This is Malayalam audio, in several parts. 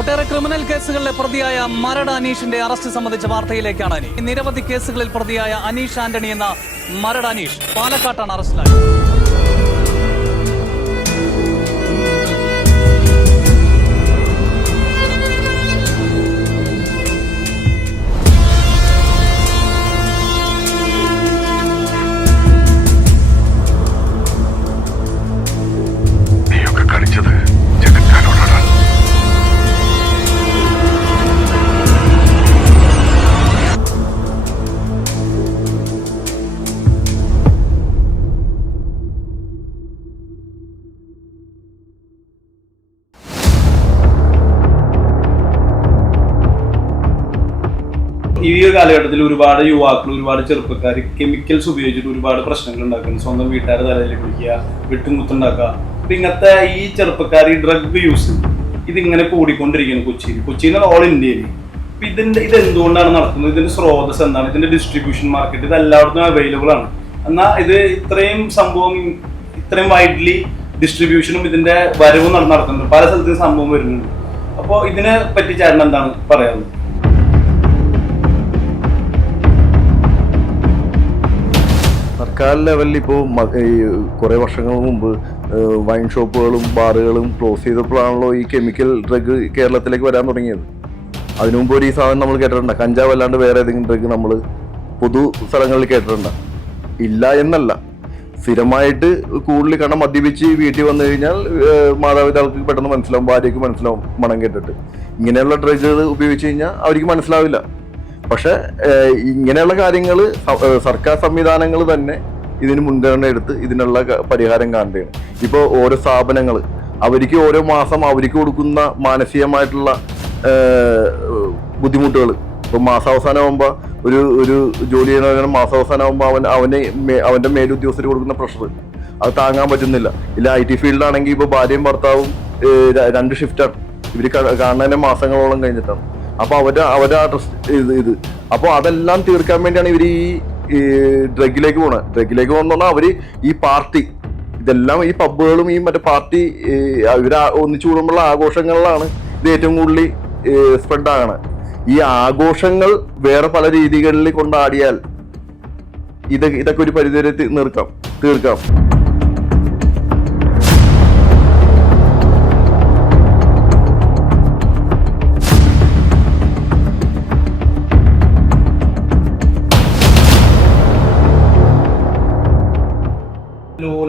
ഒട്ടേറെ ക്രിമിനൽ കേസുകളിലെ പ്രതിയായ മരട് അനീഷിന്റെ അറസ്റ്റ് സംബന്ധിച്ച വാർത്തയിലേക്കാണ് നിരവധി കേസുകളിൽ പ്രതിയായ അനീഷ് ആന്റണി എന്ന മരട് അനീഷ് പാലക്കാട്ടാണ് അറസ്റ്റിലായത്. ഈ ഒരു കാലഘട്ടത്തിൽ ഒരുപാട് യുവാക്കൾ, ഒരുപാട് ചെറുപ്പക്കാർ കെമിക്കൽസ് ഉപയോഗിച്ചിട്ട് ഒരുപാട് പ്രശ്നങ്ങൾ ഉണ്ടാക്കുന്നു. സ്വന്തം വീട്ടുകാരെ തലയിൽ പിടിക്കുക, വെട്ടുമുത്തുണ്ടാക്കുക. അപ്പൊ ഇങ്ങനത്തെ ഈ ചെറുപ്പക്കാർ ഈ ഡ്രഗ് യൂസ് ഇതിങ്ങനെ കൂടിക്കൊണ്ടിരിക്കുന്നു കൊച്ചിയിൽ ഓൾ ഇന്ത്യയിൽ. അപ്പൊ ഇത് എന്തുകൊണ്ടാണ് നടക്കുന്നത്? ഇതിന്റെ സ്രോതസ് എന്താണ്? ഇതിന്റെ ഡിസ്ട്രിബ്യൂഷൻ മാർക്കറ്റ് ഇത് എല്ലായിടത്തും അവൈലബിൾ ആണ്. എന്നാൽ ഇത് ഇത്രയും വൈഡ്ലി ഡിസ്ട്രിബ്യൂഷനും ഇതിന്റെ വരവും നടക്കുന്നുണ്ട്. പല സ്ഥലത്തും സംഭവം വരുന്നുണ്ട്. അപ്പോൾ ഇതിനെ പറ്റി ചേട്ടൻ എന്താണ് പറയാനുള്ളത്? സർക്കാർ ലെവലിൽ ഇപ്പോൾ കുറേ വർഷങ്ങൾ മുമ്പ് വൈൻ ഷോപ്പുകളും ബാറുകളും ക്ലോസ് ചെയ്തപ്പോഴാണല്ലോ ഈ കെമിക്കൽ ഡ്രഗ് കേരളത്തിലേക്ക് വരാൻ തുടങ്ങിയത്. അതിനു മുമ്പ് ഒരു ഈ സാധനം നമ്മൾ കേട്ടിട്ടുണ്ട്. കഞ്ചാവ് അല്ലാണ്ട് വേറെ ഏതെങ്കിലും ഡ്രഗ് നമ്മൾ പൊതു സ്ഥലങ്ങളിൽ കേട്ടിട്ടുണ്ട്? ഇല്ല എന്നല്ല, സ്ഥിരമായിട്ട് കൂടുതൽ കാരണം മദ്യപിച്ച് വീട്ടിൽ വന്നു കഴിഞ്ഞാൽ മാതാപിതാക്കൾക്ക് പെട്ടെന്ന് മനസ്സിലാവും, ഭാര്യയ്ക്ക് മനസ്സിലാവും മണം കേട്ടിട്ട്. ഇങ്ങനെയുള്ള ഡ്രഗുകൾ ഉപയോഗിച്ച് കഴിഞ്ഞാൽ അവർക്ക് മനസ്സിലാവില്ല. പക്ഷെ ഇങ്ങനെയുള്ള കാര്യങ്ങൾ സർക്കാർ സംവിധാനങ്ങൾ തന്നെ ഇതിന് മുൻഗണന എടുത്ത് ഇതിനുള്ള പരിഹാരം കാണുകയാണ്. ഇപ്പോൾ ഓരോ സ്ഥാപനങ്ങൾ അവർക്ക് ഓരോ മാസം അവർക്ക് കൊടുക്കുന്ന മാനസികമായിട്ടുള്ള ബുദ്ധിമുട്ടുകൾ, ഇപ്പോൾ മാസാവസാനമാകുമ്പോൾ ഒരു ജോലി ചെയ്യുന്ന മാസാവസാനമാകുമ്പോൾ അവൻ്റെ മേലുദ്യോഗസ്ഥർ കൊടുക്കുന്ന പ്രഷർ അത് താങ്ങാൻ പറ്റുന്നില്ല. ഇല്ല IT ഫീൽഡിലാണെങ്കിൽ ഇപ്പോൾ ഭാര്യയും ഭർത്താവും 2 ഷിഫ്റ്റാണ്. ഇവർ കാണുന്നതിനെ മാസങ്ങളോളം കഴിഞ്ഞിട്ടാണ്. അപ്പോൾ അവരുടെ ഇത് അപ്പോൾ അതെല്ലാം തീർക്കാൻ വേണ്ടിയാണ് ഇവർ ഈ ഡ്രഗിലേക്ക് പോകുന്നത്. ഡ്രഗിലേക്ക് പോകുന്ന അവർ ഈ പാർട്ടി ഇതെല്ലാം ഈ പബ്ബുകളും ഈ മറ്റേ പാർട്ടി ഇവർ ഒന്നിച്ചു കൂടുമ്പോഴുള്ള ആഘോഷങ്ങളിലാണ് ഇത് ഏറ്റവും കൂടുതൽ സ്പ്രെഡ് ആകണം. ഈ ആഘോഷങ്ങൾ വേറെ പല രീതികളിൽ കൊണ്ടാടിയാൽ ഇതൊക്കെ ഒരു പരിധിവരെ തീർക്കാം.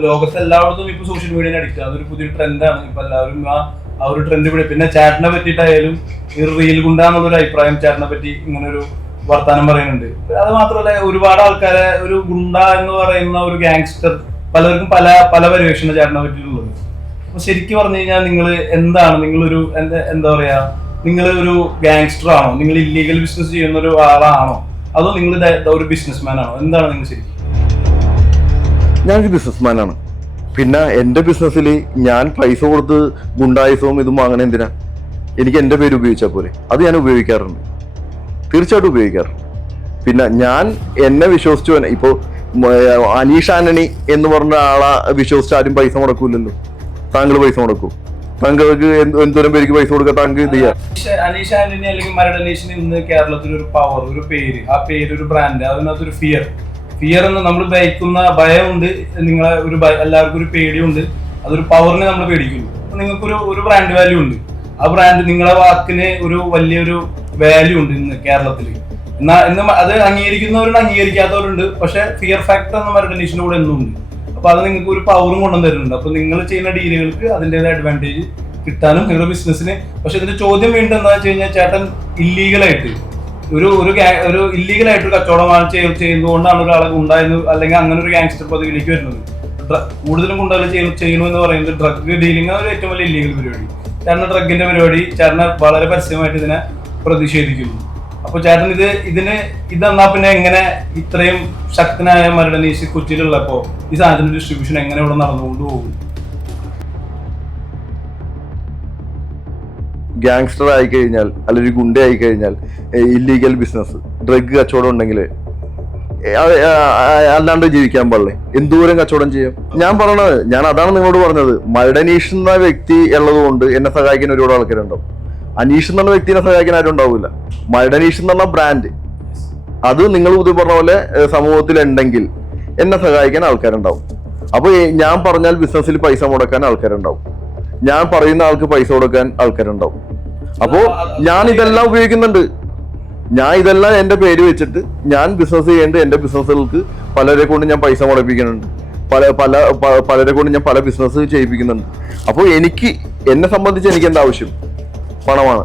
ലോകത്ത് എല്ലായിടത്തും ഇപ്പൊ സോഷ്യൽ മീഡിയയിൽ അഡിക്റ്റ്, അതൊരു പുതിയ ട്രെൻഡാണ്. ഇപ്പൊ എല്ലാവരും ആ ഒരു ട്രെൻഡ് കൂടി. പിന്നെ ചേട്ടനെ പറ്റിയിട്ടായാലും ഈ റീൽ ഗുണ്ടാന്നുള്ളൊരു അഭിപ്രായം ചേട്ടനെ പറ്റി ഇങ്ങനെ ഒരു വർത്താനം പറയുന്നുണ്ട്. അത് മാത്രമല്ല, ഒരുപാട് ആൾക്കാരെ ഒരു ഗുണ്ട എന്ന് പറയുന്ന ഒരു ഗാങ്സ്റ്റർ പലർക്കും പല പരിവേഷണ ചേട്ടനെ പറ്റിയിട്ടുള്ളത്. അപ്പൊ ശരിക്കും പറഞ്ഞു കഴിഞ്ഞാൽ നിങ്ങളൊരു എന്താ പറയാ, നിങ്ങൾ ഒരു ഗാങ്സ്റ്റർ ആണോ? നിങ്ങൾ ഇല്ലീഗൽ ബിസിനസ് ചെയ്യുന്ന ഒരു ആളാണോ? അതോ നിങ്ങൾ ഒരു ബിസിനസ്മാൻ ആണോ? എന്താണ് നിങ്ങൾ ശരിക്കും? ഞാനൊരു ബിസിനസ്മാനാണ്. പിന്നെ എൻ്റെ ബിസിനസ്സിൽ ഞാൻ പൈസ കൊടുത്ത് ഗുണ്ടായുസവും ഇതും വാങ്ങണ എന്തിനാ? എനിക്ക് എൻ്റെ പേര് ഉപയോഗിച്ചാൽ പോലെ. അത് ഞാൻ ഉപയോഗിക്കാറുണ്ട്, തീർച്ചയായിട്ടും ഉപയോഗിക്കാറുണ്ട്. പിന്നെ ഞാൻ എന്നെ വിശ്വസിച്ചു ഇപ്പോൾ അനീഷ് ആന്റണി എന്ന് പറഞ്ഞ ആളെ വിശ്വസിച്ച് ആരും പൈസ മുടക്കൂലല്ലോ. താങ്കൾ പൈസ മുടക്കൂ? താങ്കൾക്ക് എന്തോരം പേർക്ക് പൈസ കൊടുക്കാൻ താങ്കൾ ഇത് ചെയ്യാം? അനീഷ് ആന്റണി അല്ലെങ്കിൽ മരട് അനീഷിന് ഇന്ന് കേരളത്തിൽ ഒരു പവർ, ഒരു പേര്, ആ പേര് ഒരു ബ്രാൻഡ്, അതിനകത്തൊരു ഫിയർ എന്ന് നമ്മൾ ഭയക്കുന്ന ഭയമുണ്ട്. എല്ലാവർക്കും ഒരു പേടിയുണ്ട്. അതൊരു പവറിനെ നമ്മൾ പേടിക്കുന്നു. അപ്പൊ നിങ്ങൾക്കൊരു ബ്രാൻഡ് വാല്യൂ ഉണ്ട്. ആ ബ്രാൻഡ്, നിങ്ങളുടെ വാക്കിന് ഒരു വലിയൊരു വാല്യൂ ഉണ്ട് ഇന്ന് കേരളത്തിൽ. ഇന്ന് അത് അംഗീകരിക്കുന്നവരുണ്ട്, അംഗീകരിക്കാത്തവരുണ്ട്. പക്ഷെ ഫിയർ ഫാക്ടർ എന്ന മരട് അനീഷിന്റെ കൂടെ എന്നും ഉണ്ട്. അപ്പൊ അത് നിങ്ങൾക്ക് ഒരു പവറും കൊണ്ടുവന്ന് തരുന്നുണ്ട്. അപ്പൊ നിങ്ങൾ ചെയ്യുന്ന ഡീലുകൾക്ക് അതിൻ്റെതായ അഡ്വാൻറ്റേജ് കിട്ടാനും നിങ്ങളുടെ ബിസിനസ്സിന്. പക്ഷെ ഇതിന്റെ ചോദ്യം വീണ്ടും എന്താ വെച്ച് കഴിഞ്ഞാൽ, ചേട്ടൻ ഇല്ലീഗലായിട്ട് ഒരു ഇല്ലീഗലായിട്ട് കച്ചവടമാണ് ചെയ്യുന്നതുകൊണ്ടാണ് ഒരാളെ ഉണ്ടായിരുന്നു, അല്ലെങ്കിൽ അങ്ങനെ ഒരു ഗാങ്സ്റ്റർ പദവിയിലേക്ക് വരുന്നത്. കൂടുതലും ഗുണ്ടകൾ ചെയ്യണമെന്ന് പറയുന്നത് ഡ്രഗ് ഡീലിംഗ് ആണ് ഏറ്റവും വലിയ ഇല്ലീഗൽ പരിപാടി. ചേട്ടൻ ഡ്രഗിന്റെ പരിപാടി ചേട്ടനെ വളരെ പരസ്യമായിട്ട് ഇതിനെ പ്രതിഷേധിക്കുന്നു. അപ്പൊ ചേട്ടൻ ഇതെന്നാ പിന്നെ എങ്ങനെ ഇത്രയും ശക്തനായ മരട് അനീഷ് കൊച്ചിയിലുള്ളപ്പോ ഈ സാധനത്തിന്റെ ഡിസ്ട്രിബ്യൂഷൻ എങ്ങനെ ഇവിടെ നടന്നുകൊണ്ട് പോകും? ഗ്യാങ്സ്റ്റർ ആയിക്കഴിഞ്ഞാൽ അല്ലെങ്കിൽ ഗുണ്ട ആയിക്കഴിഞ്ഞാൽ ഇല്ലീഗൽ ബിസിനസ് ഡ്രഗ് കച്ചവടം ഉണ്ടെങ്കിൽ അല്ലാണ്ട് ജീവിക്കാൻ പാടില്ലേ? എന്തോരം കച്ചവടം ചെയ്യാം. ഞാൻ അതാണ് നിങ്ങളോട് പറഞ്ഞത്. മരട് അനീഷ് എന്ന വ്യക്തി ഉള്ളത് കൊണ്ട് എന്നെ സഹായിക്കുന്ന ഒരുപാട് ആൾക്കാരുണ്ടാവും. അനീഷ് എന്ന് പറഞ്ഞ വ്യക്തിനെ സഹായിക്കാൻ ആരും ഉണ്ടാവില്ല. മരടനീഷ് എന്ന് പറഞ്ഞ ബ്രാൻഡ്, അത് നിങ്ങൾ ഇത് പറഞ്ഞ പോലെ സമൂഹത്തിൽ ഉണ്ടെങ്കിൽ എന്നെ സഹായിക്കാൻ ആൾക്കാരുണ്ടാവും. അപ്പൊ ഞാൻ പറഞ്ഞാൽ ബിസിനസ്സിൽ പൈസ മുടക്കാൻ ആൾക്കാരുണ്ടാവും, ഞാൻ പറയുന്ന ആൾക്ക് പൈസ കൊടുക്കാൻ ആൾക്കാരുണ്ടാവും. അപ്പോ ഞാൻ ഇതെല്ലാം ഉപയോഗിക്കുന്നുണ്ട്. ഞാൻ ഇതെല്ലാം എന്റെ പേര് വെച്ചിട്ട് ഞാൻ ബിസിനസ് ചെയ്യേണ്ട എന്റെ ബിസിനസ്സുകൾക്ക് പലരെ കൊണ്ട് ഞാൻ പൈസ മുടപ്പിക്കുന്നുണ്ട്, പലരെ കൊണ്ട് ഞാൻ പല ബിസിനസ് ചെയ്യിപ്പിക്കുന്നുണ്ട്. അപ്പോൾ എന്നെ സംബന്ധിച്ച് എനിക്ക് എന്താ ആവശ്യം? പണമാണ്.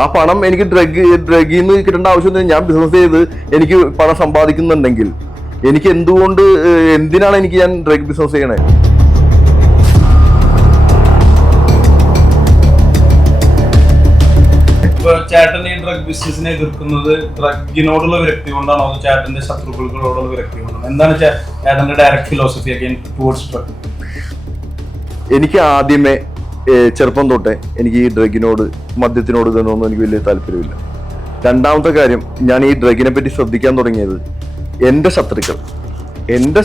ആ പണം എനിക്ക് ഡ്രഗിൽ നിന്ന് കിട്ടേണ്ട ആവശ്യം. ഞാൻ ബിസിനസ് ചെയ്ത് എനിക്ക് പണം സമ്പാദിക്കുന്നുണ്ടെങ്കിൽ എനിക്ക് എന്തിനാണ് ഞാൻ ഡ്രഗ് ബിസിനസ് ചെയ്യണേ? ചേട്ടൻ ഈ ഡ്രഗ് ബിസിനസിനെ എതിർക്കുന്നത് ഡ്രഗിനോടുള്ള വിരക്തി കൊണ്ടാണോ, അതോ ചേട്ടന്റെ ശത്രുക്കളോടുള്ള വിരക്തി കൊണ്ടാണോ? എന്താണ് ചേട്ടന്റെ ഡയറക്ട് ഫിലോസഫി ടുവേർഡ്സ് ഡ്രഗ്? എനിക്ക് ആദ്യമേ ചെറുപ്പം തൊട്ടേ എനിക്ക് ഈ ഡ്രഗിനോട്, മദ്യത്തിനോട് ഇതൊന്നും എനിക്ക് വലിയ താല്പര്യമില്ല. രണ്ടാമത്തെ കാര്യം, ഞാൻ ഈ ഡ്രഗിനെ പറ്റി ശ്രദ്ധിക്കാൻ തുടങ്ങിയത് എൻ്റെ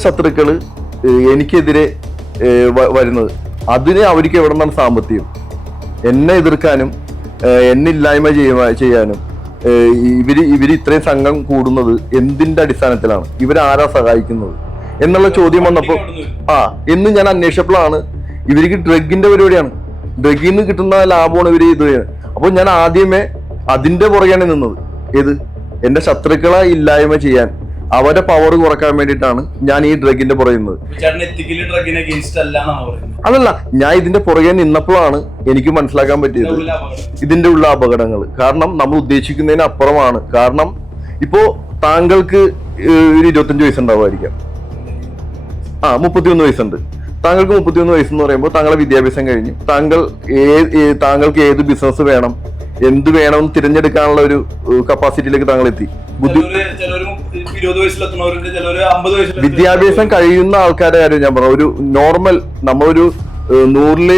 ശത്രുക്കൾ എനിക്കെതിരെ വരുന്നത്, അതിന് അവർക്ക് എവിടെ നിന്നാണ് സാമ്പത്തികം? എന്നെ എതിർക്കാനും എന്നെ ഇല്ലായ്മ ചെയ്യാനും ഇവര് ഇത്രയും സംഘം കൂടുന്നത് എന്തിന്റെ അടിസ്ഥാനത്തിലാണ്? ഇവരാരാ സഹായിക്കുന്നത് എന്നുള്ള ചോദ്യം വന്നപ്പോ എന്ന് ഞാൻ അന്വേഷിച്ചപ്പോഴാണ് ഇവർക്ക് ഡ്രഗിന്റെ പരിപാടിയാണ്, ഡ്രഗിൽ നിന്ന് കിട്ടുന്ന ലാഭമാണ് ഇവര് ഇത്. അപ്പൊ ഞാൻ ആദ്യമേ അതിന്റെ പുറകെയാണ് നിന്നത്. എന്റെ ശത്രുക്കളെ ഇല്ലായ്മ ചെയ്യാൻ, അവരുടെ പവർ കുറക്കാൻ വേണ്ടിയിട്ടാണ് ഞാൻ ഈ ഡ്രഗിന്റെ പുറയുന്നത്. അതല്ല, ഞാൻ ഇതിന്റെ പുറകെ നിന്നപ്പോഴാണ് എനിക്ക് മനസ്സിലാക്കാൻ പറ്റിയത് ഇതിന്റെ ഉള്ള അപകടങ്ങൾ. കാരണം നമ്മൾ ഉദ്ദേശിക്കുന്നതിന് അപ്പുറമാണ്. കാരണം ഇപ്പോ താങ്കൾക്ക് ഒരു 25 വയസ്സുണ്ടാവുമായിരിക്കാം, 31 വയസ്സുണ്ട്. താങ്കൾക്ക് 31 വയസ്സെന്ന് പറയുമ്പോൾ താങ്കളുടെ വിദ്യാഭ്യാസം കഴിഞ്ഞ് താങ്കൾക്ക് ഏത് ബിസിനസ് വേണം, എന്ത് വേണമെന്ന് തിരഞ്ഞെടുക്കാനുള്ള ഒരു കപ്പാസിറ്റിയിലേക്ക് താങ്കൾ എത്തി. വിദ്യാഭ്യാസം കഴിയുന്ന ആൾക്കാരുടെ കാര്യം ഞാൻ പറഞ്ഞു. ഒരു നോർമൽ നമ്മളൊരു 100-ല്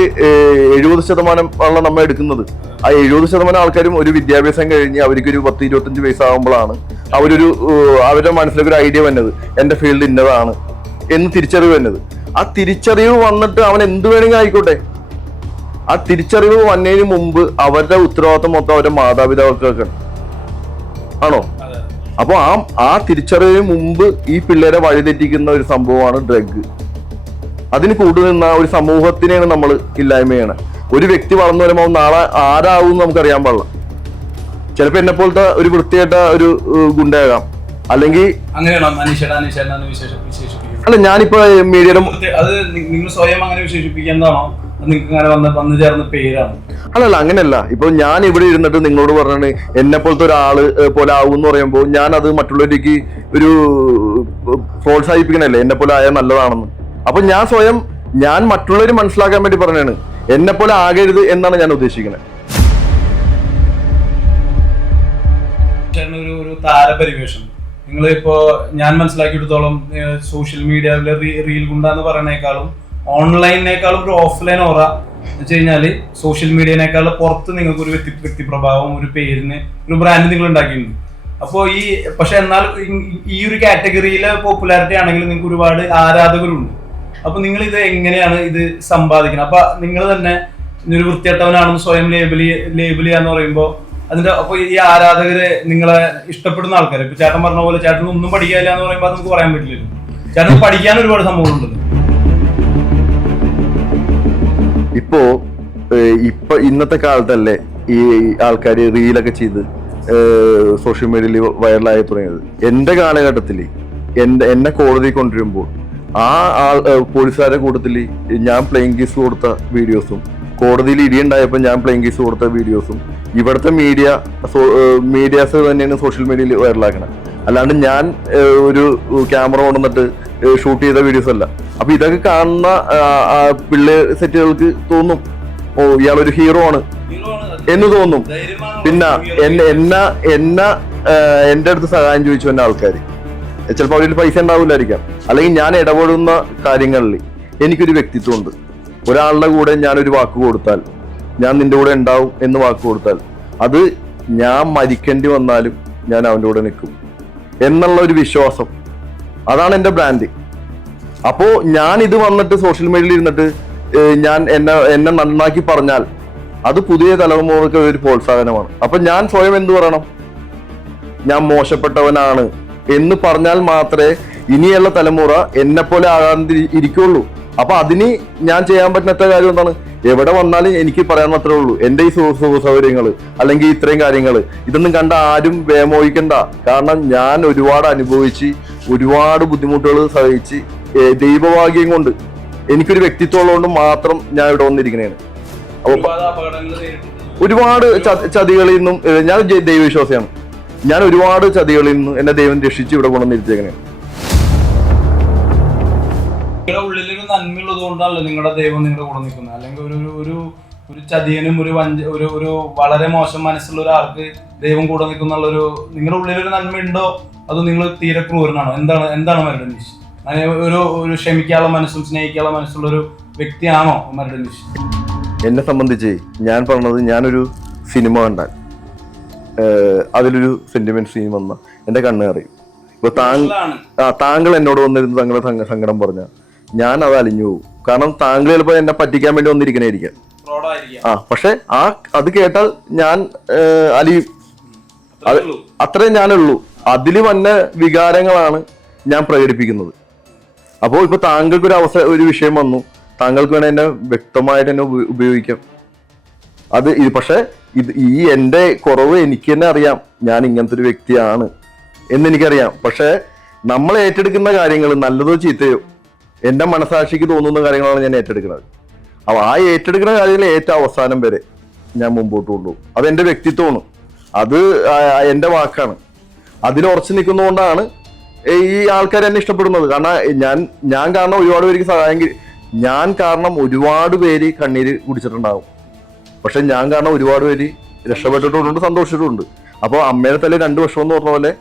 70% ആണ് നമ്മൾ എടുക്കുന്നത്. ആ 70% ആൾക്കാരും ഒരു വിദ്യാഭ്യാസം കഴിഞ്ഞ് അവർക്കൊരു 10-25 വയസ്സാകുമ്പോഴാണ് അവരുടെ മനസ്സിലേക്ക് ഒരു ഐഡിയ വന്നത്, എന്റെ ഫീൽഡ് ഇന്നതാണ് എന്ന് തിരിച്ചറിവ് വന്നത്. ആ തിരിച്ചറിവ് വന്നിട്ട് അവൻ എന്ത് വേണമെങ്കിലും ആയിക്കോട്ടെ, ആ തിരിച്ചറിവ് വന്നതിന് മുമ്പ് അവരുടെ ഉത്തരവാദിത്വം മൊത്തം അവരുടെ മാതാപിതാക്കൾക്കാണ്, ആണോ? അപ്പൊ ആ തിരിച്ചറിവിന് മുമ്പ് ഈ പിള്ളേരെ വഴിതെറ്റിക്കുന്ന ഒരു സംഭവമാണ് ഡ്രഗ്. അതിന് കൂട്ടുനിന്ന ഒരു സമൂഹത്തിനെയാണ് നമ്മൾ ഇല്ലായ്മ ചെയ്യണം. ഒരു വ്യക്തി വളർന്നു വരുമ്പോൾ നാളെ ആരാവും നമുക്കറിയാൻ പാടില്ല. ചിലപ്പോ എന്നെ പോലത്തെ ഒരു വൃത്തിയായിട്ട ഒരു ഗുണ്ടയാകാം, അല്ലെങ്കിൽ അല്ല ഞാനിപ്പോ മീഡിയയുടെ നിങ്ങൾ സ്വയം അങ്ങനെ വിശേഷിപ്പിക്കുന്നതാണോ? അല്ലല്ല, അങ്ങനെയല്ല. ഇപ്പൊ ഞാൻ ഇവിടെ ഇരുന്നിട്ട് നിങ്ങളോട് പറഞ്ഞാണ് എന്നെ പോലത്തെ ഒരാള് പോലെ ആവും എന്ന് പറയുമ്പോൾ ഞാൻ അത് മറ്റുള്ളവർക്ക് ഒരു പ്രോത്സാഹിപ്പിക്കണല്ലേ, എന്നെ പോലെ ആയാൽ നല്ലതാണെന്ന്. അപ്പൊ ഞാൻ മറ്റുള്ളവർ മനസ്സിലാക്കാൻ വേണ്ടി പറഞ്ഞാണ് എന്നെ പോലെ ആകരുത് എന്നാണ് ഞാൻ ഉദ്ദേശിക്കുന്നത്. ഒരു താരപരിവേഷം നിങ്ങളിപ്പോ ഞാൻ മനസ്സിലാക്കിയെടുത്തോളം സോഷ്യൽ മീഡിയയിലെ റീൽ ഗുണ്ടെന്ന് പറയുന്നേക്കാളും ഓൺലൈനേക്കാളും ഒരു ഓഫ്ലൈൻ ഓറ എന്ന് വെച്ച് കഴിഞ്ഞാല് സോഷ്യൽ മീഡിയനേക്കാളും പുറത്ത് നിങ്ങൾക്ക് ഒരു വ്യക്തിപ്രഭാവം, ഒരു പേരിന് ഒരു ബ്രാൻഡ് നിങ്ങൾ ഉണ്ടാക്കിയിട്ടുണ്ട്. അപ്പോൾ പക്ഷെ എന്നാൽ ഈ ഒരു കാറ്റഗറിയിലെ പോപ്പുലാരിറ്റി ആണെങ്കിൽ നിങ്ങൾക്ക് ഒരുപാട് ആരാധകരുണ്ട്. അപ്പൊ നിങ്ങൾ ഇത് എങ്ങനെയാണ് ഇത് സമ്പാദിക്കുന്നത്? അപ്പൊ നിങ്ങൾ തന്നെ ഒരു വൃത്തികെട്ടവനാണെന്ന് സ്വയം ലേബിൾ ചെയ്യാന്ന് പറയുമ്പോൾ അപ്പൊ ഈ ആരാധകരെ നിങ്ങളെ ഇഷ്ടപ്പെടുന്ന ആൾക്കാർ, ഇപ്പൊ ചേട്ടൻ പറഞ്ഞ പോലെ ചേട്ടൻ ഒന്നും പഠിക്കാനില്ല എന്ന് പറയുമ്പോൾ അത് നമുക്ക് പറയാൻ പറ്റില്ലല്ലോ. ചേട്ടൻ പഠിക്കാൻ ഒരുപാട് സംഭവങ്ങളുണ്ട്. ഇപ്പോ ഇന്നത്തെ കാലത്തല്ലേ ഈ ആൾക്കാർ റീലൊക്കെ ചെയ്ത് സോഷ്യൽ മീഡിയയിൽ വൈറലായി തുടങ്ങിയത്. എന്റെ കാലഘട്ടത്തിൽ എന്നെ കോടതി കൊണ്ടുവരുമ്പോൾ പോലീസുകാരുടെ കൂട്ടത്തിൽ ഞാൻ പ്ലെയിങ് കേസ് കൊടുത്ത വീഡിയോസും, കോടതിയിൽ ഇടിയുണ്ടായപ്പോൾ ഞാൻ പ്ലെയിങ് കേസ് കൊടുത്ത വീഡിയോസും ഇവിടുത്തെ മീഡിയാസ് തന്നെയാണ് സോഷ്യൽ മീഡിയയിൽ വൈറലാക്കണം. അല്ലാണ്ട് ഞാൻ ഒരു ക്യാമറ കൊണ്ടുവന്നിട്ട് ഷൂട്ട് ചെയ്ത വീഡിയോസ് അല്ല. അപ്പൊ ഇതൊക്കെ കാണുന്ന പിള്ളേർ സെറ്റുകൾക്ക് തോന്നും, ഓ ഇയാളൊരു ഹീറോ ആണ് എന്ന് തോന്നും. പിന്നെ എന്റെ അടുത്ത് സഹായം ചോദിച്ചു വന്ന ആൾക്കാർ ചിലപ്പോൾ അവരിൽ പൈസ ഉണ്ടാവില്ലായിരിക്കാം, അല്ലെങ്കിൽ ഞാൻ ഇടപെടുന്ന കാര്യങ്ങളിൽ എനിക്കൊരു വ്യക്തിത്വം ഉണ്ട്. ഒരാളുടെ കൂടെ ഞാനൊരു വാക്ക് കൊടുത്താൽ, ഞാൻ നിന്റെ കൂടെ ഉണ്ടാവും എന്ന് വാക്ക് കൊടുത്താൽ, അത് ഞാൻ മരിക്കേണ്ടി വന്നാലും ഞാൻ അവൻ്റെ കൂടെ നിൽക്കും എന്നുള്ള ഒരു വിശ്വാസം, അതാണ് എൻ്റെ ബ്രാൻഡ്. അപ്പോൾ ഞാൻ ഇത് വന്നിട്ട് സോഷ്യൽ മീഡിയയിൽ ഇരുന്നിട്ട് ഞാൻ എന്നെ നന്നാക്കി പറഞ്ഞാൽ അത് പുതിയ തലമുറക്ക് ഒരു പ്രോത്സാഹനമാണ്. അപ്പൊ ഞാൻ സ്വയം എന്ത് പറയണം? ഞാൻ മോശപ്പെട്ടവനാണ് എന്ന് പറഞ്ഞാൽ മാത്രമേ ഇനിയുള്ള തലമുറ എന്നെ പോലെ ആകാതെ ഇരിക്കുള്ളൂ. അപ്പൊ അതിന് ഞാൻ ചെയ്യാൻ പറ്റുന്ന കാര്യം എന്താണ്? എവിടെ വന്നാലും എനിക്ക് പറയാൻ മാത്രമേ ഉള്ളൂ, എന്റെ ഈ സുഖ സൗകര്യങ്ങൾ അല്ലെങ്കിൽ ഇത്രയും കാര്യങ്ങൾ ഇതൊന്നും കണ്ട ആരും വേമോഹിക്കണ്ട. കാരണം ഞാൻ ഒരുപാട് അനുഭവിച്ച് ഒരുപാട് ബുദ്ധിമുട്ടുകൾ സഹിച്ച് ദൈവഭാഗ്യം കൊണ്ട് എനിക്കൊരു വ്യക്തിത്വം ഉള്ളതുകൊണ്ട് മാത്രം ഞാൻ ഇവിടെ വന്നിരിക്കണേണ്. അപ്പൊ ഒരുപാട് ചതികളിൽ നിന്നും ഞാൻ ദൈവവിശ്വാസിയാണ്. ഞാൻ ഒരുപാട് ചതികളിൽ നിന്നും എന്നെ ദൈവം രക്ഷിച്ച് ഇവിടെ കൊണ്ടുവന്നിരിച്ചേക്കണേ. നിങ്ങളുടെ ഉള്ളിലൊരു നന്മയുള്ളത് കൊണ്ടാണല്ലോ നിങ്ങളുടെ ദൈവം നിങ്ങളുടെ കൂടെ നിൽക്കുന്നത്. അല്ലെങ്കിൽ ഒരു ചതിയനും ഒരു വളരെ മോശം മനസ്സുള്ള ഒരാൾക്ക് ദൈവം കൂടെ നിൽക്കുന്നുള്ളൊരു നിങ്ങളുടെ ഉള്ളിലൊരു നന്മ ഉണ്ടോ അതോ നിങ്ങൾ തീരെ ക്രൂരനാണോ? എന്താണ് മരട് അനീഷ്? ഒരു ക്ഷമിക്കാനുള്ള മനസ്സും സ്നേഹിക്കാനുള്ള മനസ്സുള്ള ഒരു വ്യക്തിയാണോ മരട് അനീഷ്? എന്നെ സംബന്ധിച്ച് ഞാൻ പറഞ്ഞത്, ഞാനൊരു സിനിമ കണ്ടാൽ അതിലൊരു സെന്റിമെന്റ് സീൻ വന്ന എന്റെ കണ്ണ് അറിയും. ഇപ്പൊ താങ്കൾ എന്നോട് വന്നിരുന്ന് താങ്കളുടെ സങ്കടം പറഞ്ഞ ഞാൻ അത് അലിഞ്ഞു പോകും. കാരണം താങ്കൾ ചിലപ്പോ എന്നെ പറ്റിക്കാൻ വേണ്ടി വന്നിരിക്കണായിരിക്കാം. പക്ഷെ അത് കേട്ടാൽ ഞാൻ അലിയും. അത്രേ ഞാനുള്ളൂ. അതിൽ വന്ന വികാരങ്ങളാണ് ഞാൻ പ്രകടിപ്പിക്കുന്നത്. അപ്പോൾ ഇപ്പൊ താങ്കൾക്ക് ഒരു വിഷയം വന്നു, താങ്കൾക്ക് വേണേൽ എന്നെ വ്യക്തമായിട്ട് എന്നെ ഉപയോഗിക്കാം. പക്ഷെ ഈ എന്റെ കുറവ് എനിക്ക് തന്നെ അറിയാം, ഞാൻ ഇങ്ങനത്തെ ഒരു വ്യക്തിയാണ് എന്നെനിക്കറിയാം. പക്ഷെ നമ്മൾ ഏറ്റെടുക്കുന്ന കാര്യങ്ങൾ നല്ലതോ ചീത്തയോ എന്റെ മനസാക്ഷിക്ക് തോന്നുന്ന കാര്യങ്ങളാണ് ഞാൻ ഏറ്റെടുക്കുന്നത്. അപ്പൊ ആ ഏറ്റെടുക്കുന്ന കാര്യങ്ങൾ ഏറ്റവും അവസാനം വരെ ഞാൻ മുമ്പോട്ട് കൊണ്ടുപോകും. അത് എന്റെ വ്യക്തിത്വമാണ്, അത് എന്റെ വാക്കാണ്. അതിൽ ഉറച്ചു നിൽക്കുന്നതുകൊണ്ടാണ് ഈ ആൾക്കാർ എന്നെ ഇഷ്ടപ്പെടുന്നത്. കാരണം ഞാൻ കാരണം ഒരുപാട് പേർക്ക് സഹായം, ഞാൻ കാരണം ഒരുപാട് പേര് കണ്ണീര് കുടിച്ചിട്ടുണ്ടാകും. പക്ഷെ ഞാൻ കാരണം ഒരുപാട് പേര് രക്ഷപ്പെട്ടിട്ടുണ്ട്, സന്തോഷിച്ചിട്ടുണ്ട്. അപ്പോൾ അമ്മേനെ തല്ലേ 2 വർഷം എന്ന് പറഞ്ഞ പോലെ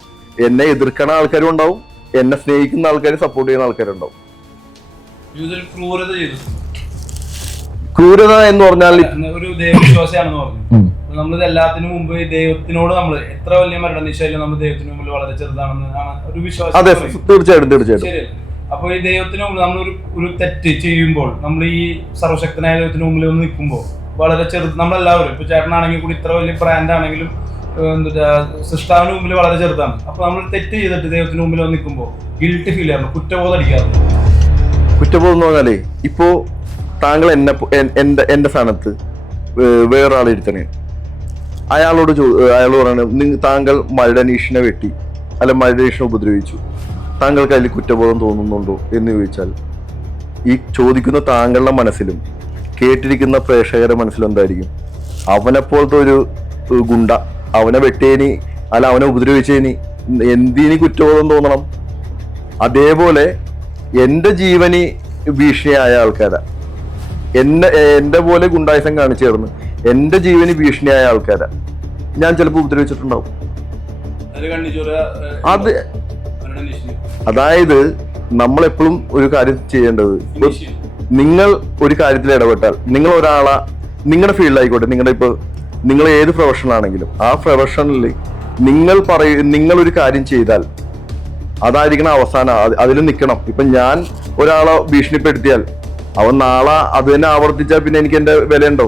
എന്നെ എതിർക്കണ ആൾക്കാരും ഉണ്ടാവും, എന്നെ സ്നേഹിക്കുന്ന ആൾക്കാർ, സപ്പോർട്ട് ചെയ്യുന്ന ആൾക്കാരുണ്ടാവും. ക്രൂരത എന്ന് പറഞ്ഞാൽ ഒരു ദൈവവിശ്വാസിയാണെന്ന് പറഞ്ഞു. നമ്മളിത് എല്ലാത്തിനും മുമ്പ് ദൈവത്തിനോട് നമ്മൾ എത്ര വലിയ മരണനിശയിലും നമ്മൾ ദൈവത്തിന് മുമ്പിൽ വളരെ ചെറുതാണെന്ന് ആണ് ഒരു വിശ്വാസം. അതെ, തീർച്ചയായിട്ടും. അപ്പൊ ഈ ദൈവത്തിന് മുമ്പ് നമ്മൾ ഒരു തെറ്റ് ചെയ്യുമ്പോൾ നമ്മൾ ഈ സർവശക്തനായ ദൈവത്തിന് മുമ്പിൽ ഒന്ന് നിൽക്കുമ്പോൾ വളരെ ചെറുത്, നമ്മളെല്ലാവരും ഇപ്പൊ ചേട്ടനാണെങ്കിൽ കൂടി ഇത്ര വലിയ ബ്രാൻഡ് ആണെങ്കിലും സൃഷ്ടാവിന് മുമ്പിൽ വളരെ ചെറുതാണ്. അപ്പൊ നമ്മൾ തെറ്റ് ചെയ്തിട്ട് ദൈവത്തിന് മുമ്പിൽ വന്ന് നിൽക്കുമ്പോൾ ഗിൽട്ട് ഫീൽ ചെയ്യാറുണ്ട്, കുറ്റബോധം അടിക്കാറുണ്ട്. കുറ്റബോധം എന്ന് പറഞ്ഞാലേ, ഇപ്പോ താങ്കൾ എന്റെ സ്ഥാനത്ത് വേറൊരാളെ ഇരുത്തണേ, അയാളോട് പറയണ താങ്കൾ മരട് അനീഷിനെ വെട്ടി അല്ല മരട് അനീഷിനെ ഉപദ്രവിച്ചു, താങ്കൾക്ക് അതിൽ കുറ്റബോധം തോന്നുന്നുണ്ടോ എന്ന് ചോദിച്ചാൽ ഈ ചോദിക്കുന്ന താങ്കളുടെ മനസ്സിലും കേട്ടിരിക്കുന്ന പ്രേക്ഷകരുടെ മനസ്സിലും എന്തായിരിക്കും? അവനെപ്പോലത്തെ ഒരു ഗുണ്ട, അവനെ വെട്ടേനി അല്ല അവനെ ഉപദ്രവിച്ചേനി എന്തിനി കുറ്റബോധം തോന്നണം? അതേപോലെ എൻ്റെ ജീവന് ഭീഷണിയായ ആൾക്കാരാ, എന്റെ പോലെ ഗുണ്ടായുസം കാണിച്ചു ചേർന്ന് എന്റെ ജീവന് ഭീഷണിയായ ആൾക്കാരാ ഞാൻ ചിലപ്പോൾ ഉപദ്രവിച്ചിട്ടുണ്ടാവും. അതായത് നമ്മളെപ്പോഴും ഒരു കാര്യം ചെയ്യേണ്ടത്, നിങ്ങൾ ഒരു കാര്യത്തിൽ ഇടപെട്ടാൽ നിങ്ങൾ നിങ്ങളുടെ ഫീൽഡിലായിക്കോട്ടെ, നിങ്ങൾ ഏത് പ്രൊഫഷണലാണെങ്കിലും ആ പ്രൊഫഷനിൽ നിങ്ങൾ ഒരു കാര്യം ചെയ്താൽ അതായിരിക്കണം അവസാനം, അതിൽ നിൽക്കണം. ഇപ്പൊ ഞാൻ ഒരാളെ ഭീഷണിപ്പെടുത്തിയാൽ അവൻ നാളെ അത് തന്നെ ആവർത്തിച്ചാൽ പിന്നെ എനിക്ക് എന്റെ വിലയുണ്ടോ?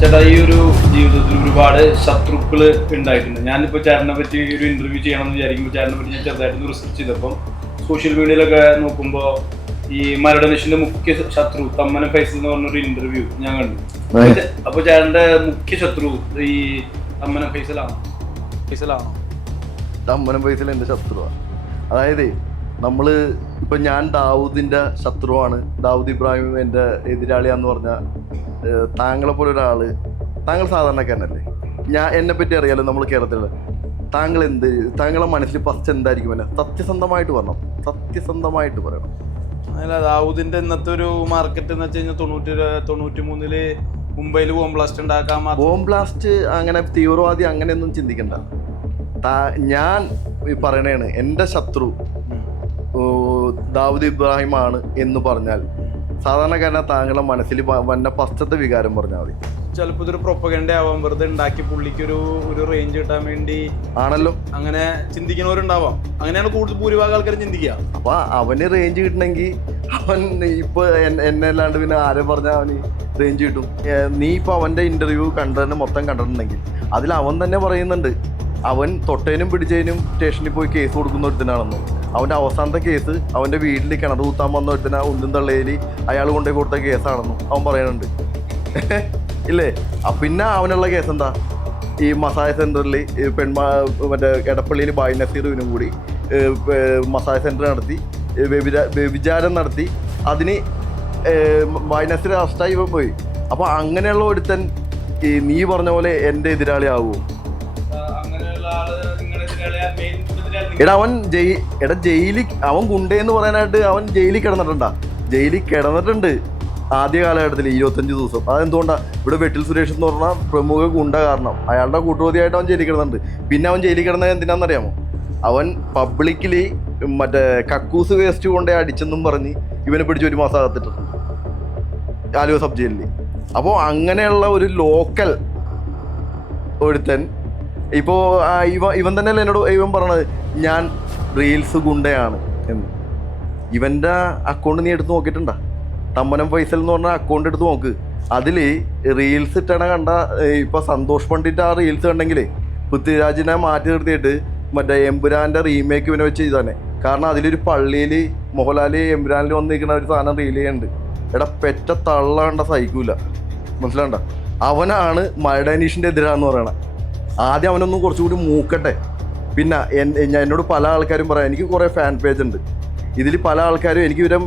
ചേട്ടാ, ഈ ഒരു ജീവിതത്തിൽ ഒരുപാട് ശത്രുക്കൾ ഉണ്ടായിട്ടുണ്ട്. ഞാനിപ്പോൾ ചേട്ടനെ പറ്റി ഒരു ഇന്റർവ്യൂ ചെയ്യണമെന്ന് വിചാരിക്കുമ്പോൾ ചേട്ടനെ പറ്റി ഞാൻ ചെറുതായിട്ടൊന്ന് റിസർച്ച് ചെയ്തപ്പോൾ സോഷ്യൽ മീഡിയയിലൊക്കെ നോക്കുമ്പോൾ ഈ മരട് അനീഷിന്റെ മുഖ്യ ശത്രു തമ്മനം ഫൈസൽ എന്ന് പറഞ്ഞൊരു ഇന്റർവ്യൂ ഞാൻ കണ്ടു. അപ്പൊ ചേട്ടന്റെ മുഖ്യ ശത്രു ഈ തമ്മനം ഫൈസലാണോ? തമ്മനം ഫൈസൽ എന്റെ ശത്രുവാണ്. അതായത് ഇപ്പൊ ഞാൻ ദാവൂദിന്റെ ശത്രുവാണ്, ദാവൂദ് ഇബ്രാഹിം എന്റെ എതിരാളിയാന്ന് പറഞ്ഞാൽ താങ്കളെ പോലെ ഒരാള്, താങ്കൾ സാധാരണക്കാരനല്ലേ, എന്നെ പറ്റി അറിയാലോ നമ്മൾ കേരളത്തിലുള്ള, താങ്കളെ മനസ്സിൽ ഫസ്റ്റ് എന്തായിരിക്കും? സത്യസന്ധമായിട്ട് പറയണം. അല്ല, ദാവൂദിന്റെ ഇന്നത്തെ ഒരു മാർക്കറ്റ് എന്ന് വെച്ച് കഴിഞ്ഞാൽ 93 മുംബൈയിൽ ബോംബ് ബ്ലാസ്റ്റ് ഉണ്ടാക്കാൻ, ബോംബ് ബ്ലാസ്റ്റ് അങ്ങനെ തീവ്രവാദി അങ്ങനെയൊന്നും ചിന്തിക്കണ്ട. ഞാൻ പറയണേണ് എന്റെ ശത്രു ദാവൂദ് ഇബ്രാഹിം ആണ് എന്ന് പറഞ്ഞാൽ സാധാരണക്കാരനെ താങ്കളുടെ മനസ്സിൽ വന്ന ഫസ്റ്റത്തെ വികാരം പറഞ്ഞാൽ മതി. ചിലപ്പോൾ ഇതൊരു പ്രൊപ്പഗൻഡ ആവാം, വെറുതെ ഉണ്ടാക്കി പുള്ളിക്ക് ഒരു റേഞ്ച് കിട്ടാൻ വേണ്ടി ആണല്ലോ അങ്ങനെ ചിന്തിക്കുന്നവരുണ്ടാവാം. അങ്ങനെയാണ് കൂടുതൽ ഭൂരിഭാഗം ആൾക്കാരും ചിന്തിക്കുക. അപ്പൊ അവന് റേഞ്ച് കിട്ടണമെങ്കിൽ അവൻ ഇപ്പൊ എന്നെ അല്ലാണ്ട് പിന്നെ ആരെ പറഞ്ഞാൽ അവന് റേഞ്ച് കിട്ടും? നീ ഇപ്പൊ അവന്റെ ഇന്റർവ്യൂ മൊത്തം കണ്ടിട്ടുണ്ടെങ്കിൽ അതിൽ അവൻ തന്നെ പറയുന്നുണ്ട് അവൻ തൊട്ടേനും പിടിച്ചതിനും സ്റ്റേഷനിൽ പോയി കേസ് കൊടുക്കുന്ന ഒരുത്തനാണെന്നും, അവന്റെ അവസാനത്തെ കേസ് അവന്റെ വീട്ടിൽ കിണർ കൂത്താൻ വന്ന ഒരുത്തന ഒന്നും തള്ളയിൽ അയാൾ കൊണ്ടുപോയി കൊടുത്ത കേസാണെന്നും അവൻ പറയുന്നുണ്ട്. ഇല്ലേ? പിന്നെ അവനുള്ള കേസ് എന്താ? ഈ മസാജ് സെന്ററിൽ മറ്റേ എടപ്പള്ളിയിൽ ബായ് നസീറുവിനും കൂടി മസാജ് സെന്റർ നടത്തി വ്യഭിചാരം നടത്തി, അതിന് ബായ് നസീർ അറസ്റ്റായി പോയി. അപ്പൊ അങ്ങനെയുള്ള ഒരുത്തൻ നീ പറഞ്ഞ പോലെ എൻ്റെ എതിരാളി ആവുമോ? അവൻ ജയിലിൽ അവൻ ഗുണ്ടയെന്ന് പറയാനായിട്ട് അവൻ ജയിലിൽ കിടന്നിട്ടുണ്ടാ? ജയിലിൽ കിടന്നിട്ടുണ്ട് ആദ്യ കാലഘട്ടത്തിൽ 25 ദിവസം. അതെന്തുകൊണ്ടാ? ഇവിടെ വെട്ടിൽ സുരേഷ് എന്ന് പറഞ്ഞാൽ പ്രമുഖ ഗുണ്ട കാരണം അയാളുടെ കൂട്ടുപതിയായിട്ട് അവൻ ജയിലിൽ കിടന്നുണ്ട്. പിന്നെ അവൻ ജയിലിൽ കിടന്നത് എന്തിനാണെന്നറിയാമോ? അവൻ പബ്ലിക്കലി മറ്റേ കക്കൂസ് വേസ്റ്റ് കൊണ്ടേ അടിച്ചെന്നും പറഞ്ഞ് ഇവനെ പിടിച്ച് 1 മാസം അകത്തിട്ടുണ്ട് ആലുവ സബ് ജയിലിൽ. അപ്പോൾ അങ്ങനെയുള്ള ഒരു ലോക്കൽ ഒരുത്തൻ ഇപ്പോൾ ഇവൻ തന്നെയല്ലേ എന്നോട് ഇവൻ പറഞ്ഞത് ഞാൻ റീൽസ് ഗുണ്ടയാണ് എന്ന്. ഇവൻ്റെ അക്കൗണ്ട് നീ എടുത്ത് നോക്കിയിട്ടുണ്ടാ? തമ്മനം ഫൈസൽ എന്ന് പറഞ്ഞ അക്കൗണ്ട് എടുത്ത് നോക്ക്. അതിൽ റീൽസ് ഇട്ടണ കണ്ട ഇപ്പം സന്തോഷ് പണ്ഡിറ്റ് ആ റീൽസ് കണ്ടെങ്കിൽ പൃഥ്വിരാജിനെ മാറ്റി നിർത്തിയിട്ട് മറ്റേ എമ്പുരാൻ്റെ റീമേക്ക് ഇവനെ വെച്ച് ചെയ്താനെ. കാരണം അതിലൊരു പള്ളിയിൽ മോഹൻലാൽ എമ്പുരാനിൽ വന്ന് നിൽക്കുന്ന ഒരു സാധനം റീൽ ചെയ്യുന്നുണ്ട്. എടാ പെറ്റ തള്ളാണ്ട സഹിക്കൂല, മനസ്സിലാണ്ട? അവനാണ് മരടാനീഷിൻ്റെ എതിരാന്ന് പറയണത്. ആദ്യം അവനൊന്നും കുറച്ചുകൂടി മൂക്കട്ടെ. പിന്നെ എന്നോട് പല ആൾക്കാരും പറയാം, എനിക്ക് കുറേ ഫാൻ പേജ് ഉണ്ട്. ഇതിൽ പല ആൾക്കാരും എനിക്ക് ഇവരെ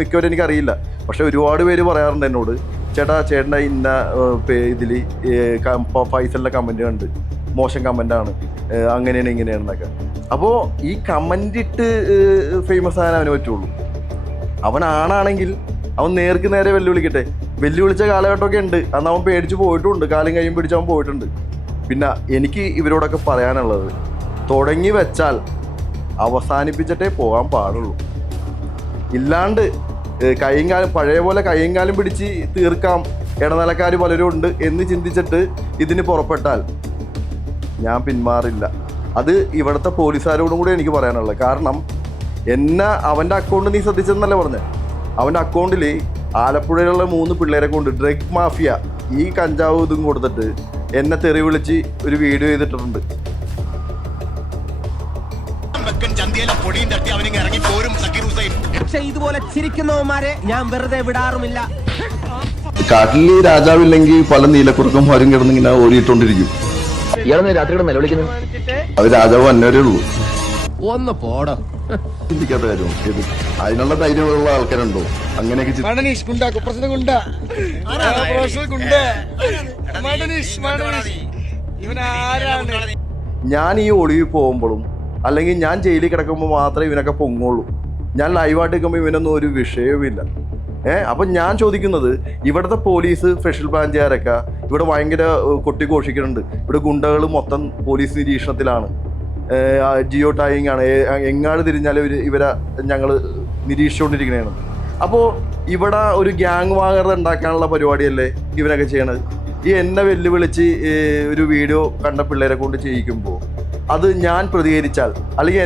മിക്കവരും എനിക്കറിയില്ല, പക്ഷെ ഒരുപാട് പേര് പറയാറുണ്ട് എന്നോട്, ചേട്ടൻ്റെ ഇന്ന ഇതിൽ ഫൈസലിൻ്റെ കമൻറ്റ് കണ്ട് മോശം കമൻറ്റാണ്, അങ്ങനെയാണ് ഇങ്ങനെയാണെന്നൊക്കെ. അപ്പോൾ ഈ കമൻ്റ് ഇട്ട് ഫേമസ് ആകാൻ അവന് പറ്റുള്ളൂ. അവനാണെങ്കിൽ അവൻ നേർക്ക് നേരെ വെല്ലുവിളിക്കട്ടെ. വെല്ലുവിളിച്ച കാലഘട്ടമൊക്കെ ഉണ്ട്, അന്ന് അവൻ പേടിച്ച് പോയിട്ടുമുണ്ട്, കാലും കൈയും പിടിച്ച് അവൻ പോയിട്ടുണ്ട്. പിന്നെ എനിക്ക് ഇവരോടൊക്കെ പറയാനുള്ളത്, തുടങ്ങി വെച്ചാൽ അവസാനിപ്പിച്ചിട്ടേ പോകാൻ പാടുള്ളൂ. ഇല്ലാണ്ട് കൈയും കാലും പഴയ പോലെ കൈയും കാലും പിടിച്ച് തീർക്കാം, ഇടനിലക്കാർ പലരും ഉണ്ട് എന്ന് ചിന്തിച്ചിട്ട് ഇതിന് പുറപ്പെട്ടാൽ ഞാൻ പിന്മാറില്ല. അത് ഇവിടുത്തെ പോലീസുകാരോടും കൂടി എനിക്ക് പറയാനുള്ളത്. കാരണം അവൻ്റെ അക്കൗണ്ട് നീ ശ്രദ്ധിച്ചെന്നല്ലേ പറഞ്ഞത്? അവൻ്റെ അക്കൗണ്ടിൽ ആലപ്പുഴയിലുള്ള 3 പിള്ളേരെ കൊണ്ട് ഡ്രഗ് മാഫിയ ഈ കഞ്ചാവ് ഇതും കൊടുത്തിട്ട് എന്നെ തെറി വിളിച്ച് ഒരു വീഡിയോ ചെയ്തിട്ടുണ്ട്. പക്ഷെ ഇതുപോലെ ചിരിക്കുന്നവന്മാരെ ഞാൻ വെറുതെ വിടാറുമില്ല. കാട്ടിൽ രാജാവില്ലെങ്കിൽ പല നീലക്കുറുക്കന്മാരും കിടന്നിങ്ങനെ ഓടിയിട്ടുകൊണ്ടിരിക്കും. രാത്രി നിലവിളിക്കുന്നു. അത് രാജാവ് അന്നേരേ ഉള്ളൂ. ഒന്ന് പോടോ. ചിന്തിക്കാത്ത കാര്യം അതിനുള്ള ധൈര്യമുള്ള ആൾക്കാരുണ്ടോ? അങ്ങനെയൊക്കെ ഞാൻ ഈ ഒളിവിൽ പോകുമ്പോഴും അല്ലെങ്കിൽ ഞാൻ ജയിലിൽ കിടക്കുമ്പോൾ മാത്രമേ ഇവനൊക്കെ പൊങ്ങുള്ളൂ. ഞാൻ ലൈവായിട്ട് നിൽക്കുമ്പോൾ ഇവനൊന്നും ഒരു വിഷയവുമില്ല. അപ്പം ഞാൻ ചോദിക്കുന്നത്, ഇവിടുത്തെ പോലീസ് സ്പെഷ്യൽ ബ്രാഞ്ചുകാരൊക്കെ ഇവിടെ ഭയങ്കര കൊട്ടിഘോഷിക്കുന്നുണ്ട്, ഇവിടെ ഗുണ്ടകൾ മൊത്തം പോലീസ് നിരീക്ഷണത്തിലാണ്, ജിയോ ടായിങ് ആണ്, എങ്ങാട് തിരിഞ്ഞാലും ഇവരെ ഞങ്ങൾ നിരീക്ഷിച്ചുകൊണ്ടിരിക്കണേണ്. അപ്പോൾ ഇവിടെ ഒരു ഗ്യാങ് വാർ ഉണ്ടാക്കാനുള്ള പരിപാടിയല്ലേ ഇവനൊക്കെ ചെയ്യണത്? ഈ എന്നെ വെല്ലുവിളിച്ച് ഒരു വീഡിയോ കണ്ട പിള്ളേരെ കൊണ്ട് ചെയ്യിക്കുമ്പോൾ അത് ഞാൻ പ്രതികരിച്ചാൽ, അല്ലെങ്കിൽ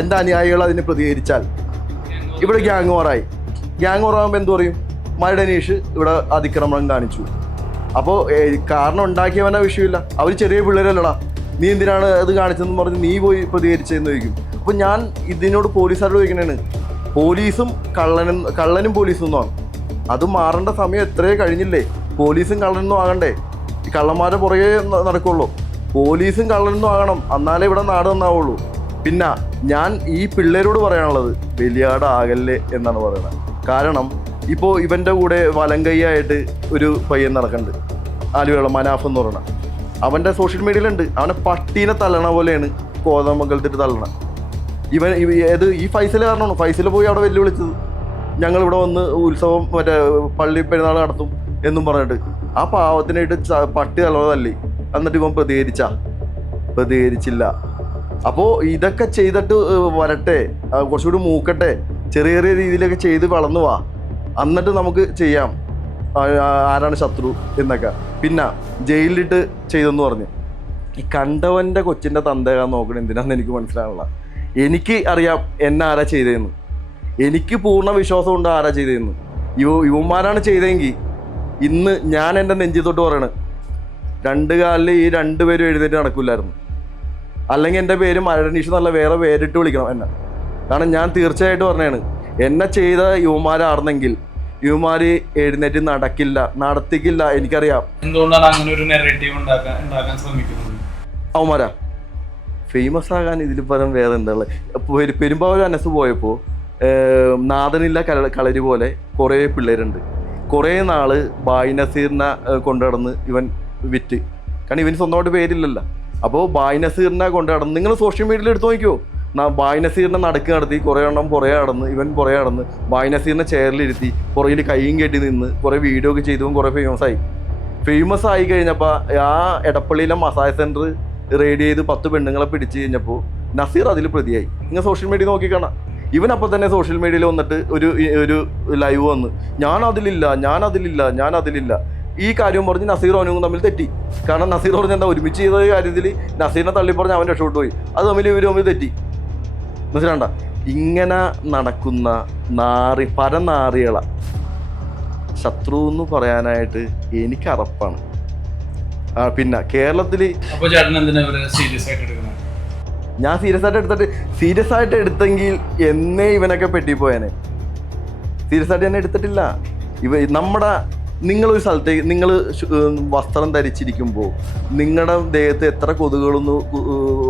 എൻ്റെ അനുയായികൾ അതിന് പ്രതികരിച്ചാൽ ഇവിടെ ഗ്യാങ് വാറായി. ഗ്യാങ് വാറാകുമ്പോൾ എന്തു പറയും? മരടനീഷ് ഇവിടെ അതിക്രമണം കാണിച്ചു. അപ്പോൾ കാരണം ഉണ്ടാക്കിയവനെ വിഷയമില്ല, അവർ ചെറിയ പിള്ളേരല്ലടാ, നീ എന്തിനാണ് അത് കാണിച്ചതെന്ന് പറഞ്ഞ് നീ പോയി പ്രതികരിച്ചതെന്ന് ചോദിക്കും. അപ്പോൾ ഞാൻ ഇതിനോട് പോലീസുകാരോട് ചോദിക്കണേണ്, പോലീസും കള്ളനും പോലീസും ഒന്നുമാണ്. അത് മാറേണ്ട സമയം എത്രയേ കഴിഞ്ഞില്ലേ? പോലീസും കള്ളനൊന്നും ആകണ്ടേ? ഈ കള്ളന്മാരെ പുറകെ നടക്കുള്ളൂ. പോലീസും കള്ളനൊന്നും ആകണം, എന്നാലേ ഇവിടെ നാട് നന്നാവുള്ളൂ. പിന്നെ ഞാൻ ഈ പിള്ളേരോട് പറയാനുള്ളത്, വലിയാടാകല്ലേ എന്നാണ് പറയുന്നത്. കാരണം ഇപ്പോൾ ഇവൻ്റെ കൂടെ വലങ്കയ്യായിട്ട് ഒരു പയ്യൻ നടക്കുന്നുണ്ട്, ആലുവയുള്ള മനാഫ് എന്ന് പറയണ. അവൻ്റെ സോഷ്യൽ മീഡിയയിലുണ്ട്, അവനെ പട്ടീനെ തള്ളണ പോലെയാണ് കോതമംഗലത്തിട്ട് തള്ളണം. ഈ ഫൈസൽ കാരണമാണ്. ഫൈസൽ പോയി അവിടെ വെല്ലുവിളിച്ചത്, ഞങ്ങളിവിടെ വന്ന് ഉത്സവം മറ്റേ പള്ളി പെരുന്നാൾ നടത്തും എന്നും പറഞ്ഞിട്ട് ആ പാവത്തിനായിട്ട് പട്ടി തള്ളതല്ലേ. എന്നിട്ട് ഇവൻ പ്രതികരിച്ചില്ല. അപ്പോൾ ഇതൊക്കെ ചെയ്തിട്ട് വരട്ടെ, കുറച്ചുകൂടി മൂക്കട്ടെ, ചെറിയ ചെറിയ രീതിയിലൊക്കെ ചെയ്ത് വളർന്നു വാ, എന്നിട്ട് നമുക്ക് ചെയ്യാം. ആരാണ് ശത്രു എന്നൊക്കെ. പിന്നെ ജയിലിലിട്ട് ചെയ്തെന്ന് പറഞ്ഞു. ഈ കണ്ടവൻ്റെ കൊച്ചിൻ്റെ തന്തയാൻ നോക്കണം എന്തിനാന്ന് എനിക്ക് മനസ്സിലാവില്ല. എനിക്ക് അറിയാം എന്നെ ആരാ ചെയ്തതെന്ന്, എനിക്ക് പൂർണ്ണ വിശ്വാസമുണ്ട് ആരാ ചെയ്തതെന്ന്. യുവന്മാരാണ് ചെയ്തതെങ്കിൽ ഇന്ന് ഞാൻ എൻ്റെ നെഞ്ചിത്തോട്ട് പറയണത് 2 കാലിൽ ഈ 2 പേരും എഴുന്നേറ്റ് നടക്കില്ലായിരുന്നു. അല്ലെങ്കിൽ എൻ്റെ പേര് മരടനീഷ് എന്നല്ല വേറെ പേരിട്ട് വിളിക്കണം എന്നെ. കാരണം ഞാൻ തീർച്ചയായിട്ടും പറഞ്ഞതാണ്, എന്നെ ചെയ്ത യുവന്മാരായിരുന്നെങ്കിൽ യുവന്മാർ എഴുന്നേറ്റ് നടത്തിക്കില്ല. എനിക്കറിയാം എന്തുകൊണ്ടാണ് അങ്ങനെ ഒരു നെറേറ്റീവ് ഉണ്ടാക്കാൻ ശ്രമിക്കുന്നത്. അവന്മാരാ ഫേമസ് ആകാൻ ഇതിൽ പരം വേറെ എന്താ ഉള്ളത്. പെരുമ്പാവൂർ അനസ് പോയപ്പോൾ നാദനില്ല കളരി പോലെ കുറേ പിള്ളേരുണ്ട്. കുറേ നാള് ബായ് നസീറിനെ കൊണ്ടുനടന്ന് ഇവൻ വിറ്റ്. കാരണം ഇവന് സ്വന്തമായിട്ട് പേരില്ലല്ലോ. അപ്പോൾ ബായ് നസീറിനെ കൊണ്ടുനടന്ന് നിങ്ങൾ സോഷ്യൽ മീഡിയയിൽ എടുത്തു നോക്കിയോ, ബായ് നസീറിനെ നടത്തി കുറേ എണ്ണം ഇവൻ പുറകെ നടന്ന് ബായ് നസീറിനെ ചെയറിലിരുത്തി പുറകിൽ കൈയും കെട്ടി നിന്ന് കുറേ വീഡിയോ ഒക്കെ ചെയ്തതും കുറേ ഫേമസ് ആയി കഴിഞ്ഞപ്പോൾ ആ എടപ്പള്ളിയിലെ മസാജ് സെൻറ്റർ റെയ്ഡ് ചെയ്ത് 10 പെണ്ണുങ്ങളെ പിടിച്ച് കഴിഞ്ഞപ്പോൾ നസീർ അതിൽ പ്രതിയായി. നിങ്ങൾ സോഷ്യൽ മീഡിയ നോക്കിക്കാണാം. ഇവനപ്പോൾ തന്നെ സോഷ്യൽ മീഡിയയിൽ വന്നിട്ട് ഒരു ലൈവ് വന്ന് ഞാനതിലില്ല ഈ കാര്യം പറഞ്ഞ് നസീർ അവനും തമ്മിൽ തെറ്റി. കാരണം നസീർ പറഞ്ഞ എന്താ ഒരുമിച്ച് ചെയ്ത കാര്യത്തിൽ നസീറിനെ തള്ളി പറഞ്ഞ് അവൻ രക്ഷപ്പെട്ടു പോയി. അത് തമ്മിൽ ഇവർ തമ്മിൽ തെറ്റി. മനസ്സിലാണ്ട? ഇങ്ങനെ നടക്കുന്ന പരനാറികള ശത്രു എന്ന് പറയാനായിട്ട് എനിക്ക് അറപ്പാണ്. പിന്നെ കേരളത്തിൽ ഞാൻ സീരിയസ് ആയിട്ട് എടുത്തെങ്കിൽ എന്നേ ഇവനൊക്കെ പെട്ടിപ്പോയനെ. സീരിയസ് ആയിട്ട് തന്നെ എടുത്തിട്ടില്ല. നിങ്ങളൊരു സ്ഥലത്തേക്ക് നിങ്ങൾ വസ്ത്രം ധരിച്ചിരിക്കുമ്പോൾ നിങ്ങളുടെ ദേഹത്ത് എത്ര കൊതുകുകളൊന്ന്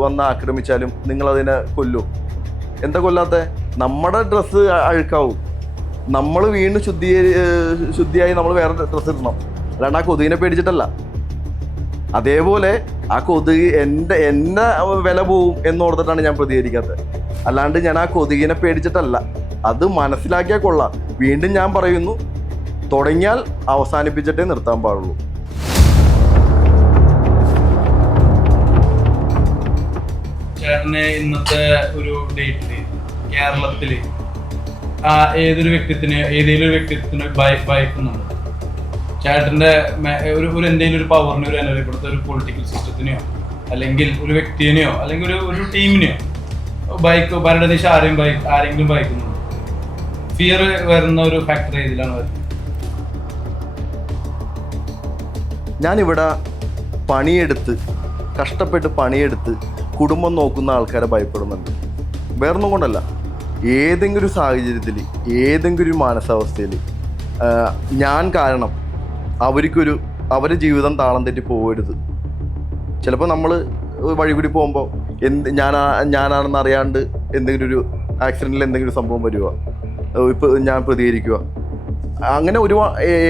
വന്ന് ആക്രമിച്ചാലും നിങ്ങളതിനെ കൊല്ലും. എന്താ കൊല്ലാത്ത? നമ്മുടെ ഡ്രസ്സ് അഴുക്കാവും. നമ്മൾ വീണ്ടും ശുദ്ധിയായി നമ്മൾ വേറെ ഡ്രസ്സ് ഇടണം. അല്ലാണ്ട് ആ കൊതുകിനെ പേടിച്ചിട്ടല്ല. അതേപോലെ ആ കൊതുക് എന്നെ വില പോവും എന്നോർത്തിട്ടാണ് ഞാൻ പ്രതികരിക്കാത്തത്. അല്ലാണ്ട് ഞാൻ ആ കൊതുകിനെ പേടിച്ചിട്ടല്ല. അത് മനസ്സിലാക്കിയാൽ കൊള്ളാം. വീണ്ടും ഞാൻ പറയുന്നു, തുടങ്ങിയാൽ അവസാനിപ്പിച്ചിട്ടേ നിർത്താൻ പാടുള്ളൂ. ചേട്ടന് ഇന്നത്തെ ഒരു ഡേറ്റില് കേരളത്തില് ഏതൊരു വ്യക്തിത്വത്തിന് ഭയക്കുന്നുണ്ട്. ചേട്ടന്റെ ഒരു എന്തെങ്കിലും ഒരു പവറിനെ, ഒരു ഇവിടുത്തെ ഒരു പൊളിറ്റിക്കൽ സിസ്റ്റത്തിനെയോ അല്ലെങ്കിൽ ഒരു വ്യക്തിനെയോ അല്ലെങ്കിൽ ഒരു ടീമിനെയോ ഭരണദേശം ആരെങ്കിലും ഭയക്കുന്നുണ്ടോ? ഫിയർ വരുന്ന ഒരു ഫാക്ടർ ഏതിലാണ് വരുന്നത്? ഞാനിവിടെ കഷ്ടപ്പെട്ട് പണിയെടുത്ത് കുടുംബം നോക്കുന്ന ആൾക്കാരെ ഭയപ്പെടുന്നുണ്ട്. വേറൊന്നും കൊണ്ടല്ല, ഏതെങ്കിലും സാഹചര്യത്തിൽ ഏതെങ്കിലും ഒരു മാനസാവസ്ഥയിൽ ഞാൻ കാരണം അവരുടെ ജീവിതം താളം തെറ്റി പോകരുത്. ചിലപ്പോൾ നമ്മൾ വഴി കൂടി പോകുമ്പോൾ ഞാനാണെന്ന് അറിയാണ്ട് എന്തെങ്കിലും ഒരു ആക്സിഡൻറ്റിൽ എന്തെങ്കിലും സംഭവം വരിക, ഇപ്പോൾ ഞാൻ പ്രതികരിക്കുക, അങ്ങനെ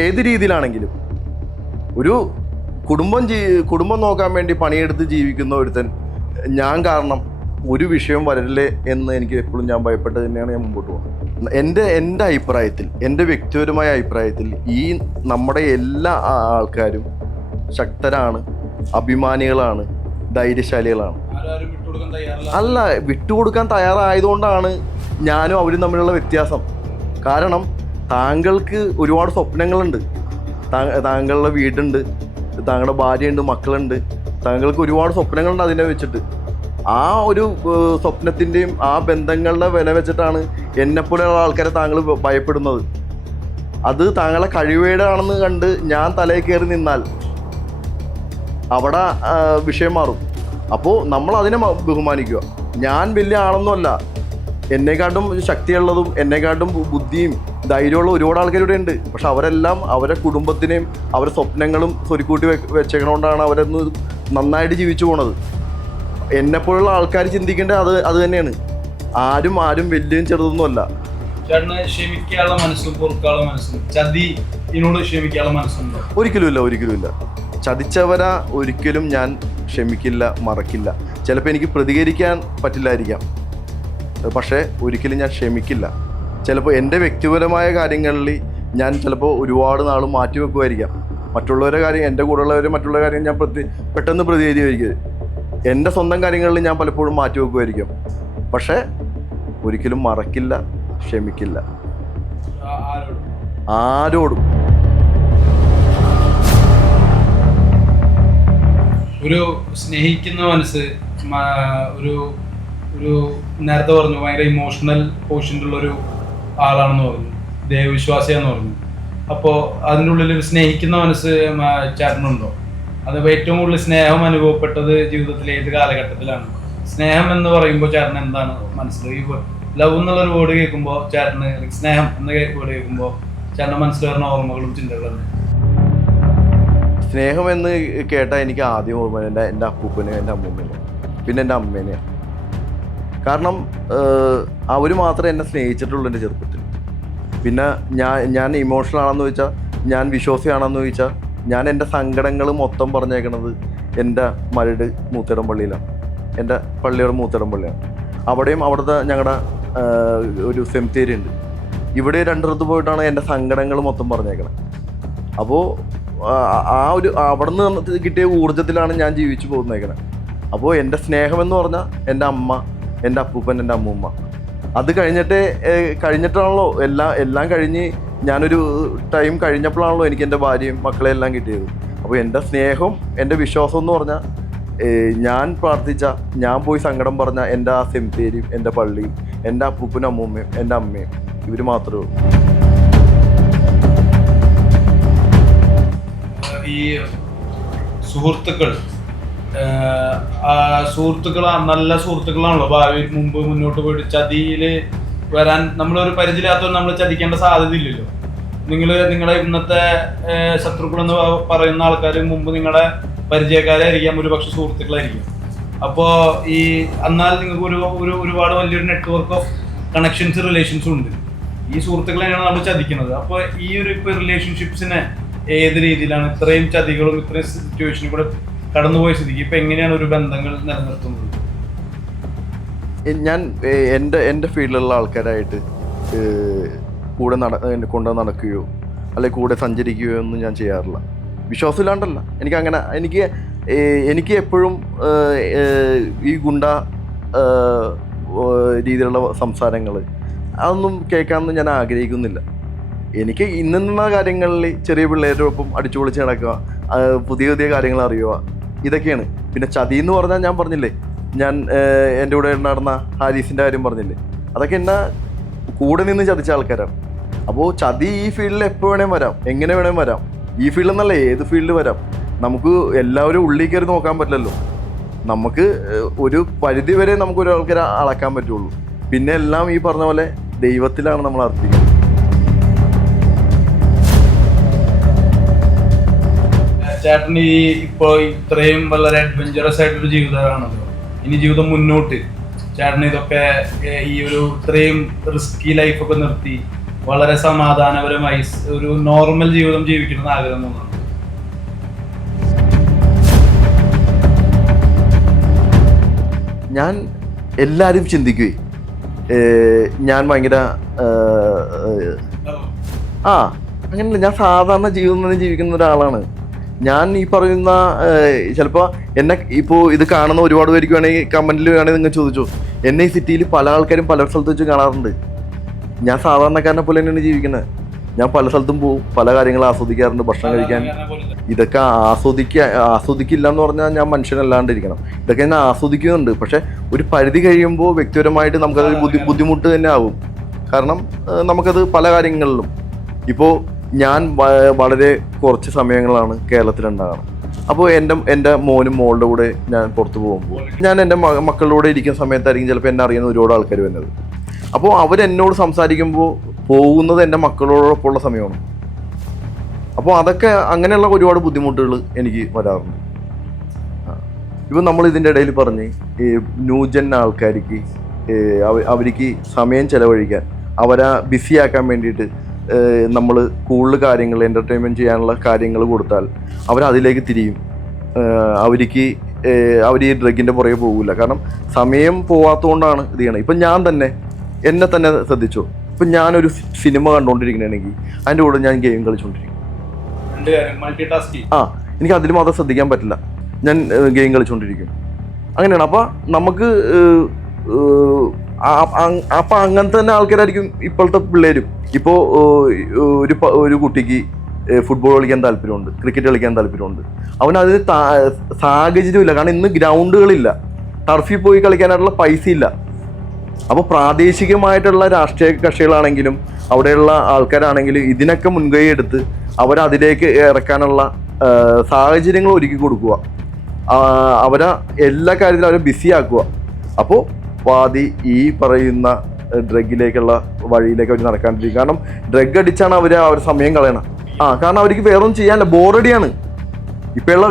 ഏത് രീതിയിലാണെങ്കിലും ഒരു കുടുംബം നോക്കാൻ വേണ്ടി പണിയെടുത്ത് ജീവിക്കുന്ന ഒരുത്തൻ ഞാൻ കാരണം ഒരു വിഷയം വരല്ലേ എന്ന് എനിക്ക് എപ്പോഴും ഞാൻ ഭയപ്പെട്ട് തന്നെയാണ് ഞാൻ മുമ്പോട്ട് പോകുന്നത്. എൻ്റെ അഭിപ്രായത്തിൽ, എൻ്റെ വ്യക്തിപരമായ അഭിപ്രായത്തിൽ ഈ നമ്മുടെ എല്ലാ ആൾക്കാരും ശക്തരാണ്, അഭിമാനികളാണ്, ധൈര്യശാലികളാണ്. അല്ല, വിട്ടുകൊടുക്കാൻ തയ്യാറായതുകൊണ്ടാണ് ഞാനും അവരും തമ്മിലുള്ള വ്യത്യാസം. കാരണം താങ്കൾക്ക് ഒരുപാട് സ്വപ്നങ്ങളുണ്ട്, താങ്കളുടെ വീടുണ്ട്, താങ്കളുടെ ഭാര്യയുണ്ട്, മക്കളുണ്ട്, താങ്കൾക്ക് ഒരുപാട് സ്വപ്നങ്ങളുണ്ട്. അതിനെ വെച്ചിട്ട് ആ ഒരു സ്വപ്നത്തിൻ്റെയും ആ ബന്ധങ്ങളുടെ വില വെച്ചിട്ടാണ് എന്നെപ്പോലെയുള്ള ആൾക്കാരെ താങ്കൾ ഭയപ്പെടുന്നത്. അത് താങ്കളെ കഴിവേടാണെന്ന് കണ്ട് ഞാൻ തലയിൽ കയറി നിന്നാൽ അവിടെ വിഷയം മാറും. അപ്പോൾ നമ്മൾ അതിനെ ബഹുമാനിക്കുക. ഞാൻ വലിയ ആളൊന്നുമല്ല, എന്നെക്കാട്ടും ശക്തിയുള്ളതും എന്നെക്കാട്ടും ബുദ്ധിയും ധൈര്യമുള്ള ഒരുപാട് ആൾക്കാരിവിടെ ഉണ്ട്. പക്ഷെ അവരെല്ലാം അവരുടെ കുടുംബത്തിനെയും അവരുടെ സ്വപ്നങ്ങളും സ്വരുക്കൂട്ടി വെച്ചേക്കണോണ്ടാണ് അവരൊന്ന് നന്നായിട്ട് ജീവിച്ചു പോണത്. എന്നെപ്പോലുള്ള ആൾക്കാർ ചിന്തിക്കേണ്ടത് അത് തന്നെയാണ്. ആരും വലിയ ചെറുതൊന്നുമല്ല. ക്ഷമിക്കാനുള്ള മനസ്സും പൊറുക്കാനുള്ള മനസ്സും ചതിനോട് ക്ഷമിക്കാനുള്ള മനസ്സുണ്ടോ? ഒരിക്കലുമില്ല. ചതിച്ചവരാ ഒരിക്കലും ഞാൻ ക്ഷമിക്കില്ല, മറക്കില്ല. ചിലപ്പോൾ എനിക്ക് പ്രതികരിക്കാൻ പറ്റില്ലായിരിക്കാം, പക്ഷേ ഒരിക്കലും ഞാൻ ക്ഷമിക്കില്ല. ചിലപ്പോൾ എൻ്റെ വ്യക്തിപരമായ കാര്യങ്ങളിൽ ഞാൻ ചിലപ്പോൾ ഒരുപാട് നാൾ മാറ്റി വെക്കുമായിരിക്കാം. മറ്റുള്ളവരുടെ കാര്യം, എൻ്റെ കൂടെയുള്ളവർ മറ്റുള്ള കാര്യം ഞാൻ പെട്ടെന്ന് പ്രതികരിക്കുമായിരിക്കും. എൻ്റെ സ്വന്തം കാര്യങ്ങളിൽ ഞാൻ പലപ്പോഴും മാറ്റി വെക്കുമായിരിക്കും. പക്ഷേ ഒരിക്കലും മറക്കില്ല, ക്ഷമിക്കില്ല ആരോടും. ഒരു സ്നേഹിക്കുന്ന മനസ്സ്, ഒരു ഒരു നേരത്തെ പറഞ്ഞു ഭയങ്കര ഇമോഷണൽ കോഷ്യൻ്റുള്ളൊരു ആളാണെന്ന് പറഞ്ഞു, ദൈവവിശ്വാസിയാന്ന് പറഞ്ഞു. അപ്പോൾ അതിൻ്റെ ഉള്ളിൽ ഒരു സ്നേഹിക്കുന്ന മനസ്സ് ചേട്ടനുണ്ടോ? അത് ഏറ്റവും കൂടുതൽ സ്നേഹം അനുഭവപ്പെട്ടത് ജീവിതത്തിലെ ഏത് കാലഘട്ടത്തിലാണ്? സ്നേഹം എന്ന് പറയുമ്പോൾ ചേട്ടൻ എന്താണ് മനസ്സിൽ? ഈ ലവ് എന്നുള്ളൊരു വേർഡ് കേൾക്കുമ്പോൾ ചേട്ടന്, സ്നേഹം എന്ന വേർഡ് കേൾക്കുമ്പോൾ ചേട്ടൻ്റെ മനസ്സിൽ വരുന്ന ഓർമ്മകളും ചിന്തകളും? സ്നേഹം എന്ന് കേട്ടാൽ എനിക്ക് ആദ്യം ഓർമ്മ എൻ്റെ അപ്പൂപ്പനെ, എൻ്റെ അമ്മൂമ്മനെ, പിന്നെ എൻ്റെ അമ്മേനെയാണ്. കാരണം അവർ മാത്രമേ എന്നെ സ്നേഹിച്ചിട്ടുള്ളൂ എൻ്റെ ചെറുപ്പത്തിൽ. പിന്നെ ഞാൻ ഇമോഷണൽ ആണെന്ന് ചോദിച്ചാൽ, ഞാൻ വിശ്വാസിയാണെന്ന് ചോദിച്ചാൽ, ഞാൻ എൻ്റെ സങ്കടങ്ങൾ മൊത്തം പറഞ്ഞേക്കണത് എൻ്റെ മരട് മൂത്തേടം പള്ളിയിലാണ്. എൻ്റെ പള്ളിയുടെ മൂത്തേടം പള്ളിയാണ്. അവിടെയും അവിടുത്തെ ഞങ്ങളുടെ ഒരു സെമിത്തേരി ഉണ്ട്. ഇവിടെ രണ്ടിടത്ത് പോയിട്ടാണ് എൻ്റെ സങ്കടങ്ങൾ മൊത്തം പറഞ്ഞേക്കണത്. അപ്പോൾ അവിടെ നിന്ന് കിട്ടിയ ഊർജ്ജത്തിലാണ് ഞാൻ ജീവിച്ചു പോകുന്നേക്കണത്. അപ്പോൾ എൻ്റെ സ്നേഹമെന്ന് പറഞ്ഞാൽ എൻ്റെ അമ്മ, എൻ്റെ അപ്പൂപ്പൻ, എൻ്റെ അമ്മൂമ്മ. അത് കഴിഞ്ഞിട്ടാണല്ലോ എല്ലാം കഴിഞ്ഞ് ഞാനൊരു ടൈം കഴിഞ്ഞപ്പോഴാണല്ലോ എനിക്ക് എൻ്റെ ഭാര്യയും മക്കളെ എല്ലാം കിട്ടിയത്. അപ്പോൾ എൻ്റെ സ്നേഹം, എൻ്റെ വിശ്വാസം എന്ന് പറഞ്ഞാൽ ഞാൻ പ്രാർത്ഥിച്ച, ഞാൻ പോയി സങ്കടം പറഞ്ഞ എൻ്റെ ആ സെമിത്തേരിയും, എൻ്റെ പള്ളിയും, എൻ്റെ അപ്പൂപ്പനും അമ്മൂമ്മയും, എൻ്റെ അമ്മയും, ഇവർ മാത്രമേ ഉള്ളൂ. ഈ സുഹൃത്തുക്കൾ നല്ല സുഹൃത്തുക്കളാണല്ലോ ഭാവിയിൽ മുമ്പ് മുന്നോട്ട് പോയിട്ട് ചതിയിൽ വരാൻ നമ്മളൊരു പരിചയമില്ലാത്തവർ നമ്മൾ ചതിക്കേണ്ട സാധ്യതയില്ലല്ലോ. നിങ്ങളുടെ ഇന്നത്തെ ശത്രുക്കളെന്ന് പറയുന്ന ആൾക്കാർ മുമ്പ് നിങ്ങളുടെ പരിചയക്കാരായിരിക്കാം, ഒരുപക്ഷെ സുഹൃത്തുക്കളായിരിക്കും. അപ്പോൾ എന്നാൽ നിങ്ങൾക്ക് ഒരുപാട് വലിയൊരു നെറ്റ്വർക്ക് ഓഫ് കണക്ഷൻസ്, റിലേഷൻസും ഉണ്ട്. ഈ സുഹൃത്തുക്കളെയാണ് നമ്മൾ ചതിക്കുന്നത്. അപ്പോൾ ഈ ഒരു റിലേഷൻഷിപ്സിനെ ഏത് രീതിയിലാണ് ഇത്രയും ചതികളും ഇത്രയും സിറ്റുവേഷനും കൂടെ കടന്നുപോയ സ്ഥിതിക്ക് ഇപ്പം എങ്ങനെയാണ് ഒരു ബന്ധങ്ങൾ നിലനിർത്തുന്നത്? ഞാൻ എൻ്റെ ഫീൽഡിലുള്ള ആൾക്കാരായിട്ട് കൂടെ കൊണ്ട് നടക്കുകയോ അല്ലെങ്കിൽ കൂടെ സഞ്ചരിക്കുകയോ ഒന്നും ഞാൻ ചെയ്യാറില്ല. വിശ്വാസമില്ലാണ്ടല്ല, എനിക്ക് എപ്പോഴും ഈ ഗുണ്ട രീതിയിലുള്ള സംസാരങ്ങൾ അതൊന്നും കേൾക്കാമെന്ന് ഞാൻ ആഗ്രഹിക്കുന്നില്ല. എനിക്ക് ഇന്ന കാര്യങ്ങളിൽ ചെറിയ പിള്ളേരോടൊപ്പം അടിച്ചു പൊളിച്ച് നടക്കുക, പുതിയ പുതിയ കാര്യങ്ങൾ അറിയുക, ഇതൊക്കെയാണ്. പിന്നെ ചതി എന്ന് പറഞ്ഞാൽ ഞാൻ പറഞ്ഞില്ലേ, ഞാൻ എൻ്റെ കൂടെ നടന്ന ഹാരിസിൻ്റെ കാര്യം പറഞ്ഞില്ലേ, അതൊക്കെ എന്നെ കൂടെ നിന്ന് ചതിച്ച ആൾക്കാരാണ്. അപ്പോൾ ചതി ഈ ഫീൽഡിൽ എപ്പോൾ വേണേലും വരാം, എങ്ങനെ വേണേലും വരാം. ഈ ഫീൽഡിൽ നിന്നല്ല, ഏത് ഫീൽഡിൽ വരാം. നമുക്ക് എല്ലാവരും ഉള്ളിൽ കയറി നോക്കാൻ പറ്റില്ലല്ലോ. നമുക്ക് ഒരു പരിധി വരെ നമുക്ക് ഒരാൾക്കാരെ അളക്കാൻ പറ്റുള്ളൂ. പിന്നെ എല്ലാം ഈ പറഞ്ഞ പോലെ ദൈവത്തിലാണ് നമ്മൾ അർപ്പിക്കുന്നത്. ചേട്ടൻ ഇപ്പോൾ ഇത്രയും വളരെ അഡ്വഞ്ചറസ് ആയിട്ടൊരു ജീവിതമാണല്ലോ. ഇനി ജീവിതം മുന്നോട്ട് ചേട്ടൻ ഇതൊക്കെ ഈ ഒരു ഇത്രയും റിസ്കി ലൈഫൊക്കെ നിർത്തി വളരെ സമാധാനപരമായി ഒരു നോർമൽ ജീവിതം ജീവിക്കണമെന്ന് ആഗ്രഹം തോന്നുന്നു. ഞാൻ എല്ലാവരും ചിന്തിക്കുകയെ ഞാൻ ഭയങ്കര അങ്ങനെയല്ല, ഞാൻ സാധാരണ ജീവിതം തന്നെ ജീവിക്കുന്ന ഒരാളാണ്. ഞാൻ ഈ പറയുന്ന ചിലപ്പോൾ എന്നെ ഇപ്പോൾ ഇത് കാണുന്ന ഒരുപാട് പേർക്ക് വേണമെങ്കിൽ കമൻറ്റിൽ വേണമെങ്കിൽ നിങ്ങൾ ചോദിച്ചു, എന്നെ ഈ സിറ്റിയിൽ പല ആൾക്കാരും പല സ്ഥലത്ത് വെച്ച് കാണാറുണ്ട്. ഞാൻ സാധാരണക്കാരനെ പോലെ തന്നെയാണ് ജീവിക്കുന്നത്. ഞാൻ പല സ്ഥലത്തും പോകും, പല കാര്യങ്ങൾ ആസ്വദിക്കാറുണ്ട്, ഭക്ഷണം കഴിക്കാൻ. ഇതൊക്കെ ആസ്വദിക്കില്ല എന്ന് പറഞ്ഞാൽ ഞാൻ മനുഷ്യനല്ലാണ്ടിരിക്കണം. ഇതൊക്കെ ഞാൻ ആസ്വദിക്കുന്നുണ്ട്. പക്ഷെ ഒരു പരിധി കഴിയുമ്പോൾ വ്യക്തിപരമായിട്ട് നമുക്കതൊരു ബുദ്ധിമുട്ട് തന്നെ ആവും. കാരണം നമുക്കത് പല കാര്യങ്ങളിലും ഇപ്പോൾ ഞാൻ വളരെ കുറച്ച് സമയങ്ങളാണ് കേരളത്തിലുണ്ടാകണം. അപ്പോൾ എൻ്റെ മോനും മോളുടെ കൂടെ ഞാൻ പുറത്ത് പോകുമ്പോൾ ഞാൻ എൻ്റെ മക്കളുടെ കൂടെ ഇരിക്കുന്ന സമയത്തായിരിക്കും ചിലപ്പോൾ എന്നെ അറിയുന്ന ഒരുപാട് ആൾക്കാർ വരുന്നത്. അപ്പോൾ അവരെന്നോട് സംസാരിക്കുമ്പോൾ പോകുന്നത് എൻ്റെ മക്കളോടൊപ്പമുള്ള സമയമാണ്. അപ്പോൾ അതൊക്കെ അങ്ങനെയുള്ള ഒരുപാട് ബുദ്ധിമുട്ടുകൾ എനിക്ക് വരാറുണ്ട്. ഇപ്പം നമ്മൾ ഇതിൻ്റെ ഇടയിൽ പറഞ്ഞ് ഈ ന്യൂജൻ ആൾക്കാർക്ക് അവർക്ക് സമയം ചെലവഴിക്കാൻ, അവരെ ബിസിയാക്കാൻ വേണ്ടിയിട്ട് നമ്മൾ കൂടുതൽ കാര്യങ്ങൾ എൻ്റർടൈൻമെൻറ്റ് ചെയ്യാനുള്ള കാര്യങ്ങൾ കൊടുത്താൽ അവരതിലേക്ക് തിരിയും. അവർ ഈ ഡ്രഗിൻ്റെ പുറകെ പോകില്ല. കാരണം സമയം പോവാത്തതുകൊണ്ടാണ് ഇത് ചെയ്യണം. ഇപ്പം ഞാൻ തന്നെ എന്നെ തന്നെ ശ്രദ്ധിച്ചു. ഇപ്പം ഞാനൊരു സിനിമ കണ്ടുകൊണ്ടിരിക്കണമെങ്കിൽ അതിൻ്റെ കൂടെ ഞാൻ ഗെയിം കളിച്ചുകൊണ്ടിരിക്കും. എനിക്ക് അതിൽ മാത്രം ശ്രദ്ധിക്കാൻ പറ്റില്ല, ഞാൻ ഗെയിം കളിച്ചുകൊണ്ടിരിക്കും. അങ്ങനെയാണ്. അപ്പോൾ നമുക്ക് അപ്പം അങ്ങനത്തെ തന്നെ ആൾക്കാരായിരിക്കും ഇപ്പോഴത്തെ പിള്ളേരും. ഇപ്പോൾ ഒരു കുട്ടിക്ക് ഫുട്ബോൾ കളിക്കാൻ താല്പര്യമുണ്ട്, ക്രിക്കറ്റ് കളിക്കാൻ താല്പര്യമുണ്ട്. അവനതിന് സാഹചര്യമില്ല. കാരണം ഇന്ന് ഗ്രൗണ്ടുകളില്ല, ടർഫിൽ പോയി കളിക്കാനായിട്ടുള്ള പൈസ ഇല്ല. അപ്പോൾ പ്രാദേശികമായിട്ടുള്ള രാഷ്ട്രീയ കക്ഷികളാണെങ്കിലും അവിടെയുള്ള ആൾക്കാരാണെങ്കിലും ഇതിനൊക്കെ മുൻകൈ എടുത്ത് അവരതിലേക്ക് ഇറക്കാനുള്ള സാഹചര്യങ്ങൾ ഒരുക്കി കൊടുക്കുക, അവരെ എല്ലാ കാര്യത്തിലും അവരെ ബിസി ആക്കുക. അപ്പോൾ പാതി ഈ പറയുന്ന ഡ്രഗിലേക്കുള്ള വഴിയിലേക്ക് അവർ നടക്കാണ്ടിരിക്കും. കാരണം ഡ്രഗ് അടിച്ചാണ് അവർ സമയം കളയണം. കാരണം അവർക്ക് വേറൊന്നും ചെയ്യാനില്ല, ബോറടിയാണ്. ഇപ്പോഴുള്ള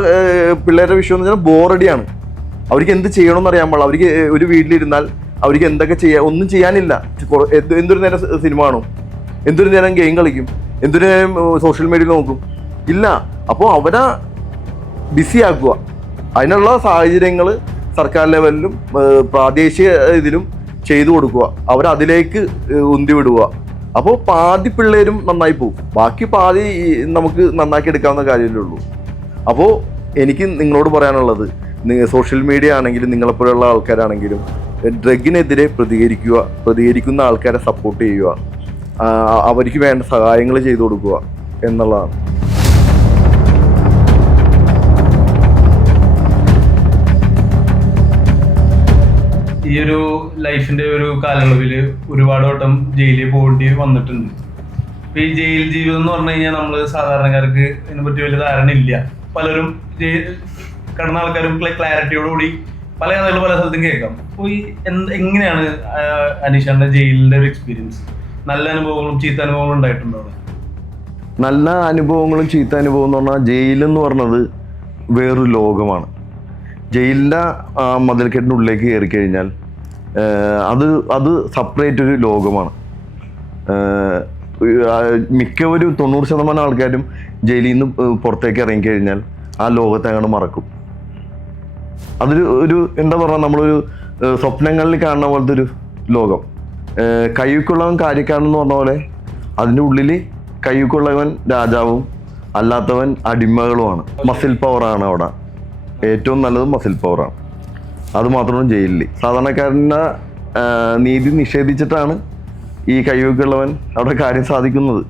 പിള്ളേരുടെ വിഷയം എന്ന് വെച്ചാൽ ബോറടിയാണ്. അവർക്ക് എന്ത് ചെയ്യണമെന്ന് അറിയാൻ പാടില്ല. അവർക്ക് ഒരു വീട്ടിലിരുന്നാൽ അവർക്ക് എന്തൊക്കെ ഒന്നും ചെയ്യാനില്ല. എന്തൊരു നേരം സിനിമ കാണും, എന്തൊരു നേരം ഗെയിം കളിക്കും, എന്തൊരു നേരം സോഷ്യൽ മീഡിയയിൽ നോക്കും, ഇല്ല. അപ്പോൾ അവരെ ബിസി ആക്കുക. അതിനുള്ള സാഹചര്യങ്ങൾ സർക്കാർ ലെവലിലും പ്രാദേശിക ഇതിലും ചെയ്തു കൊടുക്കുക, അവരതിലേക്ക് ഉന്തി വിടുക. അപ്പോൾ പാതി പിള്ളേരും നന്നായി പോകും, ബാക്കി പാതി നമുക്ക് നന്നാക്കി എടുക്കാവുന്ന കാര്യമല്ലേ ഉള്ളൂ. അപ്പോൾ എനിക്ക് നിങ്ങളോട് പറയാനുള്ളത്, സോഷ്യൽ മീഡിയ ആണെങ്കിലും നിങ്ങളെപ്പോലുള്ള ആൾക്കാരാണെങ്കിലും ഡ്രഗിനെതിരെ പ്രതികരിക്കുന്ന ആൾക്കാരെ സപ്പോർട്ട് ചെയ്യുക, അവർക്ക് വേണ്ട സഹായങ്ങൾ ചെയ്തു കൊടുക്കുക എന്നുള്ളതാണ്. ഈ ഒരു ലൈഫിന്റെ ഒരു കാലയളവിൽ ഒരുപാട് വട്ടം ജയിലിൽ പോകേണ്ടി വന്നിട്ടുണ്ട്. ഇപ്പൊ ഈ ജയിൽ ജീവിതം എന്ന് പറഞ്ഞു കഴിഞ്ഞാൽ നമ്മൾ സാധാരണക്കാർക്ക് ഇതിനെ പറ്റി വലിയ ധാരണ ഇല്ല. പലരും കടന്ന ആൾക്കാരും ക്ലാരിറ്റിയോടുകൂടി പല കഥകൾ പല സ്ഥലത്തും കേൾക്കാം. അപ്പോൾ ഈ എങ്ങനെയാണ് അനീഷാന്റെ ജയിലിന്റെ ഒരു എക്സ്പീരിയൻസ്? നല്ല അനുഭവങ്ങളും ചീത്ത അനുഭവങ്ങളും ഉണ്ടായിട്ടുണ്ടോ? നല്ല അനുഭവങ്ങളും ചീത്ത അനുഭവം എന്ന് പറഞ്ഞാൽ ജയിലെന്ന് പറഞ്ഞത് വേറൊരു ലോകമാണ്. ജയിലിൻ്റെ മതിൽക്കെട്ടിൻ്റെ ഉള്ളിലേക്ക് കയറി കഴിഞ്ഞാൽ അത് സെപ്പറേറ്റ് ഒരു ലോകമാണ്. മിക്കവരും 90% ആൾക്കാരും ജയിലിൽ നിന്ന് പുറത്തേക്ക് ഇറങ്ങിക്കഴിഞ്ഞാൽ ആ ലോകത്തെ അങ്ങോട്ട് മറക്കും. അതൊരു എന്താ പറയുക, നമ്മളൊരു സ്വപ്നങ്ങളിൽ കാണുന്ന പോലത്തെ ഒരു ലോകം. കയ്യൂക്കുള്ളവൻ കാര്യക്കാരൻ എന്ന് പറഞ്ഞ പോലെ അതിൻ്റെ ഉള്ളിൽ കയ്യൂക്കുള്ളവൻ രാജാവും അല്ലാത്തവൻ അടിമകളുമാണ്. മസിൽ പവറാണ് അവിടെ ഏറ്റവും നല്ലത്, മസിൽ പവറാണ്. അത് മാത്രമാണ് ജയിലിൽ. സാധാരണക്കാരൻ്റെ നീതി നിഷേധിച്ചിട്ടാണ് ഈ കയ്യൂക്കുള്ളവൻ അവിടെ കാര്യം സാധിക്കുന്നത്.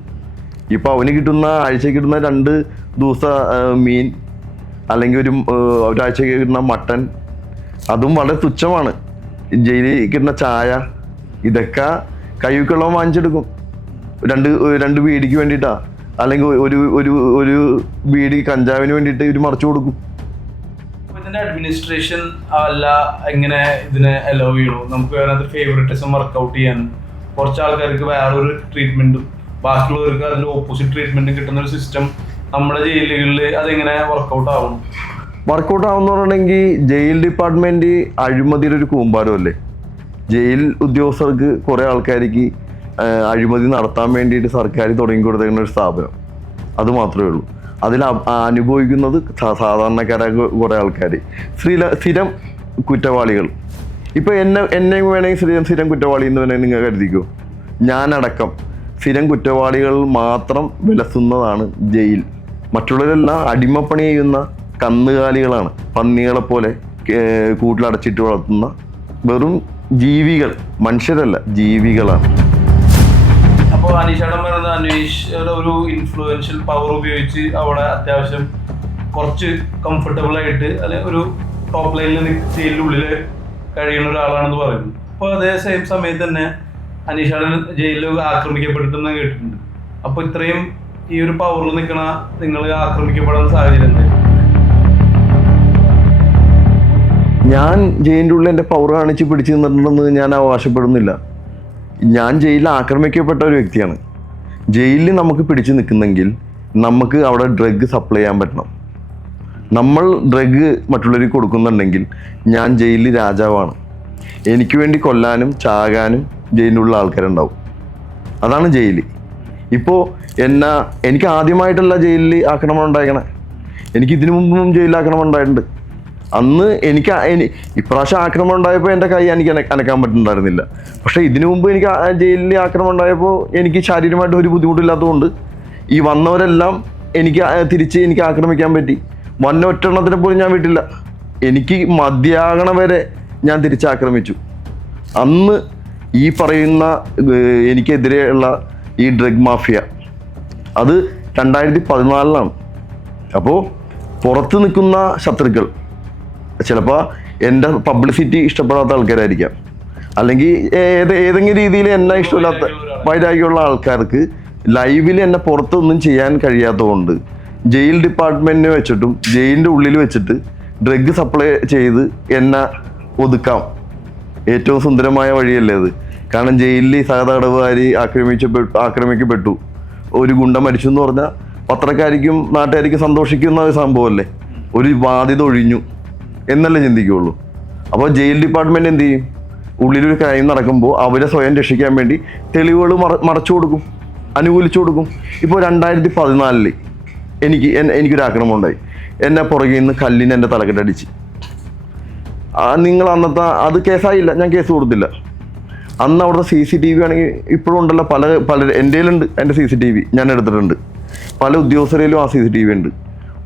ഇപ്പോൾ അവന് കിട്ടുന്ന ആഴ്ചയ്ക്ക് കിട്ടുന്ന 2 ദിവസം മീൻ അല്ലെങ്കിൽ ഒരാഴ്ചയ്ക്ക് കിട്ടുന്ന മട്ടൻ, അതും വളരെ തുച്ഛമാണ്. ജയിലിൽ കിട്ടുന്ന ചായ, ഇതൊക്കെ കയ്യൂക്കുള്ളവൻ വാങ്ങിച്ചെടുക്കും. രണ്ട് ബീഡിക്ക് വേണ്ടിയിട്ടാണ്, അല്ലെങ്കിൽ ഒരു ബീഡി കഞ്ചാവിന് വേണ്ടിയിട്ട് ഇവർ മറിച്ചു കൊടുക്കും. ഇതിന്റെ അഡ്മിനിസ്ട്രേഷൻ അല്ല എങ്ങനെ ഇതിനെ അലോ ചെയ്യണോ? നമുക്ക് അതിനകത്ത് ഫേവറിറ്റിസം വർക്ക്ഔട്ട് ചെയ്യാൻ കുറച്ച് ആൾക്കാർക്ക് വേറൊരു ട്രീറ്റ്മെന്റും ബാക്കിയുള്ളവർക്ക് അതിന്റെ ഓപ്പോസിറ്റ് ട്രീറ്റ്മെന്റും കിട്ടുന്ന ഒരു സിസ്റ്റം നമ്മുടെ ജയിലുകളിൽ അതെങ്ങനെ വർക്കൗട്ട് ആവണം? വർക്കൗട്ട് ആവുന്ന പറഞ്ഞിട്ടുണ്ടെങ്കിൽ ജയിൽ ഡിപ്പാർട്ട്മെന്റ് അഴിമതിയുടെ ഒരു കൂമ്പാരമല്ലേ. ജയിൽ ഉദ്യോഗസ്ഥർക്ക് കുറേ ആൾക്കാർക്ക് അഴിമതി നടത്താൻ വേണ്ടിയിട്ട് സർക്കാർ തുടങ്ങി കൊടുത്തേക്കുന്ന ഒരു സ്ഥാപനം, അത് മാത്രമേ ഉള്ളൂ. അതിൽ അനുഭവിക്കുന്നത് സാധാരണക്കാരായ കുറേ ആൾക്കാർ, സ്ഥിരം കുറ്റവാളികൾ. ഇപ്പോൾ എന്നെ വേണമെങ്കിൽ സ്ഥിരം കുറ്റവാളി എന്ന് വേണമെങ്കിൽ നിങ്ങൾ കരുതിക്കോ. ഞാനടക്കം സ്ഥിരം കുറ്റവാളികൾ മാത്രം വിലസുന്നതാണ് ജയിൽ. മറ്റുള്ളവരെല്ലാം അടിമപ്പണി ചെയ്യുന്ന കന്നുകാലികളാണ്, പന്നികളെ പോലെ കൂട്ടിലടച്ചിട്ട് വളർത്തുന്ന വെറും ജീവികൾ, മനുഷ്യരല്ല, ജീവികളാണ്. അപ്പോൾ അനീഷേട്ടൻ പറയുന്നത് അനീഷയുടെ ഒരു ഇൻഫ്ലുവൻഷ്യൽ പവർ ഉപയോഗിച്ച് അവിടെ അത്യാവശ്യം കുറച്ച് കംഫർട്ടബിൾ ആയിട്ട് അല്ലെങ്കിൽ ഒരു ടോപ്പ് ലൈനിൽ ജയിലിനുള്ളിൽ കഴിയുന്ന ഒരാളാണെന്ന് പറയുന്നു. അപ്പോൾ അതേ സെയിം സമയത്ത് തന്നെ അനീഷേട്ടൻ ജയിലിൽ ആക്രമിക്കപ്പെട്ടിട്ടെന്ന് കേട്ടിട്ടുണ്ട്. അപ്പോൾ ഇത്രയും ഈ ഒരു പവറിൽ നിൽക്കണ നിങ്ങൾ ആക്രമിക്കപ്പെടുന്ന സാഹചര്യം എന്തായാലും? ഞാൻ ജയിലിൻ്റെ ഉള്ളിൽ എൻ്റെ പവർ കാണിച്ച് പിടിച്ചു നിന്നിട്ടുണ്ടെന്ന് ഞാൻ അവകാശപ്പെടുന്നില്ല. ഞാൻ ജയിലിൽ ആക്രമിക്കപ്പെട്ട ഒരു വ്യക്തിയാണ്. ജയിലിൽ നമുക്ക് പിടിച്ചു നിൽക്കുന്നെങ്കിൽ നമുക്ക് അവിടെ ഡ്രഗ് സപ്ലൈ ചെയ്യാൻ പറ്റണം. നമ്മൾ ഡ്രഗ് മറ്റുള്ളവർക്ക് കൊടുക്കുന്നുണ്ടെങ്കിൽ ഞാൻ ജയിലിൽ രാജാവാണ്. എനിക്ക് വേണ്ടി കൊല്ലാനും ചാകാനും ജയിലിലുള്ള ആൾക്കാരുണ്ടാവും. അതാണ് ജയിൽ. ഇപ്പോൾ എനിക്ക് ആദ്യമായിട്ടുള്ള ജയിലിൽ ആക്രമണം ഉണ്ടായിരിക്കണേ. എനിക്ക് ഇതിനു മുമ്പും ജയിലിൽ ആക്രമണം ഉണ്ടായിട്ടുണ്ട്. അന്ന് ഇപ്രാവശ്യം ആക്രമണം ഉണ്ടായപ്പോൾ എൻ്റെ കൈ എനിക്ക് അനക്കാൻ പറ്റുന്നുണ്ടായിരുന്നില്ല. പക്ഷേ ഇതിനു മുമ്പ് എനിക്ക് ജയിലിൽ ആക്രമണം ഉണ്ടായപ്പോൾ എനിക്ക് ശാരീരികമായിട്ട് ഒരു ബുദ്ധിമുട്ടില്ലാത്തതുകൊണ്ട് ഈ വന്നവരെല്ലാം എനിക്ക് ആക്രമിക്കാൻ പറ്റി. വന്ന ഒറ്റെണ്ണത്തിനെ പോലും ഞാൻ വിട്ടില്ല. എനിക്ക് മതിയാകണ വരെ ഞാൻ തിരിച്ചാക്രമിച്ചു. അന്ന് ഈ പറയുന്ന എനിക്കെതിരെയുള്ള ഈ ഡ്രഗ് മാഫിയ അത് 2014 അപ്പോൾ പുറത്ത് നിൽക്കുന്ന ശത്രുക്കൾ ചിലപ്പോൾ എൻ്റെ പബ്ലിസിറ്റി ഇഷ്ടപ്പെടാത്ത ആൾക്കാരായിരിക്കാം, അല്ലെങ്കിൽ ഏതെങ്കിലും രീതിയിൽ എന്നെ ഇഷ്ടമില്ലാത്ത വൈരാഗ്യമുള്ള ആൾക്കാർക്ക് ലൈവിൽ എന്നെ പുറത്തൊന്നും ചെയ്യാൻ കഴിയാത്തതുകൊണ്ട് ജയിൽ ഡിപ്പാർട്ട്മെൻറ്റിനെ വെച്ചിട്ടും ജയിലിൻ്റെ ഉള്ളിൽ വെച്ചിട്ട് ഡ്രഗ് സപ്ലൈ ചെയ്ത് എന്നെ ഒതുക്കാം. ഏറ്റവും സുന്ദരമായ വഴിയല്ലേ അത്? കാരണം ജയിലിൽ സഹതടവുകാർ ആക്രമിക്കപ്പെട്ടു, ഒരു ഗുണ്ട മരിച്ചു എന്ന് പറഞ്ഞാൽ പത്രക്കാർക്കും നാട്ടുകാർക്കും സന്തോഷിക്കുന്ന ഒരു സംഭവമല്ലേ, ഒരു ബാധ്യത ഒഴിഞ്ഞു എന്നല്ലേ ചിന്തിക്കുകയുള്ളൂ. അപ്പോൾ ജയിൽ ഡിപ്പാർട്ട്മെൻറ്റ് എന്ത് ചെയ്യും? ഉള്ളിലൊരു ക്രൈം നടക്കുമ്പോൾ അവരെ സ്വയം രക്ഷിക്കാൻ വേണ്ടി തെളിവുകൾ മറച്ചു കൊടുക്കും, അനുകൂലിച്ചു കൊടുക്കും. ഇപ്പോൾ 2014 എനിക്കൊരു ആക്രമണം ഉണ്ടായി. എന്നെ പുറകിൽ നിന്ന് കല്ലിന് എൻ്റെ തലക്കെട്ടടിച്ച്. നിങ്ങൾ അന്നത്തെ അത് കേസായില്ല, ഞാൻ കേസ് കൊടുത്തില്ല. അന്ന് അവിടുത്തെ CCTV ആണെങ്കിൽ ഇപ്പോഴും ഉണ്ടല്ലോ, പല എൻ്റെ കയ്യിലുണ്ട്. എൻ്റെ CCTV ഞാൻ എടുത്തിട്ടുണ്ട്. പല ഉദ്യോഗസ്ഥരിലും ആ CCTV ഉണ്ട്.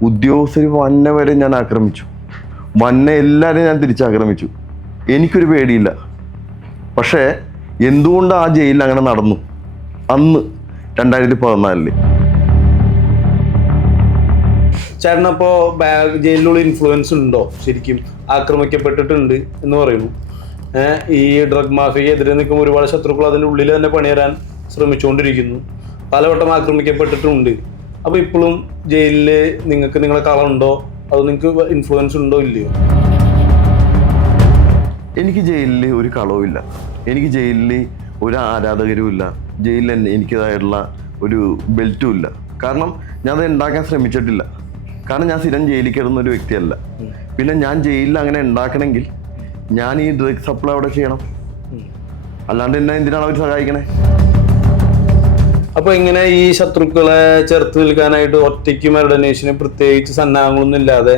ഉദ്യോഗസ്ഥർ വന്നെ വരെ ഞാൻ ആക്രമിച്ചു, വന്നെ എല്ലാവരെയും ഞാൻ തിരിച്ചാക്രമിച്ചു. എനിക്കൊരു പേടിയില്ല. പക്ഷേ എന്തുകൊണ്ട് ആ ജയിലിൽ അങ്ങനെ നടന്നു അന്ന് 2014? ചേട്ടനപ്പോ ജയിലിലുള്ള ഇൻഫ്ലുവൻസ് ഉണ്ടോ? ശരിക്കും ആക്രമിക്കപ്പെട്ടിട്ടുണ്ട് എന്ന് പറയുന്നു. ഈ ഡ്രഗ് മാഫിയക്കെതിരെ നിൽക്കുമ്പോൾ ഒരുപാട് ശത്രുക്കൾ അതിൻ്റെ ഉള്ളിൽ തന്നെ പണിയേറാൻ ശ്രമിച്ചുകൊണ്ടിരിക്കുന്നു. പലവട്ടം ആക്രമിക്കപ്പെട്ടിട്ടുണ്ട്. അപ്പോൾ ഇപ്പോഴും ജയിലിൽ നിങ്ങളെ കളറുണ്ടോ, അത് നിങ്ങൾക്ക് ഇൻഫ്ലുവൻസ് ഉണ്ടോ ഇല്ലയോ? എനിക്ക് ജയിലിൽ ഒരു കളവുമില്ല, എനിക്ക് ജയിലിൽ ഒരു ആരാധകരും ഇല്ല, ജയിലിൽ എനിക്കതായിട്ടുള്ള ഒരു ബെൽറ്റും ഇല്ല. കാരണം ഞാൻ അത് ഉണ്ടാക്കാൻ ശ്രമിച്ചിട്ടില്ല. കാരണം ഞാൻ സ്ഥിരം ജയിലിൽ കയറുന്ന ഒരു വ്യക്തിയല്ല. പിന്നെ ഞാൻ ജയിലിൽ അങ്ങനെ ഉണ്ടാക്കണമെങ്കിൽ ഞാൻ ഈ ഡ്രഗ് സപ്ലൈ അവിടെ ചെയ്യണം, അല്ലാണ്ട് എന്നെ എന്തിനാണ് അവർ സഹായിക്കണേ? അപ്പൊ ഇങ്ങനെ ഈ ശത്രുക്കളെ ചെറുത്ത് നിൽക്കാനായിട്ട് ഒറ്റയ്ക്ക് മരടനേഷന് പ്രത്യേകിച്ച് സന്നാഹങ്ങളൊന്നും ഇല്ലാതെ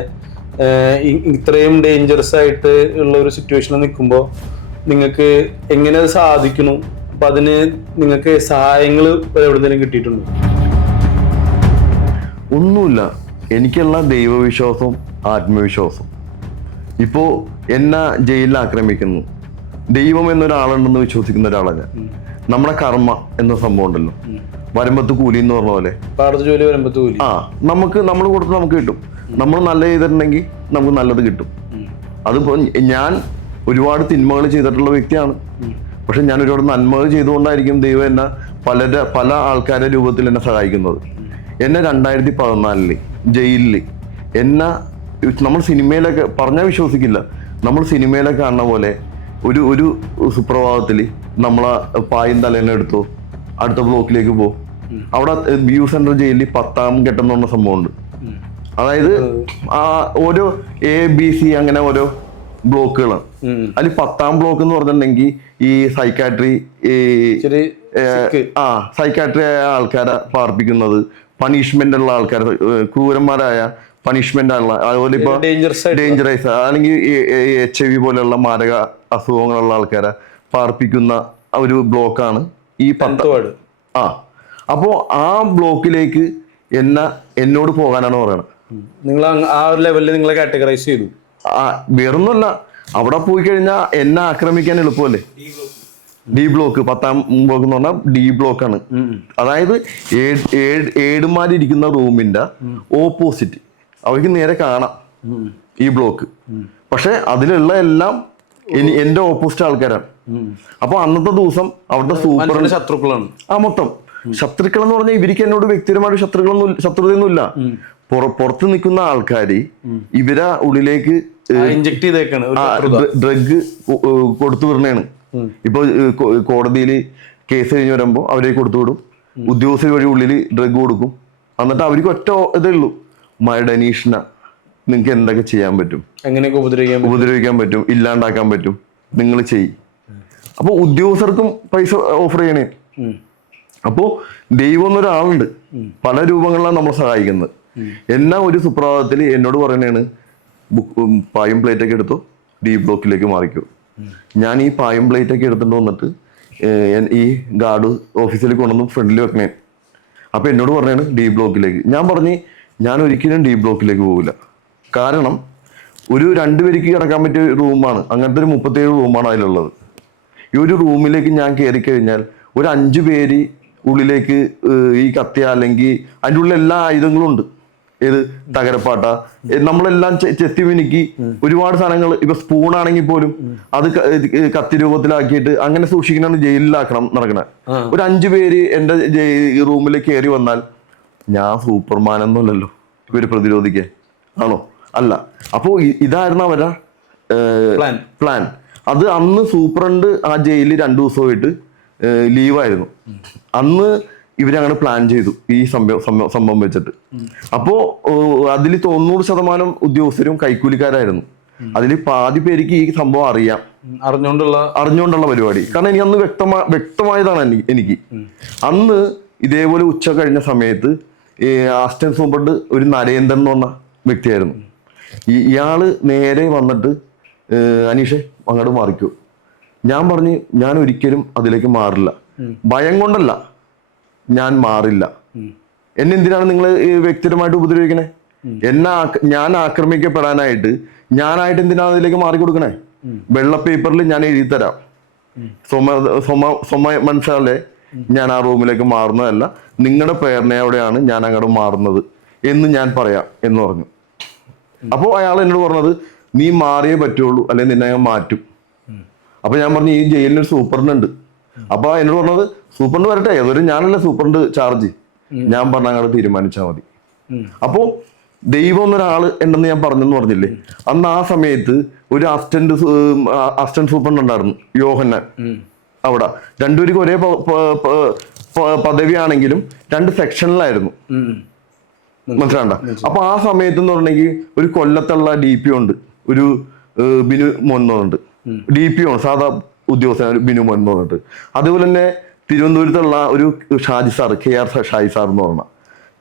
ഇത്രയും ഡേഞ്ചറസ് ആയിട്ട് ഉള്ള ഒരു സിറ്റുവേഷനിൽ നിൽക്കുമ്പോൾ നിങ്ങൾക്ക് എങ്ങനെ അത് സാധിക്കുന്നു? അപ്പൊ അതിന് നിങ്ങൾക്ക് സഹായങ്ങൾ എവിടെന്നെങ്കിലും കിട്ടിയിട്ടുണ്ടോ? ഒന്നുമില്ല. എനിക്കുള്ള ദൈവവിശ്വാസവും ആത്മവിശ്വാസവും. ഇപ്പോൾ എന്നെ ജയിലിൽ ആക്രമിക്കുന്നു, ദൈവം എന്നൊരാളുണ്ടെന്ന് വിശ്വസിക്കുന്ന ഒരാളാണ് ഞാൻ. നമ്മുടെ കർമ്മ എന്ന സംഭവം ഉണ്ടല്ലോ, വരമ്പത്ത് കൂലി എന്ന് പറഞ്ഞ പോലെ. പാടത്ത് ജോലി വരമ്പത്ത് കൂലി. നമ്മൾ കൊടുത്ത് നമുക്ക് കിട്ടും. നമ്മൾ നല്ല ചെയ്തിട്ടുണ്ടെങ്കിൽ നമുക്ക് നല്ലത് കിട്ടും. അതിപ്പോൾ ഞാൻ ഒരുപാട് തിന്മകൾ ചെയ്തിട്ടുള്ള വ്യക്തിയാണ്. പക്ഷെ ഞാൻ ഒരുപാട് നന്മകൾ ചെയ്തുകൊണ്ടായിരിക്കും ദൈവം എന്നെ പല ആൾക്കാരുടെ രൂപത്തിൽ എന്നെ സഹായിക്കുന്നത്. എന്നെ 2014 ജയിലിൽ എന്നെ നമ്മൾ സിനിമയിലൊക്കെ പറഞ്ഞാൽ വിശ്വസിക്കില്ല, നമ്മൾ സിനിമയിലൊക്കെ കാണുന്ന പോലെ ഒരു സുപ്രഭാതത്തിൽ നമ്മളെ പായും തലേനെ എടുത്തോ, അടുത്ത ബ്ലോക്കിലേക്ക് പോ. അവിടെ വ്യൂ സെൻട്രൽ ജയിലിൽ 10ാം ഘട്ടം എന്ന് പറഞ്ഞ സംഭവമുണ്ട്. അതായത് ഓരോ ABC അങ്ങനെ ഓരോ ബ്ലോക്കുകളാണ്. അതിൽ 10ാം ബ്ലോക്ക് എന്ന് പറഞ്ഞിട്ടുണ്ടെങ്കിൽ ഈ സൈക്കാട്രി ആയ ആൾക്കാരെ പാർപ്പിക്കുന്നത്, പണിഷ്മെന്റ് ഉള്ള ആൾക്കാർ, ക്രൂരന്മാരായ പണിഷ്മെന്റ് ഉള്ള, അതുപോലെ ഇപ്പൊ ഡേഞ്ചറസ് അല്ലെങ്കിൽ HIV പോലെയുള്ള മാരക അസുഖങ്ങളുള്ള ആൾക്കാരെ പാർപ്പിക്കുന്ന ഒരു ബ്ലോക്കാണ് ഈ 10ാം വാർഡ്. അപ്പോ ആ ബ്ലോക്കിലേക്ക് എന്നോട് പോകാനാണ് പറയണത്. നിങ്ങൾ ആ ഒരു ലെവലിൽ നിങ്ങളെ കാറ്റഗറൈസ് ചെയ്തു. വേറൊന്നുമല്ല, അവിടെ പോയി കഴിഞ്ഞാൽ എന്നെ ആക്രമിക്കാൻ എളുപ്പമല്ലേ. D ബ്ലോക്ക്, 10ാം ബ്ലോക്ക് എന്ന് പറഞ്ഞാൽ D ബ്ലോക്കാണ്. അതായത് ഏടുമാരിയിരിക്കുന്ന റൂമിന്റെ ഓപ്പോസിറ്റ് അവർക്ക് നേരെ കാണാം ഈ ബ്ലോക്ക്. പക്ഷെ അതിലുള്ള എല്ലാം എന്റെ ഓപ്പോസിറ്റ് ആൾക്കാരാണ്. അപ്പൊ അന്നത്തെ ദിവസം അവിടുത്തെ സൂപ്പർ ശത്രുക്കളാണ്. മൊത്തം ശത്രുക്കൾ എന്ന് പറഞ്ഞാൽ ഇവർക്ക് എന്നോട് വ്യക്തിപരമായിട്ട് ശത്രുതയൊന്നും ഇല്ല. പുറത്ത് നിൽക്കുന്ന ആൾക്കാര് ഇവരെ ഉള്ളിലേക്ക് ഇഞ്ചക്ട് ചെയ്തേക്കാണ്, ഡ്രഗ് കൊടുത്തു വിടണേണ്. ഇപ്പൊ കോടതിയിൽ കേസ് കഴിഞ്ഞ് വരുമ്പോ അവരേക്ക് കൊടുത്തു വിടും. ഉദ്യോഗസ്ഥർ വഴി ഉള്ളിൽ ഡ്രഗ് കൊടുക്കും. എന്നിട്ട് അവർക്ക് ഒറ്റ ഇതേ ഉള്ളൂ, ഡനീഷിനെ നിങ്ങൾക്ക് എന്തൊക്കെ ചെയ്യാൻ പറ്റും, എങ്ങനെയൊക്കെ ഉപദ്രവിക്കാൻ പറ്റും, ഇല്ലാണ്ടാക്കാൻ പറ്റും, നിങ്ങൾ ചെയ്യും. അപ്പൊ ഉദ്യോഗസ്ഥർക്കും പൈസ ഓഫർ ചെയ്യണേ. അപ്പോ ദൈവം എന്നൊരാളുണ്ട്, പല രൂപങ്ങളിലാണ് നമ്മളെ സഹായിക്കുന്നത്. എന്നാ ഒരു സുപ്രഭാതത്തിൽ എന്നോട് പറയണേണ്, പായും പ്ലേറ്റൊക്കെ എടുത്തോ, D ബ്ലോക്കിലേക്ക് മാറിക്കോ. ഞാൻ ഈ പായും പ്ലേറ്റൊക്കെ എടുത്തിട്ട് വന്നിട്ട് ഈ ഗാർഡ് ഓഫീസിൽ കൊണ്ടുവന്ന് ഫ്രണ്ടിൽ വെക്കണേ. അപ്പൊ എന്നോട് പറഞ്ഞാണ് D ബ്ലോക്കിലേക്ക്. ഞാൻ ഒരിക്കലും D ബ്ലോക്കിലേക്ക് പോകില്ല. കാരണം ഒരു 2 പേർക്ക് കിടക്കാൻ പറ്റിയ റൂമാണ്, അങ്ങനത്തെ ഒരു 37 റൂമാണ് അതിലുള്ളത്. ഈ ഒരു റൂമിലേക്ക് ഞാൻ കയറി കഴിഞ്ഞാൽ ഒരു 5 പേര് ഉള്ളിലേക്ക് ഈ കത്തിയ അല്ലെങ്കിൽ അതിൻ്റെ ഉള്ളിൽ എല്ലാ ആയുധങ്ങളും ഉണ്ട്. ഏത് തകരപ്പാട്ട നമ്മളെല്ലാം ചെത്തി മിനുക്കി ഒരുപാട് സാധനങ്ങൾ, ഇപ്പൊ സ്പൂണാണെങ്കിൽ പോലും അത് കത്തി രൂപത്തിലാക്കിയിട്ട് അങ്ങനെ സൂക്ഷിക്കണം, ജയിലിലാക്കണം നടക്കണേ. ഒരു 5 പേര് എന്റെ റൂമിലേക്ക് കയറി വന്നാൽ ഞാൻ സൂപ്പർമാൻ ഒന്നുമല്ലല്ലോ ഇവര് പ്രതിരോധിക്കാൻ, ആണോ? അല്ല. അപ്പോ ഇതായിരുന്നു അവരുടെ പ്ലാൻ. അത് അന്ന് സൂപ്രണ്ട് ആ ജയിലിൽ 2 ദിവസമായിട്ട് ലീവായിരുന്നു. അന്ന് ഇവരങ്ങനെ പ്ലാൻ ചെയ്തു ഈ സംഭവം വെച്ചിട്ട്. അപ്പോ അതിൽ 90% ഉദ്യോഗസ്ഥരും കൈക്കൂലിക്കാരായിരുന്നു. അതിൽ പാതി പേർക്ക് ഈ സംഭവം അറിയാം, അറിഞ്ഞുകൊണ്ടുള്ള പരിപാടി. കാരണം എനിക്ക് അന്ന് വ്യക്തമായതാണ് എനിക്ക്. അന്ന് ഇതേപോലെ ഉച്ച കഴിഞ്ഞ സമയത്ത് അസിസ്റ്റന്റ് സൂപ്രണ്ട് ഒരു നരേന്ദ്രൻ എന്ന് പറഞ്ഞ വ്യക്തിയായിരുന്നു. ഇയാള് നേരെ വന്നിട്ട് അനീഷെ അങ്ങോട്ട് മാറിക്കോ. ഞാൻ പറഞ്ഞു ഞാൻ ഒരിക്കലും അതിലേക്ക് മാറില്ല. ഭയം കൊണ്ടല്ല, ഞാൻ മാറില്ല. എന്നെ എന്തിനാണ് നിങ്ങൾ വ്യക്തിപരമായിട്ട് ഉപദ്രവിക്കണേ? ഞാൻ ആക്രമിക്കപ്പെടാനായിട്ട് ഞാനായിട്ട് എന്തിനാണ് അതിലേക്ക് മാറിക്കൊടുക്കണേ? വെള്ള പേപ്പറിൽ ഞാൻ എഴുതി തരാം, മനസ്സിലെ ഞാൻ ആ റൂമിലേക്ക് മാറുന്നതല്ല, നിങ്ങളുടെ പ്രേരണയോടെയാണ് ഞാൻ അങ്ങോട്ട് മാറുന്നത് എന്ന് ഞാൻ പറയാം എന്ന് പറഞ്ഞു. അപ്പോൾ അയാൾ എന്നോട് പറഞ്ഞത് നീ മാറിയേ പറ്റുള്ളൂ, അല്ലെങ്കിൽ നിന്നെ ഞാൻ മാറ്റും. അപ്പൊ ഞാൻ പറഞ്ഞു ഈ ജയിലിനൊരു സൂപ്രണ്ട്. അപ്പൊ എന്നോട് പറഞ്ഞത് സൂപ്രണ്ട് വരട്ടെ, ഏതൊരു ഞാനല്ല സൂപ്രണ്ട് ചാർജ്, ഞാൻ പറഞ്ഞ അങ്ങോട്ട് തീരുമാനിച്ചാൽ മതി. അപ്പോ ദൈവം എന്നൊരാള് ഉണ്ടെന്ന് ഞാൻ പറഞ്ഞെന്ന് പറഞ്ഞില്ലേ, അന്ന് ആ സമയത്ത് ഒരു അസിസ്റ്റന്റ് സൂപ്രണ്ട് ഉണ്ടായിരുന്നു, യോഹന്നാൻ. അവിടെ 2 പേർക്ക് ഒരേ പദവിയാണെങ്കിലും 2 സെക്ഷനിലായിരുന്നു, മനസ്സിലാണ്ട. അപ്പൊ ആ സമയത്ത് എന്ന് പറഞ്ഞെങ്കിൽ ഒരു കൊല്ലത്തുള്ള DP ഉണ്ട്, ഒരു ബിനു മോൻ എന്ന് പറഞ്ഞിട്ട് DP ആണ്, സാധാ ഉദ്യോഗസ്ഥൻ ബിനു മോൻ എന്ന് പറഞ്ഞിട്ട്. അതുപോലെ തന്നെ തിരുവനന്തപുരത്തുള്ള ഒരു Shaji sir, KR Shaji sir എന്ന് പറഞ്ഞ,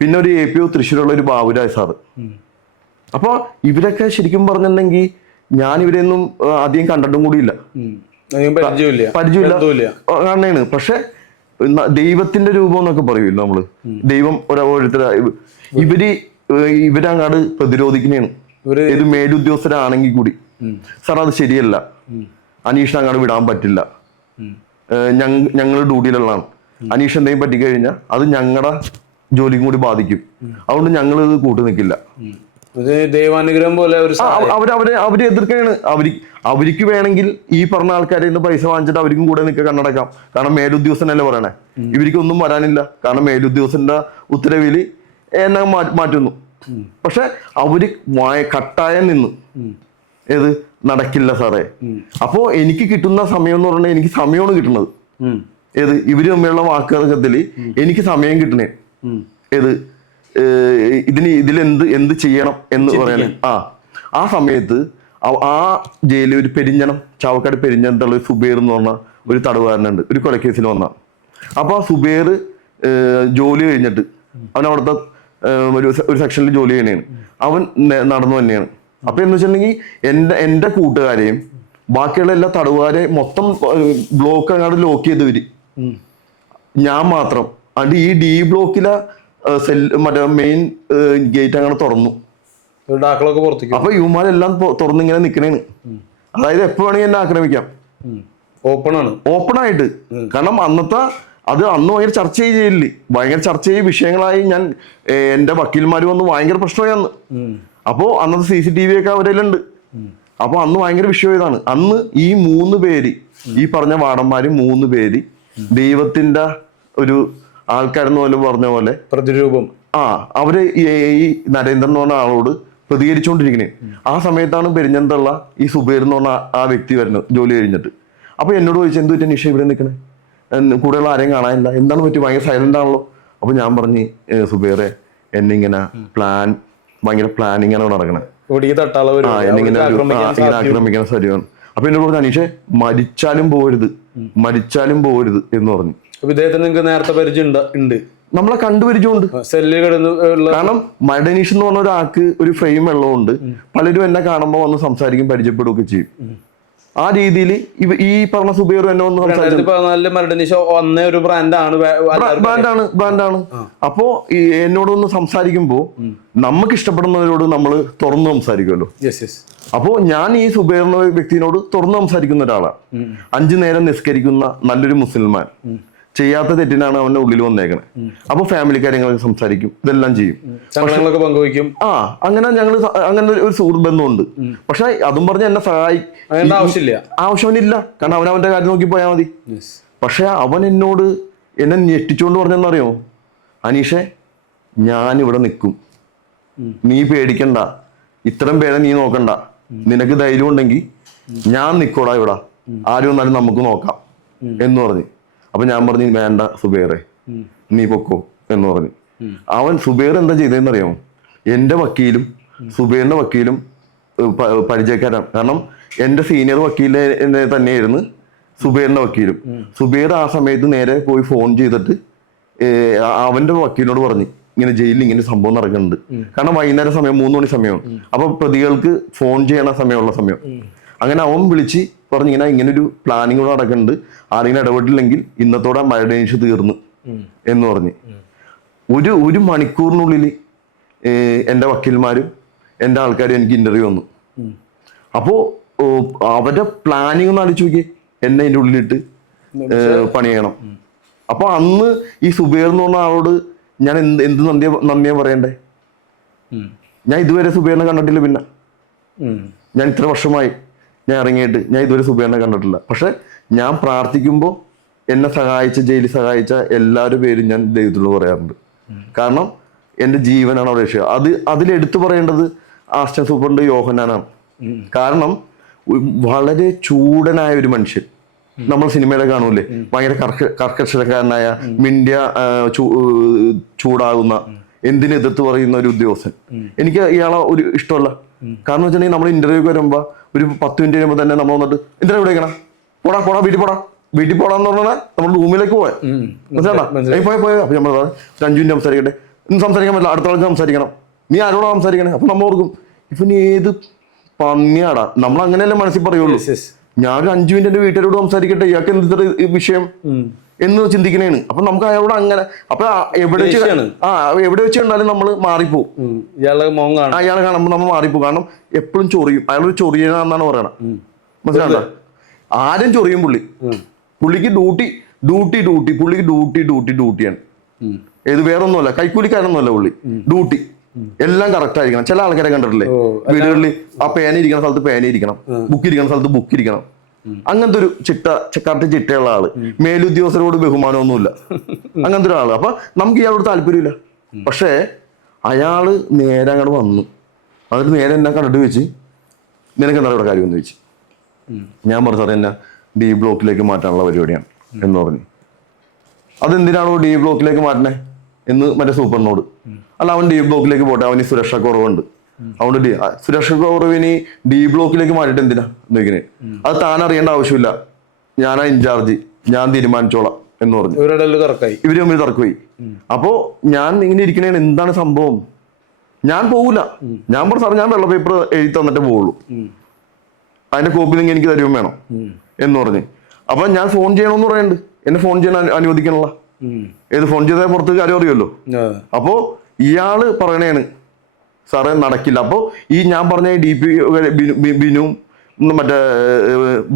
പിന്നെ ഒരു APO തൃശ്ശൂരുള്ള ഒരു ബാബുരാജ് സാറ്. അപ്പൊ ഇവരൊക്കെ ശരിക്കും പറഞ്ഞിട്ടുണ്ടെങ്കിൽ ഞാൻ ഇവരെയൊന്നും അധികം കണ്ടിട്ടും കൂടിയില്ല, പരിചയമില്ല കാണാണ്. പക്ഷെ ദൈവത്തിന്റെ രൂപം എന്നൊക്കെ പറയൂല്ലോ നമ്മള്, ദൈവം ഓരോരുത്തര ഇവരങ്ങാട് പ്രതിരോധിക്കുന്നതാണ്. ഏത് മേലുദ്യോഗസ്ഥരാണെങ്കിൽ കൂടി സാർ അത് ശരിയല്ല, അനീഷിനെ അങ്ങോട്ട് വിടാൻ പറ്റില്ല, ഞങ്ങൾ ഡ്യൂട്ടിയിലുള്ളതാണ്, അനീഷ് എന്തെങ്കിലും പറ്റിക്കഴിഞ്ഞാൽ അത് ഞങ്ങളുടെ ജോലിക്കും കൂടി ബാധിക്കും, അതുകൊണ്ട് ഞങ്ങൾ ഇത് കൂട്ടു നിൽക്കില്ല. ദൈവാനുഗ്രഹം പോലെ അവര് എതിർക്കാണ്. അവർക്ക് വേണമെങ്കിൽ ഈ പറഞ്ഞ ആൾക്കാരെ ഇന്ന് പൈസ വാങ്ങിച്ചിട്ട് അവർക്കും കൂടെ നിൽക്കുക, കണ്ണടക്കാം. കാരണം മേലുദ്യോഗസ്ഥനല്ലേ പറയണേ, ഇവർക്കൊന്നും വരാനില്ല. കാരണം മേലുദ്യോഗസ്ഥന്റെ ഉത്തരവിൽ എന്നെ മാറ്റുന്നു. പക്ഷെ അവര് കട്ടായം നിന്ന് ഏത് നടക്കില്ല സാറേ. അപ്പോ എനിക്ക് കിട്ടുന്ന സമയം എന്ന് പറഞ്ഞാൽ എനിക്ക് സമയമാണ് കിട്ടുന്നത്. ഏത് ഇവര് തമ്മിലുള്ള വാക്കുതർക്കത്തില് എനിക്ക് സമയം കിട്ടണേ. ഏത് ഇതിലെന്ത് ചെയ്യണം എന്ന് പറയാൻ. ആ സമയത്ത് ആ ജയിലിൽ ഒരു പെരിഞ്ഞണം, ചാവക്കാട് പെരിഞ്ഞണത്തുള്ള ഒരു സുബൈർ എന്ന് പറഞ്ഞ ഒരു തടവുകാരനുണ്ട്, ഒരു കൊലക്കേസിൽ വന്ന. അപ്പൊ ആ സുബൈർ ജോലി കഴിഞ്ഞിട്ട് അവൻ അവിടുത്തെ ഒരു സെക്ഷനിൽ ജോലി ചെയ്യണേണ്, അവൻ നടന്നു തന്നെയാണ്. അപ്പൊ എന്ന് വെച്ചിട്ടുണ്ടെങ്കിൽ എന്റെ കൂട്ടുകാരെയും ബാക്കിയുള്ള എല്ലാ തടവുകാരെയും മൊത്തം ബ്ലോക്ക് അങ്ങോട്ട് ലോക്ക് ചെയ്ത് വരും. ഞാൻ മാത്രം അത് ഈ D ബ്ലോക്കിലെ മറ്റേ മെയിൻ ഗേറ്റ് അങ്ങനെ തുറന്നു. അപ്പൊ യുമാരെല്ലാം തുറന്നിങ്ങനെ നിക്കണേണ്. അതായത് എപ്പോ വേണമെങ്കിൽ എന്നെ ആക്രമിക്കാം, ഓപ്പൺ ആയിട്ട്. കാരണം അന്ന് ഭയങ്കര ചർച്ച ചെയ്യില്ല, ഭയങ്കര ചർച്ച ചെയ്യ വിഷയങ്ങളായി. ഞാൻ എന്റെ വക്കീൽമാര് വന്ന് ഭയങ്കര പ്രശ്നമായി അന്ന്. അപ്പോ അന്നത്തെ CCTV ഒക്കെ അവരെല്ലാം. അപ്പൊ അന്ന് ഭയങ്കര വിഷയമായതാണ്. അന്ന് ഈ 3 പേര്, ഈ പറഞ്ഞ വാർഡന്മാര് 3 പേര് ദൈവത്തിന്റെ ഒരു ആൾക്കാരെന്ന് പോലെ പറഞ്ഞ പോലെ പ്രതിരൂപം. അവര് ഈ നരേന്ദ്രൻ എന്ന് പറഞ്ഞ ആളോട് പ്രതികരിച്ചുകൊണ്ടിരിക്കണേ. ആ സമയത്താണ് പെരിഞ്ഞന്തുള്ള ഈ സുബൈർ എന്ന് പറഞ്ഞ ആ വ്യക്തി വരുന്നത് ജോലി കഴിഞ്ഞിട്ട്. അപ്പൊ എന്നോട് ചോദിച്ചു എന്ത് പറ്റിയ നിഷ ഇവിടെ നിൽക്കണേ, കൂടെയുള്ള ആരെയും കാണാനില്ല, എന്താണ് പറ്റി, ഭയങ്കര സൈലന്റ് ആണല്ലോ. അപ്പൊ ഞാൻ പറഞ്ഞു സുബൈറെ എന്നെ ഇങ്ങനെ ഭയങ്കര പ്ലാനിങ് ആണ് നടക്കണേ, എന്നിങ്ങനെ ആക്രമിക്കാൻ സാധ്യമാണ്. അപ്പൊ എന്നോട് പറഞ്ഞു അനീഷെ മരിച്ചാലും പോകരുത് എന്ന് പറഞ്ഞു. നേരത്തെ പരിചയം നമ്മളെ കണ്ടുപരിചയമുണ്ട്. കാരണം മഡനീഷ് എന്ന് പറഞ്ഞ ഒരാൾക്ക് ഒരു ഫ്രെയിം ഉള്ളതുകൊണ്ട് പലരും എന്നെ കാണുമ്പോൾ വന്ന് സംസാരിക്കും, പരിചയപ്പെടുകയൊക്കെ ചെയ്യും. ആ രീതിയിൽ ഈ പറഞ്ഞ സുബൈർ എന്നെ ഒന്ന് ബ്രാൻഡാണ്. അപ്പോ എന്നോടൊന്ന് സംസാരിക്കുമ്പോ നമുക്ക് ഇഷ്ടപ്പെടുന്നവരോട് നമ്മൾ തുറന്ന് സംസാരിക്കുമല്ലോ. അപ്പോ ഞാൻ ഈ സുബൈർ എന്ന വ്യക്തിയോട് തുറന്ന് സംസാരിക്കുന്ന ഒരാളാണ്. 5 നേരം നിസ്കരിക്കുന്ന നല്ലൊരു മുസ്ലിമാൻ, ചെയ്യാത്ത തെറ്റിനാണ് അവന്റെ ഉള്ളിൽ വന്നേക്കണേ. അപ്പൊ ഫാമിലി കാര്യങ്ങളൊക്കെ സംസാരിക്കും, ഇതെല്ലാം ചെയ്യും, സങ്കടങ്ങളൊക്കെ പങ്കുവയ്ക്കും. അങ്ങനെ ഞങ്ങൾ അങ്ങനെ ഒരു സുഹൃത്ത് ബന്ധമുണ്ട്. പക്ഷെ അതും പറഞ്ഞ് എന്നെ ആവശ്യമില്ല, കാരണം അവൻ അവന്റെ കാര്യം നോക്കി പോയാൽ മതി. പക്ഷെ അവൻ എന്നെ ഞെട്ടിച്ചുകൊണ്ട് പറഞ്ഞെന്നറിയോ, അനീഷെ ഞാൻ ഇവിടെ നിൽക്കും, നീ പേടിക്കണ്ട, ഇത്രയും പേരെ നീ നോക്കണ്ട, നിനക്ക് ധൈര്യം ഉണ്ടെങ്കിൽ ഞാൻ നിൽക്കോടാ ഇവിടെ, ആരും വന്നാലും നമുക്ക് നോക്കാം എന്ന് പറഞ്ഞു. അപ്പൊ ഞാൻ പറഞ്ഞു വേണ്ട സുബൈറെ, നീ പൊക്കോ എന്ന് പറഞ്ഞു. അവൻ സുബൈർ എന്താ ചെയ്തതെന്നറിയാമോ, എന്റെ വക്കീലും സുബൈറിന്റെ വക്കീലും പരിചയക്കാരാണ്. കാരണം എന്റെ സീനിയർ വക്കീലെ തന്നെയായിരുന്നു സുബൈറിന്റെ വക്കീലും. സുബൈർ ആ സമയത്ത് നേരെ പോയി ഫോൺ ചെയ്തിട്ട് അവന്റെ വക്കീലിനോട് പറഞ്ഞു ഇങ്ങനെ ജയിലിൽ ഇങ്ങനെ സംഭവം നടക്കുന്നുണ്ട്. കാരണം വൈകുന്നേരം സമയം 3 മണി സമയമാണ്, അപ്പൊ പ്രതികൾക്ക് ഫോൺ ചെയ്യണ സമയമുള്ള സമയം. അങ്ങനെ അവൻ വിളിച്ച് പറഞ്ഞു ഇങ്ങനൊരു പ്ലാനിങ് കൂടെ നടക്കുന്നുണ്ട്, ആരെങ്കിലും ഇടപെട്ടില്ലെങ്കിൽ ഇന്നത്തോടെ മരട് അനീഷ് തീർന്നു എന്ന് പറഞ്ഞ്. ഒരു മണിക്കൂറിനുള്ളിൽ എൻ്റെ വക്കീൽമാരും എൻ്റെ ആൾക്കാരും എനിക്ക് ഇന്റർവ്യൂ വന്നു. അപ്പോ അവരുടെ പ്ലാനിങ് ഒന്ന് ആലോചിച്ച് നോക്കിയേ, എന്നെ അതിൻ്റെ ഉള്ളിലിട്ട് പണി ചെയ്യണം. അപ്പൊ അന്ന് ഈ സുബൈർ എന്ന് പറഞ്ഞ ആളോട് ഞാൻ എന്ത് നന്ദിയാ പറയണ്ടേ? ഞാൻ ഇതുവരെ സുബൈറിനെ കണ്ടിട്ടില്ല. പിന്നെ ഞാൻ ഇത്ര വർഷമായി ഞാൻ ഇറങ്ങിയിട്ട് ഞാൻ ഇതുവരെ സുബൈറിനെ കണ്ടിട്ടില്ല. പക്ഷെ ഞാൻ പ്രാർത്ഥിക്കുമ്പോൾ എന്നെ ജയിലിൽ സഹായിച്ച എല്ലാവരുടെ പേരും ഞാൻ ദൈവത്തിനോട് പറയാറുണ്ട്. കാരണം എൻ്റെ ജീവനാണ് അവിടെ രക്ഷ. അതിലെടുത്തു പറയേണ്ടത് അസിസ്റ്റന്റ് സൂപ്രണ്ട് യോഹന്നാനാണ്. കാരണം വളരെ ചൂടനായ ഒരു മനുഷ്യൻ, നമ്മൾ സിനിമയിലെ കാണൂലേ, ഭയങ്കര കർക്കശക്കാരനായ, മിണ്ടിയ ചൂടാകുന്ന, എന്തിനെ എതിർത്ത് പറയുന്ന ഒരു ഉദ്യോഗസ്ഥൻ. എനിക്ക് ഇയാളെ ഒരു ഇഷ്ടമല്ല. കാരണം വെച്ചിട്ടുണ്ടെങ്കിൽ നമ്മൾ ഇന്റർവ്യൂക്ക് വരുമ്പോ ഒരു 10 മിനിറ്റ് കഴിയുമ്പോൾ തന്നെ നമ്മൾ വന്നിട്ട് എന്തിനാ വിളിക്കണം, പോടാ വീട്ടിൽ പോടാന്ന് പറഞ്ഞാൽ നമ്മൾ റൂമിലേക്ക് പോയ പോയ. അപ്പൊ നമ്മൾ 5 മിനിറ്റ് സംസാരിക്കട്ടെ, ഇന്ന് സംസാരിക്കാൻ പറ്റില്ല, അടുത്ത ആൾക്ക് സംസാരിക്കണം, നീ ആരോടാ സംസാരിക്കണേ? അപ്പൊ നമ്മൾ ഓർക്കും ഇവന് ഏത് പന്നിയാടാ, നമ്മൾ അങ്ങനെയല്ലേ മനസ്സിൽ പറയുള്ളൂ. ഞാൻ ഒരു 5 മിനിറ്റ് എന്റെ വീട്ടുകാരോട് സംസാരിക്കട്ടെ, ഇയാൾക്ക് എന്ത് വിഷയം എന്ന് ചിന്തിക്കണേണ്. അപ്പൊ നമുക്ക് അയാളോട് അങ്ങനെ, അപ്പൊ എവിടെ വെച്ച് കണ്ടാലും നമ്മൾ മാറിപ്പോവും. അയാളെ കാണുമ്പോൾ നമ്മൾ മാറിപ്പോവും. കാരണം എപ്പോഴും ചൊറിയും, അയാളൊരു ചൊറിയനാന്നാണ് പറയണത്. മനസ്സിലാണ്ട? ആരും ചൊറിയും പുള്ളിക്ക് പുള്ളിക്ക് ഡ്യൂട്ടിയാണ്. ഏത് വേറൊന്നുമല്ല, കൈക്കൂലിക്കാരൊന്നുമല്ല പുള്ളി, ഡ്യൂട്ടി എല്ലാം കറക്റ്റ് ആയിരിക്കണം. ചില ആൾക്കാരെ കണ്ടിട്ടില്ലേ വീടുകളിൽ ആ പേന ഇരിക്കുന്ന സ്ഥലത്ത് പേന ഇരിക്കണം, ബുക്ക് ഇരിക്കുന്ന സ്ഥലത്ത് ബുക്ക് ഇരിക്കണം. അങ്ങനത്തെ ഒരു കറക്റ്റ് ചിട്ടയുള്ള ആള്. മേലുദ്യോഗസ്ഥരോട് ബഹുമാനമൊന്നുമില്ല, അങ്ങനത്തെ ഒരാള്. അപ്പൊ നമുക്ക് ഇയാളോട് താല്പര്യമില്ല. പക്ഷേ അയാള് നേരെ അങ്ങോട്ട് വന്നു, അതിന് നേരെ എന്നെ കണ്ടിട്ട് വെച്ച് നിനക്ക് എന്താ ഇവിടെ കാര്യം എന്ന് ചോദിച്ചു. ഞാൻ പറഞ്ഞു സാറേ എന്നെ ഡി ബ്ലോക്കിലേക്ക് മാറ്റാനുള്ള പരിപാടിയാണ് എന്ന് പറഞ്ഞു. അതെന്തിനാണോ ഡി ബ്ലോക്കിലേക്ക് മാറ്റണേ എന്ന് മറ്റേ സൂപ്പറിനോട്. അല്ല, അവൻ ഡി ബ്ലോക്കിലേക്ക് പോട്ടെ, അവന് സുരക്ഷ കുറവുണ്ട്, അതുകൊണ്ട് സുരക്ഷ കുറവിന് ഡി ബ്ലോക്കിലേക്ക് മാറ്റിട്ട് എന്തിനാ നോക്കിനെ? അത് താൻ അറിയേണ്ട ആവശ്യമില്ല, ഞാനാ ഇൻചാർജ്, ഞാൻ തീരുമാനിച്ചോളാം എന്ന് പറഞ്ഞു. ഇവര് തമ്മിൽ തർക്കമായി. അപ്പോ ഞാൻ ഇങ്ങനെ ഇരിക്കണേ, എന്താണ് സംഭവം? ഞാൻ പോകൂല. ഞാൻ പറഞ്ഞു സാർ ഞാൻ വെള്ള പേപ്പർ എഴുതി തന്നിട്ടേ പോവുള്ളൂ, അതിന്റെ കോപ്പി നിങ്ങൾ എനിക്ക് തരുകയും വേണം എന്ന് പറഞ്ഞ്. അപ്പൊ ഞാൻ ഫോൺ ചെയ്യണമെന്ന് പറയുന്നുണ്ട്, എന്നെ ഫോൺ ചെയ്യാൻ അനുവദിക്കണല്ല. ഏത് ഫോൺ ചെയ്താൽ പുറത്ത് കാര്യം അറിയുമല്ലോ. അപ്പോ ഇയാള് പറയണേണ് സാറേ നടക്കില്ല. അപ്പോ ഈ ഞാൻ പറഞ്ഞ DP ബിനും മറ്റേ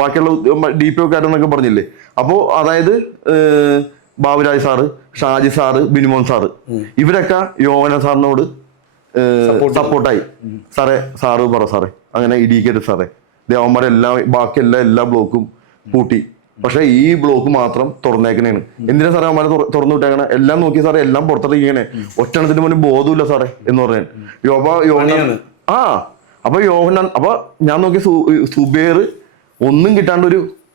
ബാക്കിയുള്ള DP ഒക്കാരെന്നൊക്കെ പറഞ്ഞില്ലേ, അപ്പോ അതായത് Baburaj sir, Shaji sir, Binumon sir, ഇവരൊക്കെ യോഹന സാറിനോട് സപ്പോർട്ടായി. സാറ് പറ സാറേ, അങ്ങനെ ഇടിക്കരുത് സാറേ, ദേവന്മാരെല്ലാം ബാക്കി എല്ലാ ബ്ലോക്കും പൂട്ടി, പക്ഷെ ഈ ബ്ലോക്ക് മാത്രം തുറന്നേക്കണേണ്. എന്തിനാ സാറേ അവന്മാരെ തുറന്നു വിട്ടേക്കണേ? എല്ലാം നോക്കി സാറേ, എല്ലാം പുറത്തിറങ്ങിക്കണേ, ഒറ്റണത്തിന് മുന്നേ ബോധമില്ല സാറേ എന്ന് പറഞ്ഞു. അപ്പൊ യോഹന്നാൻ, അപ്പൊ ഞാൻ നോക്കി സുബൈർ ഒന്നും കിട്ടാണ്ട്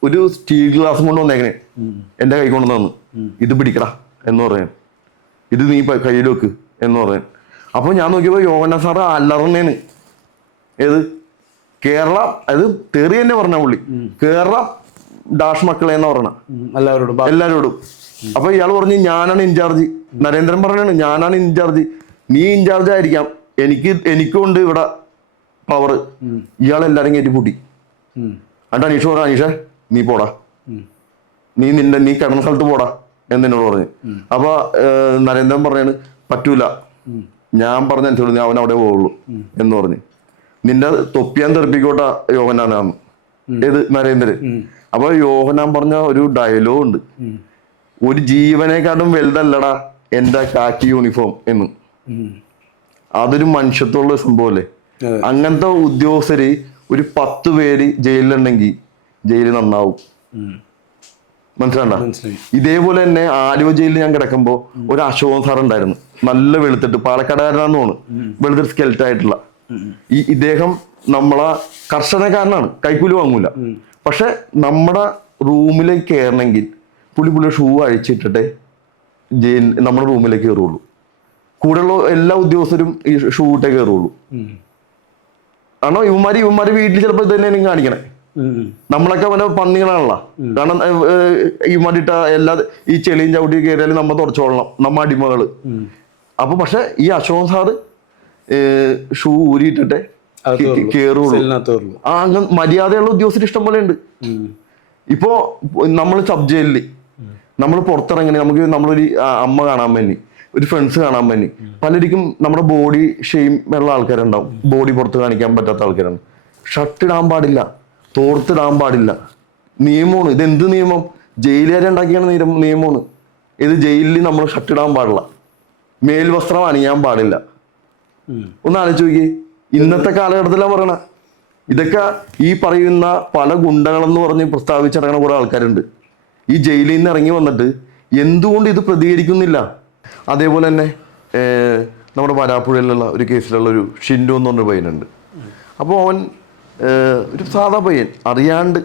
ഒരു സ്റ്റീൽ ഗ്ലാസ് കൊണ്ട് വന്നേക്കണേ, എന്റെ കൈ കൊണ്ട് തന്നു, ഇത് പിടിക്കടാ എന്ന് പറയാൻ, ഇത് നീ കയ്യിൽ വെക്ക് എന്ന് പറയാൻ. അപ്പൊ ഞാൻ നോക്കിയപ്പോ യോഹന്നാൻ സാറ് അലർന്നേന്. ഏത് കേരള, അത് തെറി തന്നെ പറഞ്ഞ പുള്ളി, കേരള ഡാഷ് മക്കളെ എന്ന് പറയണ എല്ലാവരോടും. അപ്പൊ ഇയാൾ പറഞ്ഞു ഞാനാണ് ഇൻചാർജ്. നരേന്ദ്രൻ പറഞ്ഞാണ് ഞാനാണ് ഇൻചാർജ്, നീ ഇൻചാർജ് ആയിരിക്കാം, എനിക്കുണ്ട് ഇവിടെ പവർ. ഇയാൾ എല്ലാരും കയറ്റി പൂട്ടി. എന്നിട്ട് അനീഷ് പറഞ്ഞു അനീഷേ നീ പോടാ, നീ കിടന്ന സ്ഥലത്ത് പോടാ എന്നോട് പറഞ്ഞു. അപ്പൊ നരേന്ദ്രൻ പറഞ്ഞാണ് പറ്റൂല, ഞാൻ പറഞ്ഞനുസരിച്ച് അവൻ അവിടെ പോവുള്ളൂ എന്ന് പറഞ്ഞു. നിന്റെ തൊപ്പിയാൻ തെറിപ്പിക്കോട്ട യോഹനാനാന്ന്. ഏത് നരേന്ദ്രൻ. അപ്പൊ യോഹനാൻ പറഞ്ഞ ഒരു ഡയലോഗ് ഉണ്ട്, ഒരു ജീവനെക്കാട്ടും വലുതല്ലടാ എൻ്റെ കാക്കി യൂണിഫോം എന്ന്. അതൊരു മനുഷ്യത്വമുള്ള സംഭവമല്ലേ. അങ്ങനത്തെ ഉദ്യോഗസ്ഥര് ഒരു 10 പേര് ജയിലിലുണ്ടെങ്കിൽ ജയില് നന്നാവും. മനസ്സിലാണ്ട? ഇതേപോലെ തന്നെ ആലുവ ജയിലിൽ ഞാൻ കിടക്കുമ്പോ ഒരു അശോകൻ സാർ ഉണ്ടായിരുന്നു, നല്ല വെളുത്തിട്ട്, പാലക്കാടുകാരനാന്ന് തോന്നുന്നു, വെളുത്തിട്ട് സ്കെൽറ്റ് ആയിട്ടുള്ള. ഇദ്ദേഹം നമ്മളെ കർഷകക്കാരനാണ്, കൈക്കൂലി വാങ്ങൂല. പക്ഷെ നമ്മുടെ റൂമിലേക്ക് കയറണമെങ്കിൽ പുള്ളിയുടെ ഷൂ അഴിച്ചിട്ടിട്ടേ നമ്മുടെ റൂമിലേക്ക് കയറുള്ളൂ. കൂടെയുള്ള എല്ലാ ഉദ്യോഗസ്ഥരും ഈ ഷൂ ഇട്ടേ കയറുള്ളൂ. കാരണം ഇവന്മാര് വീട്ടിൽ ചിലപ്പോൾ ഇത് തന്നെ കാണിക്കണേ. നമ്മളൊക്കെ പല പന്നികളാണല്ലോ. കാരണം ഇവന്മാരിട്ട എല്ലാ ഈ ചെളിയും ചവിട്ടി കയറിയാലും നമ്മ തുടച്ചോളണം, നമ്മ അടിമകള്. അപ്പൊ പക്ഷെ ഈ അശോകൻ സാറ് ഷൂ ഊരിയിട്ടിട്ടേ കേറുള്ളൂ. അങ്ങനെ മര്യാദയുള്ള ഉദ്യോഗസ്ഥർ ഇഷ്ടം പോലെ ഉണ്ട്. ഇപ്പോ നമ്മൾ സബ് ജയിലില് നമ്മൾ പുറത്തിറങ്ങി നമുക്ക് നമ്മളൊരു അമ്മ കാണാൻ വേണ്ടി, ഒരു ഫ്രണ്ട്സ് കാണാൻ വേണ്ടി, പലർക്കും നമ്മുടെ ബോഡി ഷെയിം ഉള്ള ആൾക്കാരുണ്ടാവും, ബോഡി പുറത്ത് കാണിക്കാൻ പറ്റാത്ത ആൾക്കാരാണ്. ഷർട്ട് ഇടാൻ പാടില്ല, തോർത്തിടാൻ പാടില്ല, നിയമമാണ്. ഇതെന്ത് നിയമം? ജയിലുകാരെ ഉണ്ടാക്കിയാണ് നിയമമാണ് ഇത്. ജയിലിൽ നമ്മൾ ഷർട്ട് ഇടാൻ പാടില്ല, മേൽവസ്ത്രം അണിയാൻ പാടില്ല. ഒന്ന് ആലോചിച്ച് നോക്കി, ഇന്നത്തെ കാലഘട്ടത്തിലാണ് പറയണ. ഇതൊക്കെ ഈ പറയുന്ന പല ഗുണ്ടകളെന്ന് പറഞ്ഞ് പ്രസ്താവിച്ചിറങ്ങുന്ന കുറെ ആൾക്കാരുണ്ട്. ഈ ജയിലിൽ നിന്ന് ഇറങ്ങി വന്നിട്ട് എന്തുകൊണ്ട് ഇത് പ്രതികരിക്കുന്നില്ല? അതേപോലെ തന്നെ നമ്മുടെ വരാപ്പുഴയിലുള്ള ഒരു കേസിലുള്ള ഒരു ഷിൻഡു എന്ന് പറഞ്ഞൊരു പയ്യനുണ്ട്. അപ്പോൾ അവൻ ഒരു സാധാ പയ്യൻ, അറിയാണ്ട്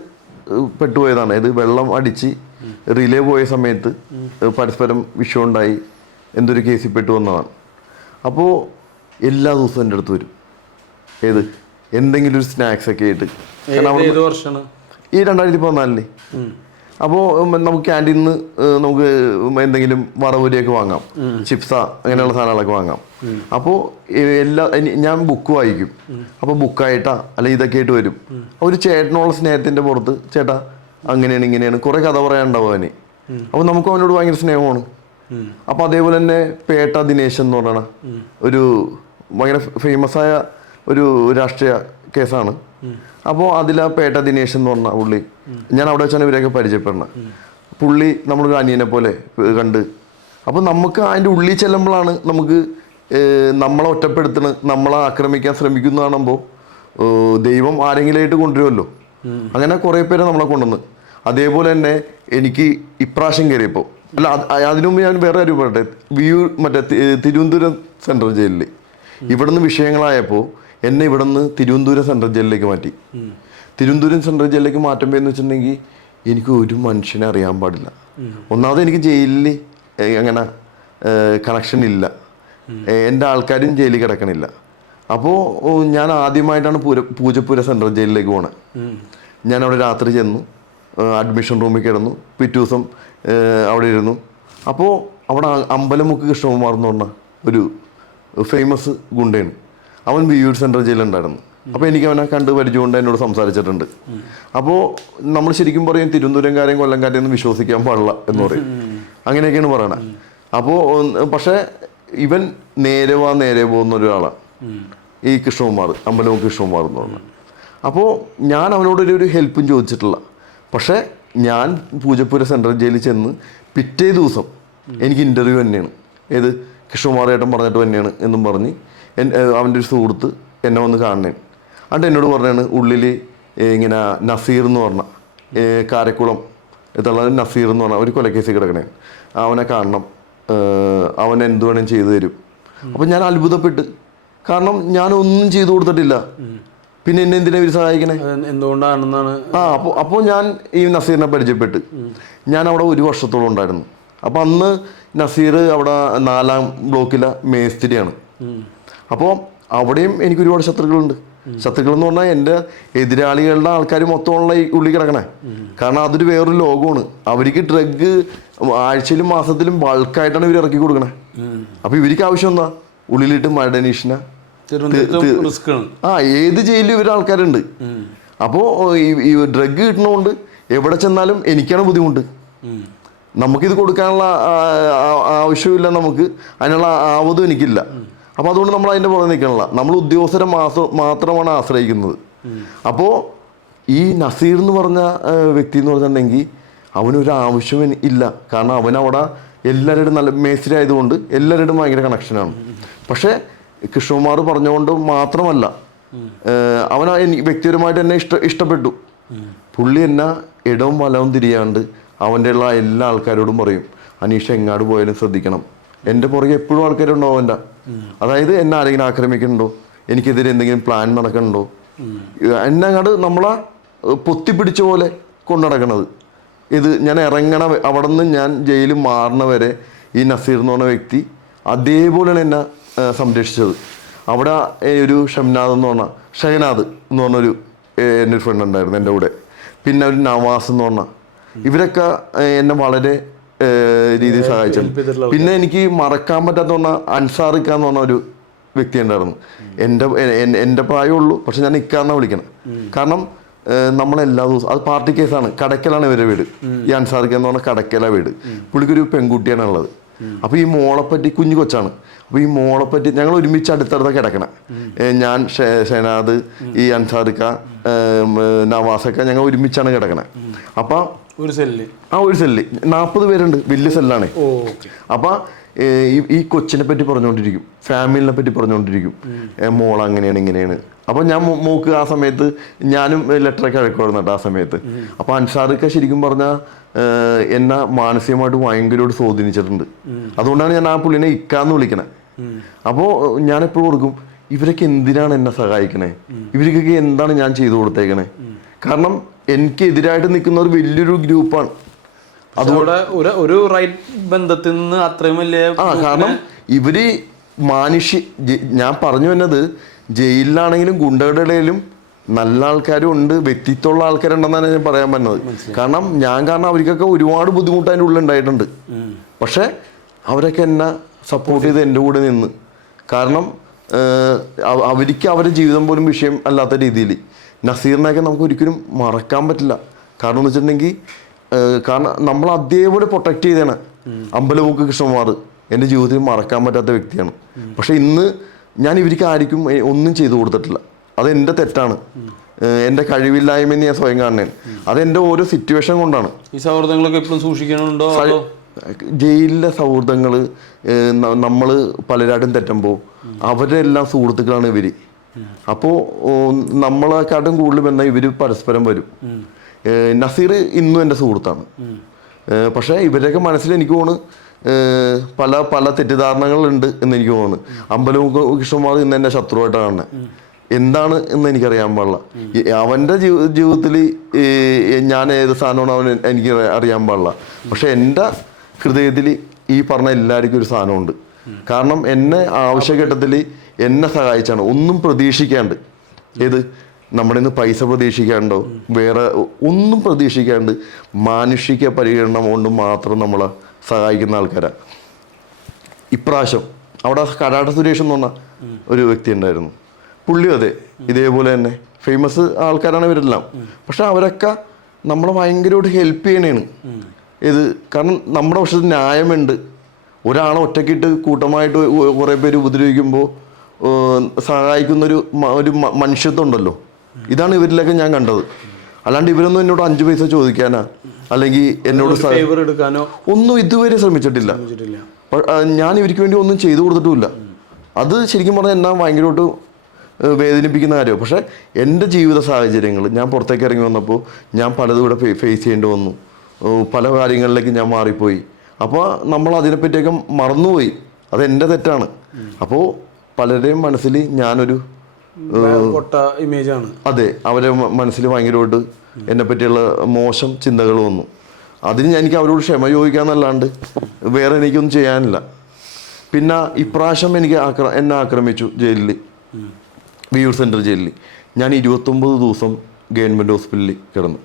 പെട്ടുപോയതാണ്. ഇത് വെള്ളം അടിച്ച് റിലേ പോയ സമയത്ത് പരസ്പരം വിഷയമുണ്ടായി, എന്തൊരു കേസിൽ പെട്ടു വന്നതാണ്. അപ്പോൾ എല്ലാ ദിവസവും എൻ്റെ അടുത്ത് വരും. ഏത് എന്തെങ്കിലും ഒരു സ്നാക്സ് ഒക്കെ ആയിട്ട്. ഈ 2014 അപ്പോൾ നമുക്ക് ക്യാൻറ്റീനിൽ നിന്ന് നമുക്ക് എന്തെങ്കിലും വറവരിയൊക്കെ വാങ്ങാം, ചിപ്സ അങ്ങനെയുള്ള സാധനങ്ങളൊക്കെ വാങ്ങാം. അപ്പോൾ ഞാൻ ബുക്ക് വായിക്കും. അപ്പോൾ ബുക്കായിട്ടാ അല്ല ഇതൊക്കെ ആയിട്ട് വരും. ഒരു ചേട്ടനുള്ള സ്നേഹത്തിന്റെ പുറത്ത് ചേട്ടാ അങ്ങനെയാണ് ഇങ്ങനെയാണ് കുറെ കഥ പറയാനുണ്ടാവും അവന്. അപ്പോൾ നമുക്ക് അവനോട് ഭയങ്കര സ്നേഹമാണ്. അപ്പോൾ അതേപോലെ തന്നെ പേട്ട ദിനേശ് എന്ന് പറഞ്ഞ ഒരു ഭയങ്കര ഫേമസ് ആയ ഒരു രാഷ്ട്രീയ കേസാണ്. അപ്പോൾ അതിൽ ആ പേട്ട ദിനേശ് എന്ന് പറഞ്ഞ പുള്ളി, ഞാൻ അവിടെ വെച്ചാണ് ഇവരെയൊക്കെ പരിചയപ്പെടണം. പുള്ളി നമ്മളൊരു അനിയനെ പോലെ കണ്ട്. അപ്പോൾ നമുക്ക് അതിൻ്റെ ഉള്ളിൽ ചെല്ലുമ്പോഴാണ് നമുക്ക് നമ്മളെ ഒറ്റപ്പെടുത്തണ്, നമ്മളെ ആക്രമിക്കാൻ ശ്രമിക്കുന്ന കാണുമ്പോൾ ദൈവം ആരെങ്കിലുമായിട്ട് കൊണ്ടുവരുമല്ലോ. അങ്ങനെ കുറേ പേരെ നമ്മളെ കൊണ്ടുവന്ന്. അതേപോലെ തന്നെ എനിക്ക് ഇപ്രാവശ്യം കയറിയപ്പോൾ, അല്ല അതിനു മുമ്പ് ഞാൻ വേറെ കാര്യം പറയട്ടെ, മറ്റേ തിരുവനന്തപുരം സെൻട്രൽ ജയിലിൽ ഇവിടുന്ന് വിഷയങ്ങളായപ്പോൾ എന്നെ ഇവിടുന്ന് തിരുവനന്തപുരം സെൻട്രൽ ജയിലിലേക്ക് മാറ്റി. തിരുവനന്തപുരം സെൻട്രൽ ജയിലിലേക്ക് മാറ്റുമ്പോൾ എന്ന് വെച്ചിട്ടുണ്ടെങ്കിൽ എനിക്ക് ഒരു മനുഷ്യനെ അറിയാൻ പാടില്ല. ഒന്നാമത് എനിക്ക് ജയിലിൽ അങ്ങനെ കണക്ഷൻ ഇല്ല, എൻ്റെ ആൾക്കാരും ജയിലിൽ കിടക്കണില്ല. അപ്പോൾ ഞാൻ ആദ്യമായിട്ടാണ് പൂജപ്പുര സെൻട്രൽ ജയിലിലേക്ക് പോണത്. ഞാൻ അവിടെ രാത്രി ചെന്നു, അഡ്മിഷൻ റൂമിൽ കിടന്നു, പിറ്റേ ദിവസം അവിടെ ഇരുന്നു. അപ്പോൾ അവിടെ അമ്പലമുക്ക് കൃഷ്ണകുമാർ എന്ന് പറഞ്ഞ ഒരു ഫേമസ് ഗുണ്ടയാണ്. അവൻ വിയൂർ സെൻട്രൽ ജയിലുണ്ടായിരുന്നു. അപ്പോൾ എനിക്ക് അവനെ കണ്ട് പരിചയമുണ്ട്, എന്നോട് സംസാരിച്ചിട്ടുണ്ട്. അപ്പോൾ നമ്മൾ ശരിക്കും പറയും തിരുവനന്തപുരംകാരെയും കൊല്ലംകാരെയും ഒന്നും വിശ്വസിക്കാൻ പാടില്ല എന്ന് പറയും. അങ്ങനെയൊക്കെയാണ് പറയണത്. അപ്പോൾ പക്ഷേ ഇവൻ നേരെ പോകുന്ന ഒരാളാണ് ഈ കൃഷ്ണകുമാർ, അമ്പലമുക്ക് കൃഷ്ണകുമാർ എന്ന് പറഞ്ഞത്. അപ്പോൾ ഞാൻ അവനോടൊരു ഹെൽപ്പും ചോദിച്ചിട്ടില്ല. പക്ഷേ ഞാൻ പൂജപ്പുര സെൻട്രൽ ജയിലിൽ ചെന്ന് പിറ്റേ ദിവസം എനിക്ക് ഇൻ്റർവ്യൂ തന്നെയാണ്. ഏത് കൃഷ്ണകുമാറേട്ടൻ പറഞ്ഞിട്ട് തന്നെയാണ് എന്നും പറഞ്ഞ് അവൻ്റെ ഒരു സുഹൃത്ത് എന്നെ വന്ന് കാണണേ. എന്നിട്ട് എന്നോട് പറഞ്ഞാണ് ഉള്ളിൽ ഇങ്ങനെ നസീർ എന്ന് പറഞ്ഞ കാരക്കുളം തള്ള നസീർ എന്ന് പറഞ്ഞാൽ ഒരു കൊലക്കേസിൽ കിടക്കണേ, അവനെ കാണണം, അവൻ എന്ത് വേണേലും ചെയ്തു തരും. അപ്പം ഞാൻ അത്ഭുതപ്പെട്ട്, കാരണം ഞാനൊന്നും ചെയ്തു കൊടുത്തിട്ടില്ല, പിന്നെ എന്നെ എന്തിനാ ഇവർ സഹായിക്കണേ, എന്തുകൊണ്ടാണെന്നാണ്. അപ്പോൾ ഞാൻ ഈ നസീറിനെ പരിചയപ്പെട്ട് ഞാൻ അവിടെ 1 വർഷത്തോളം ഉണ്ടായിരുന്നു. അപ്പം അന്ന് നസീർ അവിടെ 4ാം ബ്ലോക്കിലെ മേസ്തിരിയാണ്. അപ്പോൾ അവിടെയും എനിക്ക് ഒരുപാട് ശത്രുക്കളുണ്ട്. ശത്രുക്കൾ എന്ന് പറഞ്ഞാൽ എൻ്റെ എതിരാളികളുടെ ആൾക്കാർ മൊത്തമുള്ള ഈ ഉള്ളിൽ കിടക്കണേ. കാരണം അതൊരു വേറൊരു ലോകമാണ്. അവർക്ക് ഡ്രഗ് ആഴ്ചയിലും മാസത്തിലും ബൾക്കായിട്ടാണ് ഇവർ ഇറക്കി കൊടുക്കണേ. അപ്പോൾ ഇവർക്ക് ആവശ്യം എന്താ, ഉള്ളിലിട്ട് മരടനീഷിനെ ഏത് ജയിലിലും ഇവർ ആൾക്കാരുണ്ട്. അപ്പോൾ ഈ ഡ്രഗ് കിട്ടണോണ്ട് എവിടെ ചെന്നാലും എനിക്കാണ് ബുദ്ധിമുട്ട്. നമുക്കിത് കൊടുക്കാനുള്ള ആവശ്യമില്ല, നമുക്ക് അതിനുള്ള ആവതും എനിക്കില്ല. അപ്പോൾ അതുകൊണ്ട് നമ്മൾ അതിൻ്റെ പുറകെ നിൽക്കണില്ല, നമ്മൾ ഉദ്യോഗസ്ഥരെ മാത്രമാണ് ആശ്രയിക്കുന്നത്. അപ്പോൾ ഈ നസീർ എന്ന് പറഞ്ഞ വ്യക്തി എന്ന് പറഞ്ഞിട്ടുണ്ടെങ്കിൽ അവനൊരു ആവശ്യം ഇല്ല. കാരണം അവനവിടെ എല്ലാവരുടെ നല്ല മേസ്ത്രി ആയതുകൊണ്ട് എല്ലാവരുടെ ഭയങ്കര കണക്ഷനാണ്. പക്ഷേ കൃഷ്ണകുമാർ പറഞ്ഞുകൊണ്ട് മാത്രമല്ല, അവൻ വ്യക്തിപരമായിട്ട് എന്നെ ഇഷ്ടപ്പെട്ടു. പുള്ളി എന്നെ ഇടവും വലവും തിരിയാണ്ട് അവൻ്റെ ഉള്ള എല്ലാ ആൾക്കാരോടും പറയും, അനീഷ് എങ്ങാട് പോയാലും ശ്രദ്ധിക്കണം. എൻ്റെ പുറകെ എപ്പോഴും ആൾക്കാരുണ്ടാവും അവൻ്റെ. അതായത് എന്നെ ആരെങ്കിലും ആക്രമിക്കുന്നുണ്ടോ, എനിക്കെതിരെ എന്തെങ്കിലും പ്ലാൻ നടക്കുന്നുണ്ടോ, എന്നെ അങ്ങോട്ട് നമ്മളെ പൊത്തിപ്പിടിച്ച പോലെ കൊണ്ടു നടക്കണത്. ഇത് ഞാൻ ഇറങ്ങണ അവിടെ നിന്ന് ഞാൻ ജയിലിൽ മാറണ വരെ ഈ നസീർ എന്ന് പറഞ്ഞ വ്യക്തി അതേപോലെയാണ് എന്നെ സംരക്ഷിച്ചത്. അവിടെ ഒരു ഷഹനാദ് എന്ന് പറഞ്ഞൊരു എൻ്റെ ഒരു ഫ്രണ്ട് ഉണ്ടായിരുന്നു എൻ്റെ കൂടെ. പിന്നെ ഒരു നവാസ് എന്ന് പറഞ്ഞ, ഇവരൊക്കെ എന്നെ വളരെ രീതിയിൽ സഹായിച്ചു. പിന്നെ എനിക്ക് മറക്കാൻ പറ്റാത്ത പറഞ്ഞാൽ അൻസാറിക്ക എന്ന് പറഞ്ഞ ഒരു വ്യക്തി ഉണ്ടായിരുന്നു. എൻ്റെ പ്രായമുള്ളൂ, പക്ഷെ ഞാൻ ഇക്കാന്നാണ് വിളിക്കണം. കാരണം നമ്മളെല്ലാ ദിവസവും, അത് പാർട്ടി കേസാണ്, കടക്കലാണ് ഇവരുടെ വീട്. ഈ അൻസാറിക്ക എന്ന് പറഞ്ഞാൽ കടക്കല വീട്. പുള്ളിക്കൊരു പെൺകുട്ടിയാണ് ഉള്ളത്. അപ്പോൾ ഈ മോളെപ്പറ്റി, കുഞ്ഞു കൊച്ചാണ്. അപ്പോൾ ഈ മോളെപ്പറ്റി ഞങ്ങൾ ഒരുമിച്ച് അടുത്തടുത്ത കിടക്കണം. ഞാൻ ഷഹനാദ്, ഈ അൻസാറിക്ക, നവാസൊക്കെ ഞങ്ങൾ ഒരുമിച്ചാണ് കിടക്കണേ. അപ്പം ഒരു സെല്ല് 40 പേരുണ്ട്, വലിയ സെല്ലാണ്. അപ്പം ഈ കൊച്ചിനെ പറ്റി പറഞ്ഞുകൊണ്ടിരിക്കും, ഫാമിലിനെ പറ്റി പറഞ്ഞുകൊണ്ടിരിക്കും, മോൾ അങ്ങനെയാണ് ഇങ്ങനെയാണ്. അപ്പം ഞാൻ മോക്ക് ആ സമയത്ത് ഞാനും ലെറ്ററൊക്കെ അഴക്കുമായിരുന്നു കേട്ടോ ആ സമയത്ത്. അപ്പം അൻസാറൊക്കെ ശരിക്കും പറഞ്ഞാൽ എന്നെ മാനസികമായിട്ട് ഭയങ്കരമായിട്ട് സ്വാധീനിച്ചിട്ടുണ്ട്. അതുകൊണ്ടാണ് ഞാൻ ആ പുള്ളിനെ ഇക്കാന്ന് വിളിക്കണേ. അപ്പോൾ ഞാൻ എപ്പോഴും ഓർക്കും, ഇവരൊക്കെ എന്തിനാണ് എന്നെ സഹായിക്കണേ, ഇവർക്കൊക്കെ എന്താണ് ഞാൻ ചെയ്തു കൊടുത്തേക്കണേ. കാരണം എനിക്കെതിരായിട്ട് നിൽക്കുന്ന ഒരു വലിയൊരു ഗ്രൂപ്പാണ്. അതുകൊണ്ട് ഒരു റൈറ്റ് ബന്ധത്തിൽ നിന്ന് അത്രയും വലിയ കാരണം ഇവര് ഞാൻ പറഞ്ഞു വന്നത്, ജയിലിലാണെങ്കിലും ഗുണ്ടകളുടെ ഇടയിലും നല്ല ആൾക്കാരും ഉണ്ട്, വ്യക്തിത്വമുള്ള ആൾക്കാരുണ്ടെന്നാണ് ഞാൻ പറയാൻ പറ്റുന്നത്. കാരണം അവർക്കൊക്കെ ഒരുപാട് ബുദ്ധിമുട്ട് അതിൻ്റെ ഉള്ളിൽ ഉണ്ടായിട്ടുണ്ട്. പക്ഷെ അവരൊക്കെ എന്നെ സപ്പോർട്ട് ചെയ്ത് എൻ്റെ കൂടെ നിന്ന്. കാരണം അവർക്ക് അവരുടെ ജീവിതം പോലും വിഷയം അല്ലാത്ത രീതിയിൽ നസീറിനെയൊക്കെ നമുക്ക് ഒരിക്കലും മറക്കാൻ പറ്റില്ല. കാരണം എന്ന് വെച്ചിട്ടുണ്ടെങ്കിൽ, കാരണം നമ്മൾ അതേപോലെ പ്രൊട്ടക്ട് ചെയ്തതാണ്. അമ്പലമുക്ക് കൃഷ്ണകുമാർ എൻ്റെ ജീവിതത്തിൽ മറക്കാൻ പറ്റാത്ത വ്യക്തിയാണ്. പക്ഷെ ഇന്ന് ഞാൻ ഇവർക്ക് ആർക്കും ഒന്നും ചെയ്തു കൊടുത്തിട്ടില്ല. അതെൻ്റെ തെറ്റാണ്, എൻ്റെ കഴിവില്ലായ്മയെന്ന് ഞാൻ സ്വയം കാണുന്നതാണ്. അതെൻ്റെ ഓരോ സിറ്റുവേഷൻ കൊണ്ടാണ്. ഈ സൗഹൃദങ്ങളൊക്കെ എപ്പോഴും സൂക്ഷിക്കണുണ്ടോ? ജയിലിലെ സൗഹൃദങ്ങൾ നമ്മൾ പലരാടും തെറ്റുമ്പോൾ അവരുടെ എല്ലാം സുഹൃത്തുക്കളാണ് ഇവർ. അപ്പോൾ നമ്മളെക്കാട്ടും കൂടുതൽ ബന്ധം ഇവർ പരസ്പരം വരും. നസീർ ഇന്നും എൻ്റെ സുഹൃത്താണ്. പക്ഷേ ഇവരുടെയൊക്കെ മനസ്സിൽ എനിക്ക് തോന്നുന്നു പല പല തെറ്റിദ്ധാരണകളുണ്ട് എന്ന് എനിക്ക് തോന്നുന്നു. അമ്പലമുക്ക് കൃഷ്ണകുമാർ ഇന്ന് എൻ്റെ ശത്രുവായിട്ടാണ് കാണുന്നത്. എന്താണ് എന്ന് എനിക്കറിയാൻ പാടില്ല. അവൻ്റെ ജീവിതത്തിൽ ഞാൻ ഏത് സാധനമാണ് അവൻ എനിക്ക് അറിയാൻ പാടില്ല. പക്ഷെ എൻ്റെ ഹൃദയത്തിൽ ഈ പറഞ്ഞ എല്ലാവർക്കും ഒരു സാധനമുണ്ട്. കാരണം എന്നെ ആവശ്യഘട്ടത്തിൽ എന്നെ സഹായിച്ചാണ്, ഒന്നും പ്രതീക്ഷിക്കാണ്ട്. ഏത് നമ്മുടെ നിന്ന് പൈസ പ്രതീക്ഷിക്കാണ്ടോ വേറെ ഒന്നും പ്രതീക്ഷിക്കാണ്ട് മാനുഷിക പരിഗണന കൊണ്ട് മാത്രം നമ്മളെ സഹായിക്കുന്ന ആൾക്കാരാണ്. ഇപ്രാവശ്യം അവിടെ കരാട്ട സുരേഷ് എന്ന് പറഞ്ഞ ഒരു വ്യക്തി ഉണ്ടായിരുന്നു. പുള്ളി അതെ ഇതേപോലെ തന്നെ ഫേമസ് ആൾക്കാരാണ് ഇവരെല്ലാം. പക്ഷെ അവരൊക്കെ നമ്മളെ ഭയങ്കരമായിട്ട് ഹെൽപ്പ് ചെയ്യണേണ്. ഇത് കാരണം നമ്മുടെ പക്ഷത്ത് ന്യായമുണ്ട്. ഒരാളെ ഒറ്റക്കിട്ട് കൂട്ടമായിട്ട് കുറേ പേര് ഉപദ്രവിക്കുമ്പോൾ സഹായിക്കുന്നൊരു മനുഷ്യത്വം ഉണ്ടല്ലോ. ഇതാണ് ഇവരിലൊക്കെ ഞാൻ കണ്ടത്. അല്ലാണ്ട് ഇവരൊന്നും എന്നോട് 5 പൈസ ചോദിക്കാനാ അല്ലെങ്കിൽ എന്നോട് എടുക്കാനോ ഒന്നും ഇതുവരെ ശ്രമിച്ചിട്ടില്ല. ഞാൻ ഇവർക്ക് വേണ്ടി ഒന്നും ചെയ്തു കൊടുത്തിട്ടുമില്ല. അത് ശരിക്കും പറഞ്ഞാൽ എന്നാ ഭയങ്കരമായിട്ട് വേദനിപ്പിക്കുന്ന കാര്യമാണ്. പക്ഷേ എൻ്റെ ജീവിത സാഹചര്യങ്ങൾ, ഞാൻ പുറത്തേക്ക് ഇറങ്ങി വന്നപ്പോൾ ഞാൻ പലതും ഇവിടെ ഫേസ് ചെയ്യേണ്ടി വന്നു. പല കാര്യങ്ങളിലേക്ക് ഞാൻ മാറിപ്പോയി. അപ്പോൾ നമ്മൾ അതിനെപ്പറ്റിയൊക്കെ മറന്നുപോയി. അതെൻ്റെ തെറ്റാണ്. അപ്പോൾ പലരുടെയും മനസ്സിൽ ഞാനൊരു ഇമേജാണ്. അതെ, അവരെ മനസ്സിൽ ഭയങ്കരമായിട്ട് എന്നെ പറ്റിയുള്ള മോശം ചിന്തകൾ വന്നു. അതിന് എനിക്ക് അവരോട് ക്ഷമ ചോദിക്കാന്നല്ലാണ്ട് വേറെ എനിക്കൊന്നും ചെയ്യാനില്ല. പിന്നെ ഇപ്രാവശ്യം എന്നെ ആക്രമിച്ചു ജയിലിൽ, വിയൂർ സെൻട്രൽ ജയിലിൽ. ഞാൻ 29 ദിവസം ഗവൺമെൻറ് ഹോസ്പിറ്റലിൽ കിടന്നു.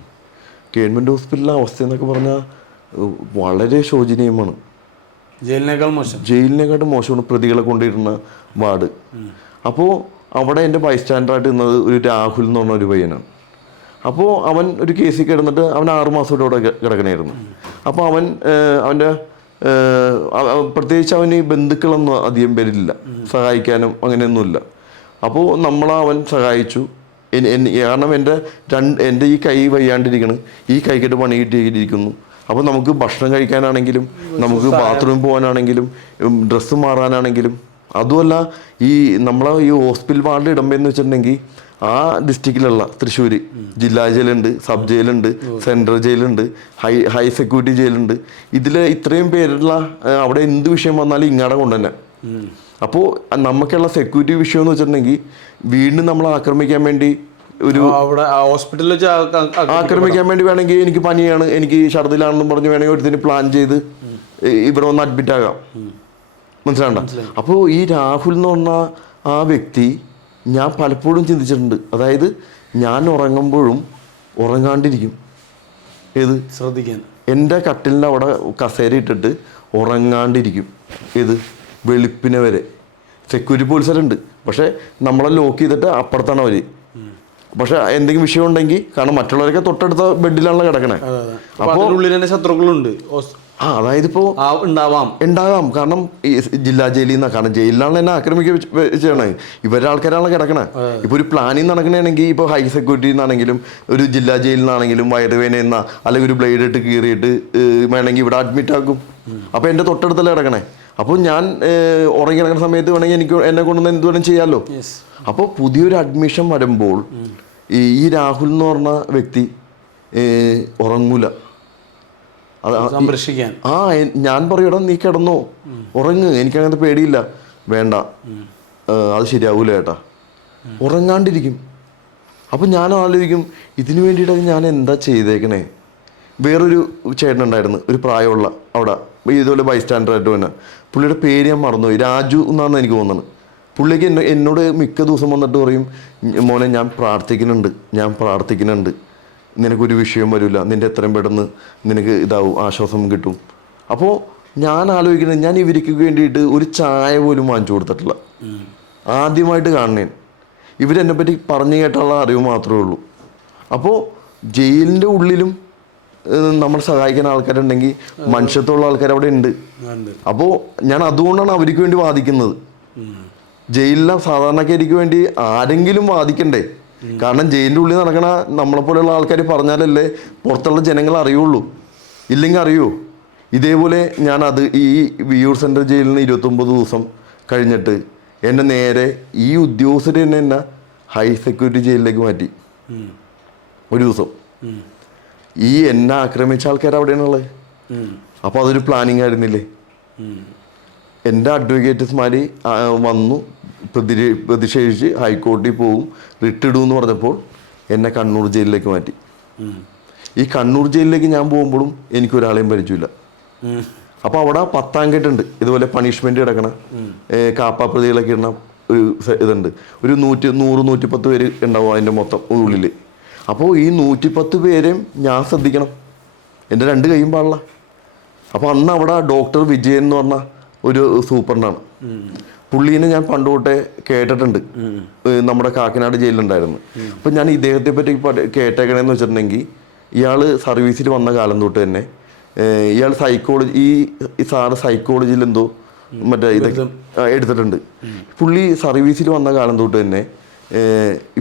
ഗവൺമെൻറ് ഹോസ്പിറ്റലിലെ അവസ്ഥ എന്നൊക്കെ പറഞ്ഞാൽ വളരെ ശോചനീയമാണ്. ജയിലിനേക്കാട്ടും മോശമാണ് പ്രതികളെ കൊണ്ടിരുന്ന വാർഡ്. അപ്പോൾ അവിടെ എൻ്റെ ബൈസ്റ്റാൻഡറായിട്ട് നിന്നത് ഒരു രാഹുൽ എന്ന് പറഞ്ഞ ഒരു പയ്യനാണ്. അപ്പോൾ അവൻ ഒരു കേസിൽ കിടന്നിട്ട് അവൻ 6 മാസമായിട്ട് അവിടെ കിടക്കണമായിരുന്നു. അപ്പോൾ അവൻ്റെ പ്രത്യേകിച്ച് അവന് ബന്ധുക്കളൊന്നും അധികം പേരില്ല, സഹായിക്കാനും അങ്ങനെയൊന്നുമില്ല. അപ്പോൾ അവൻ സഹായിച്ചു. കാരണം എൻ്റെ ഈ കൈ വയ്യാണ്ടിരിക്കണം, ഈ കൈക്കിട്ട് പണി കിട്ടിയിരിക്കുന്നു. അപ്പോൾ നമുക്ക് ഭക്ഷണം കഴിക്കാനാണെങ്കിലും നമുക്ക് ബാത്റൂമിൽ പോകാനാണെങ്കിലും ഡ്രസ്സ് മാറാനാണെങ്കിലും, അതുമല്ല ഈ നമ്മളെ ഈ ഹോസ്പിറ്റൽ വാർഡിൽ ഇടുമ്പോഴെന്ന് വെച്ചിട്ടുണ്ടെങ്കിൽ ആ ഡിസ്ട്രിക്റ്റിലുള്ള തൃശ്ശൂർ ജില്ലാ ജയിലുണ്ട്, സബ് ജയിലുണ്ട്, സെൻട്രൽ ജയിലുണ്ട്, ഹൈ സെക്യൂരിറ്റി ജയിലുണ്ട്. ഇതിൽ ഇത്രയും പേരുള്ള അവിടെ എന്ത് വിഷയം വന്നാലും ഇങ്ങാടെ കൊണ്ടുതന്നെ. അപ്പോൾ നമുക്കുള്ള സെക്യൂരിറ്റി വിഷയം എന്ന് വെച്ചിട്ടുണ്ടെങ്കിൽ വീണ്ടും നമ്മളെ ആക്രമിക്കാൻ വേണ്ടി ഹോസ്പിറ്റലിൽ ആക്രമിക്കാൻ വേണ്ടി വേണമെങ്കിൽ എനിക്ക് പനിയാണ്, എനിക്ക് ഛർദിലാണെന്നും പറഞ്ഞ് വേണമെങ്കിൽ ഒരുത്തിന് പ്ലാൻ ചെയ്ത് ഇവിടെ വന്ന് അഡ്മിറ്റ് ആകാം. മനസ്സിലാണ്ട? അപ്പോൾ ഈ രാഹുൽ എന്ന് പറഞ്ഞ ആ വ്യക്തി ഞാൻ പലപ്പോഴും ചിന്തിച്ചിട്ടുണ്ട്. അതായത് ഞാൻ ഉറങ്ങുമ്പോഴും ഉറങ്ങാണ്ടിരിക്കും. ഏത് ശ്രദ്ധിക്കാൻ എൻ്റെ കട്ടിലിൻ്റെ അവിടെ കസേര ഇട്ടിട്ട് ഉറങ്ങാണ്ടിരിക്കും. ഏത് വെളുപ്പിനെ വരെ. സെക്യൂരിറ്റി പോലീസുകാരുണ്ട്, പക്ഷേ നമ്മളെ ലോക്ക് ചെയ്തിട്ട് അപ്പുറത്താണ് അവർ. പക്ഷെ എന്തെങ്കിലും വിഷയം ഉണ്ടെങ്കിൽ, കാരണം മറ്റുള്ളവരൊക്കെ തൊട്ടടുത്ത ബെഡിലാണല്ലോ കിടക്കണേ. അപ്പോൾ ഉള്ളിൽ തന്നെ ശത്രുക്കളുണ്ട്. അതായത് ഇപ്പോൾ ഉണ്ടാകാം. കാരണം ഈ ജില്ലാ ജയിലിൽ നിന്നാണ്, കാരണം ജയിലിലാണ് എന്നെ ആക്രമിക്കുകയാണ്. ഇവരുടെ ആൾക്കാരാണല്ലോ കിടക്കണേ. ഇപ്പോൾ ഒരു പ്ലാനിങ് നടക്കണമെങ്കിൽ ഇപ്പോൾ ഹൈ സെക്യൂരിറ്റിയിൽ നിന്നാണെങ്കിലും ഒരു ജില്ലാ ജയിലിൽ നിന്നാണെങ്കിലും വയറുവേന എന്നാ അല്ലെങ്കിൽ ഒരു ബ്ലേഡ് ഇട്ട് കീറിയിട്ട് വേണമെങ്കിൽ ഇവിടെ അഡ്മിറ്റ് ആക്കും. അപ്പോൾ എൻ്റെ തൊട്ടടുത്തല്ലേ കിടക്കണേ. അപ്പോൾ ഞാൻ ഉറങ്ങി കിടക്കുന്ന സമയത്ത് വേണമെങ്കിൽ എനിക്ക് എന്നെ കൊണ്ടുവന്ന് എന്ത് വേണം ചെയ്യാമല്ലോ. അപ്പോൾ പുതിയൊരു അഡ്മിഷൻ വരുമ്പോൾ ഈ രാഹുൽ എന്ന് പറഞ്ഞ വ്യക്തി ഉറങ്ങൂല. സംരക്ഷിക്കാൻ ഞാൻ പറയടാ നീ കിടന്നോ, ഉറങ്ങ്, എനിക്കങ്ങനത്തെ പേടിയില്ല. വേണ്ട, അത് ശരിയാവൂല ചേട്ടാ, ഉറങ്ങാണ്ടിരിക്കും. അപ്പം ഞാൻ ആലോചിക്കും ഇതിനു വേണ്ടിയിട്ട് ഞാൻ എന്താ ചെയ്തേക്കണേ. വേറൊരു ചേട്ടനുണ്ടായിരുന്നു, ഒരു പ്രായമുള്ള അവിടെ ഇതുപോലെ ബൈസ്റ്റാൻഡറായിട്ട് തന്നെ. പുള്ളിയുടെ പേര് ഞാൻ മറന്നുപോയി, രാജു എന്നാണ് എനിക്ക് തോന്നുന്നത്. പുള്ളിക്ക് എന്നോട് മിക്ക ദിവസം വന്നിട്ട് പറയും, മോനെ ഞാൻ പ്രാർത്ഥിക്കുന്നുണ്ട്, നിനക്കൊരു വിഷയം വരില്ല, നിൻ്റെ എത്രയും പെട്ടെന്ന് നിനക്ക് ഇതാവും, ആശ്വാസം കിട്ടും. അപ്പോൾ ഞാൻ ആലോചിക്കുന്നത്, ഞാൻ ഇവർക്ക് വേണ്ടിയിട്ട് ഒരു ചായ പോലും വാങ്ങിച്ചു കൊടുത്തിട്ടില്ല. ആദ്യമായിട്ട് കാണണേ. ഇവരെന്നെ പറ്റി പറഞ്ഞു കേട്ടുള്ള അറിവ് മാത്രമേ ഉള്ളൂ. അപ്പോൾ ജയിലിൻ്റെ ഉള്ളിലും നമ്മൾ സഹായിക്കുന്ന ആൾക്കാരുണ്ടെങ്കിൽ മനുഷ്യത്വമുള്ള ആൾക്കാർ അവിടെ ഉണ്ട്. അപ്പോൾ ഞാൻ അതുകൊണ്ടാണ് അവർക്ക് വേണ്ടി വാദിക്കുന്നത്. ജയിലിലെ സാധാരണക്കാർക്ക് വേണ്ടി ആരെങ്കിലും വാദിക്കണ്ടേ? കാരണം ജയിലിൻ്റെ ഉള്ളിൽ നടക്കണ നമ്മളെപ്പോലെയുള്ള ആൾക്കാർ പറഞ്ഞാലല്ലേ പുറത്തുള്ള ജനങ്ങൾ അറിയുള്ളൂ. ഇല്ലെങ്കിൽ അറിയുമോ? ഇതേപോലെ ഈ വിയൂർ സെൻട്രൽ ജയിലിൽ നിന്ന് 29 ദിവസം കഴിഞ്ഞിട്ട് എന്നെ നേരെ ഈ ഉദ്യോഗസ്ഥർ തന്നെ എന്നെ ഹൈ സെക്യൂരിറ്റി ജയിലിലേക്ക് മാറ്റി. ഒരു ദിവസം എന്നെ ആക്രമിച്ച ആൾക്കാർ അവിടെയാണുള്ളത്. അപ്പോൾ അതൊരു പ്ലാനിങ് ആയിരുന്നില്ലേ? എൻ്റെ അഡ്വക്കേറ്റ്സ്മാർ വന്നു പ്രതിഷേധിച്ച് ഹൈക്കോടതിയിൽ പോവും, റിട്ട് ഇടുമെന്ന് പറഞ്ഞപ്പോൾ എന്നെ കണ്ണൂർ ജയിലിലേക്ക് മാറ്റി. ഈ കണ്ണൂർ ജയിലിലേക്ക് ഞാൻ പോകുമ്പോഴും എനിക്കൊരാളെയും പരിചയമില്ല. അപ്പോൾ അവിടെ 10ാം കെട്ടുണ്ട്, ഇതുപോലെ പണിഷ്മെൻറ്റ് കിടക്കണ കാപ്പാപ്രതികളൊക്കെ ഇടണ ഒരു ഇതുണ്ട്. ഒരു 100-110 പേര് ഉണ്ടാവും അതിൻ്റെ മൊത്തം ഉള്ളിൽ. അപ്പോൾ ഈ 110 പേരെയും ഞാൻ ശ്രദ്ധിക്കണം, എൻ്റെ 2 കൈയും പാടില്ല. അപ്പോൾ അന്ന് അവിടെ ഡോക്ടർ വിജയൻ എന്ന് പറഞ്ഞ ഒരു സൂപ്പറിനാണ്. പുള്ളീനെ ഞാൻ പണ്ട് തൊട്ടേ കേട്ടിട്ടുണ്ട്, നമ്മുടെ കാക്കനാട് ജയിലിലുണ്ടായിരുന്നു. അപ്പം ഞാൻ ഇദ്ദേഹത്തെ പറ്റി കേട്ടേക്കണേന്ന് വെച്ചിട്ടുണ്ടെങ്കിൽ, ഇയാൾ സർവീസിൽ വന്ന കാലം തൊട്ട് തന്നെ ഇയാൾ ഈ സാറ് സൈക്കോളജിയിൽ എന്തോ മറ്റേ ഇതൊക്കെ എടുത്തിട്ടുണ്ട്. പുള്ളി സർവീസിൽ വന്ന കാലം തൊട്ട് തന്നെ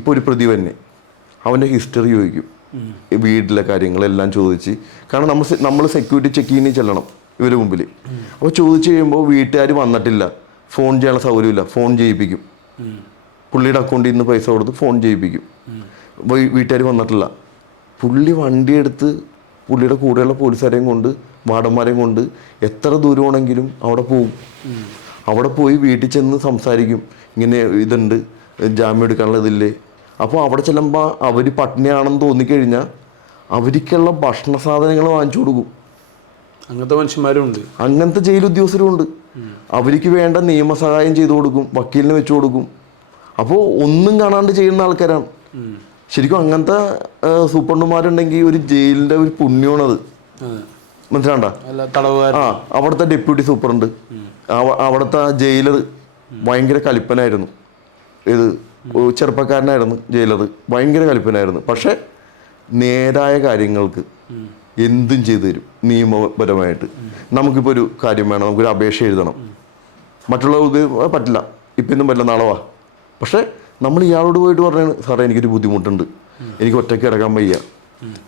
ഇപ്പോൾ ഒരു പ്രതി തന്നെ അവൻ്റെ ഹിസ്റ്ററി ചോദിക്കും, വീട്ടിലെ കാര്യങ്ങളെല്ലാം ചോദിച്ച്. കാരണം നമ്മൾ സെക്യൂരിറ്റി ചെക്കിങ്ങിന് ചെല്ലണം ഇവരുടെ മുമ്പിൽ. അപ്പോൾ ചോദിച്ചു കഴിയുമ്പോൾ വീട്ടുകാർ വന്നിട്ടില്ല, ഫോൺ ചെയ്യാനുള്ള സൗകര്യമില്ല, ഫോൺ ചെയ്യിപ്പിക്കും. പുള്ളിയുടെ അക്കൗണ്ടിൽ നിന്ന് പൈസ കൊടുത്ത് ഫോൺ ചെയ്യിപ്പിക്കും. വീട്ടുകാർ വന്നിട്ടില്ല. പുള്ളി വണ്ടിയെടുത്ത് പുള്ളിയുടെ കൂടെയുള്ള പോലീസുകാരെയും കൊണ്ട് വാർഡന്മാരെയും കൊണ്ട് എത്ര ദൂരമാണെങ്കിലും അവിടെ പോകും. അവിടെ പോയി വീട്ടിൽ ചെന്ന് സംസാരിക്കും, ഇങ്ങനെ ഇതുണ്ട്, ജാമ്യം എടുക്കാനുള്ള ഇതില്ലേ. അപ്പോൾ അവിടെ ചെല്ലുമ്പോൾ അവർ പട്ടിണിയാണെന്ന് തോന്നിക്കഴിഞ്ഞാൽ അവർക്കുള്ള ഭക്ഷണ സാധനങ്ങൾ വാങ്ങിച്ചു കൊടുക്കും. അങ്ങനത്തെ മനുഷ്യന്മാരും ഉണ്ട്, അങ്ങനത്തെ ജയിൽ ഉദ്യോഗസ്ഥരും ഉണ്ട്. അവർക്ക് വേണ്ട നിയമസഹായം ചെയ്തു കൊടുക്കും, വക്കീലിനെ വെച്ചു കൊടുക്കും. അപ്പോൾ ഒന്നും കാണാണ്ട് ചെയ്യുന്ന ആൾക്കാരാണ് ശരിക്കും. അങ്ങനത്തെ സൂപ്രണ്ടുമാരുണ്ടെങ്കിൽ ഒരു ജയിലിൻ്റെ ഒരു പുണ്യമാണത്, മനസ്സിലാണ്ട? അവിടുത്തെ ഡെപ്യൂട്ടി സൂപ്രണ്ട്, അവിടുത്തെ ജയിലർ ഭയങ്കര കലിപ്പനായിരുന്നു. ചെറുപ്പക്കാരനായിരുന്നു ജയിലർ, ഭയങ്കര കലിപ്പനായിരുന്നു. പക്ഷെ നേരായ കാര്യങ്ങൾക്ക് എന്തും ചെയ്തു തരും നിയമപരമായിട്ട്. നമുക്കിപ്പോൾ ഒരു കാര്യം വേണം, നമുക്കൊരു അപേക്ഷ എഴുതണം, മറ്റുള്ളവർക്ക് പറ്റില്ല, ഇപ്പം ഇന്നും പറ്റില്ല, നാളെ വാ. പക്ഷേ നമ്മൾ ഇയാളോട് പോയിട്ട് പറഞ്ഞു, സാറേ എനിക്കൊരു ബുദ്ധിമുട്ടുണ്ട്, എനിക്ക് ഒറ്റയ്ക്ക് കിടക്കാൻ വയ്യ,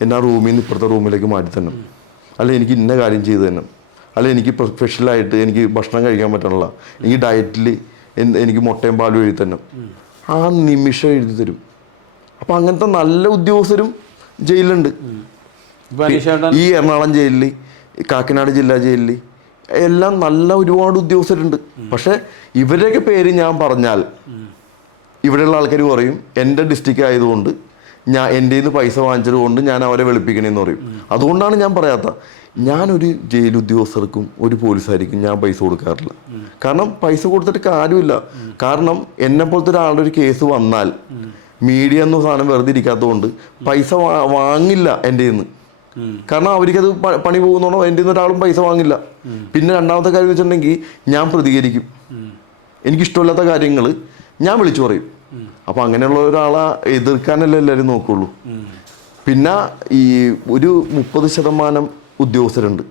എന്നെ ആ റൂമിൽ നിന്ന് ഇപ്പുറത്തെ റൂമിലേക്ക് മാറ്റി തന്നെ. അല്ലെ എനിക്ക് ഇന്ന കാര്യം ചെയ്തു തരണം, അല്ലെ എനിക്ക് പ്രൊഫഷണലായിട്ട് എനിക്ക് ഭക്ഷണം കഴിക്കാൻ പറ്റണില്ല, എനിക്ക് ഡയറ്റിൽ എനിക്ക് മുട്ടയും പാലും എഴുതി തരണം, ആ നിമിഷം എഴുതി തരും. അപ്പം അങ്ങനത്തെ നല്ല ഉദ്യോഗസ്ഥരും ജയിലിലുണ്ട്. ഈ എറണാകുളം ജയിലിൽ, കാക്കനാട് ജില്ലാ ജയിലിൽ എല്ലാം നല്ല ഒരുപാട് ഉദ്യോഗസ്ഥരുണ്ട്. പക്ഷെ ഇവരുടെയൊക്കെ പേര് ഞാൻ പറഞ്ഞാൽ ഇവിടെയുള്ള ആൾക്കാർ പറയും എൻ്റെ ഡിസ്ട്രിക്റ്റ് ആയതുകൊണ്ട് എൻ്റെ നിന്ന് പൈസ വാങ്ങിച്ചത് കൊണ്ട് ഞാൻ അവരെ വെളുപ്പിക്കണമെന്ന് പറയും. അതുകൊണ്ടാണ് ഞാൻ പറയാത്ത. ഞാനൊരു ജയിൽ ഉദ്യോഗസ്ഥർക്കും ഒരു പോലീസുകാർക്കും ഞാൻ പൈസ കൊടുക്കാറില്ല. കാരണം പൈസ കൊടുത്തിട്ട് കാര്യമില്ല. കാരണം എന്നെ പോലത്തെ ഒരാളുടെ ഒരു കേസ് വന്നാൽ മീഡിയ എന്ന സാധനം വെറുതെ ഇരിക്കാത്തതുകൊണ്ട് പൈസ വാങ്ങില്ല എൻ്റെ നിന്ന്. കാരണം അവർക്കത് പണി പോകുന്നോണോ എൻ്റെ നിന്ന് ഒരാളും പൈസ വാങ്ങില്ല. പിന്നെ രണ്ടാമത്തെ കാര്യം വെച്ചിട്ടുണ്ടെങ്കിൽ ഞാൻ പ്രതികരിക്കും. എനിക്കിഷ്ടമില്ലാത്ത കാര്യങ്ങൾ ഞാൻ വിളിച്ചു പറയും. അപ്പം അങ്ങനെയുള്ള ഒരാളെ എതിർക്കാനല്ലേ എല്ലാവരും നോക്കുള്ളൂ. പിന്നെ ഈ ഒരു 30% ഉദ്യോഗസ്ഥരുണ്ട്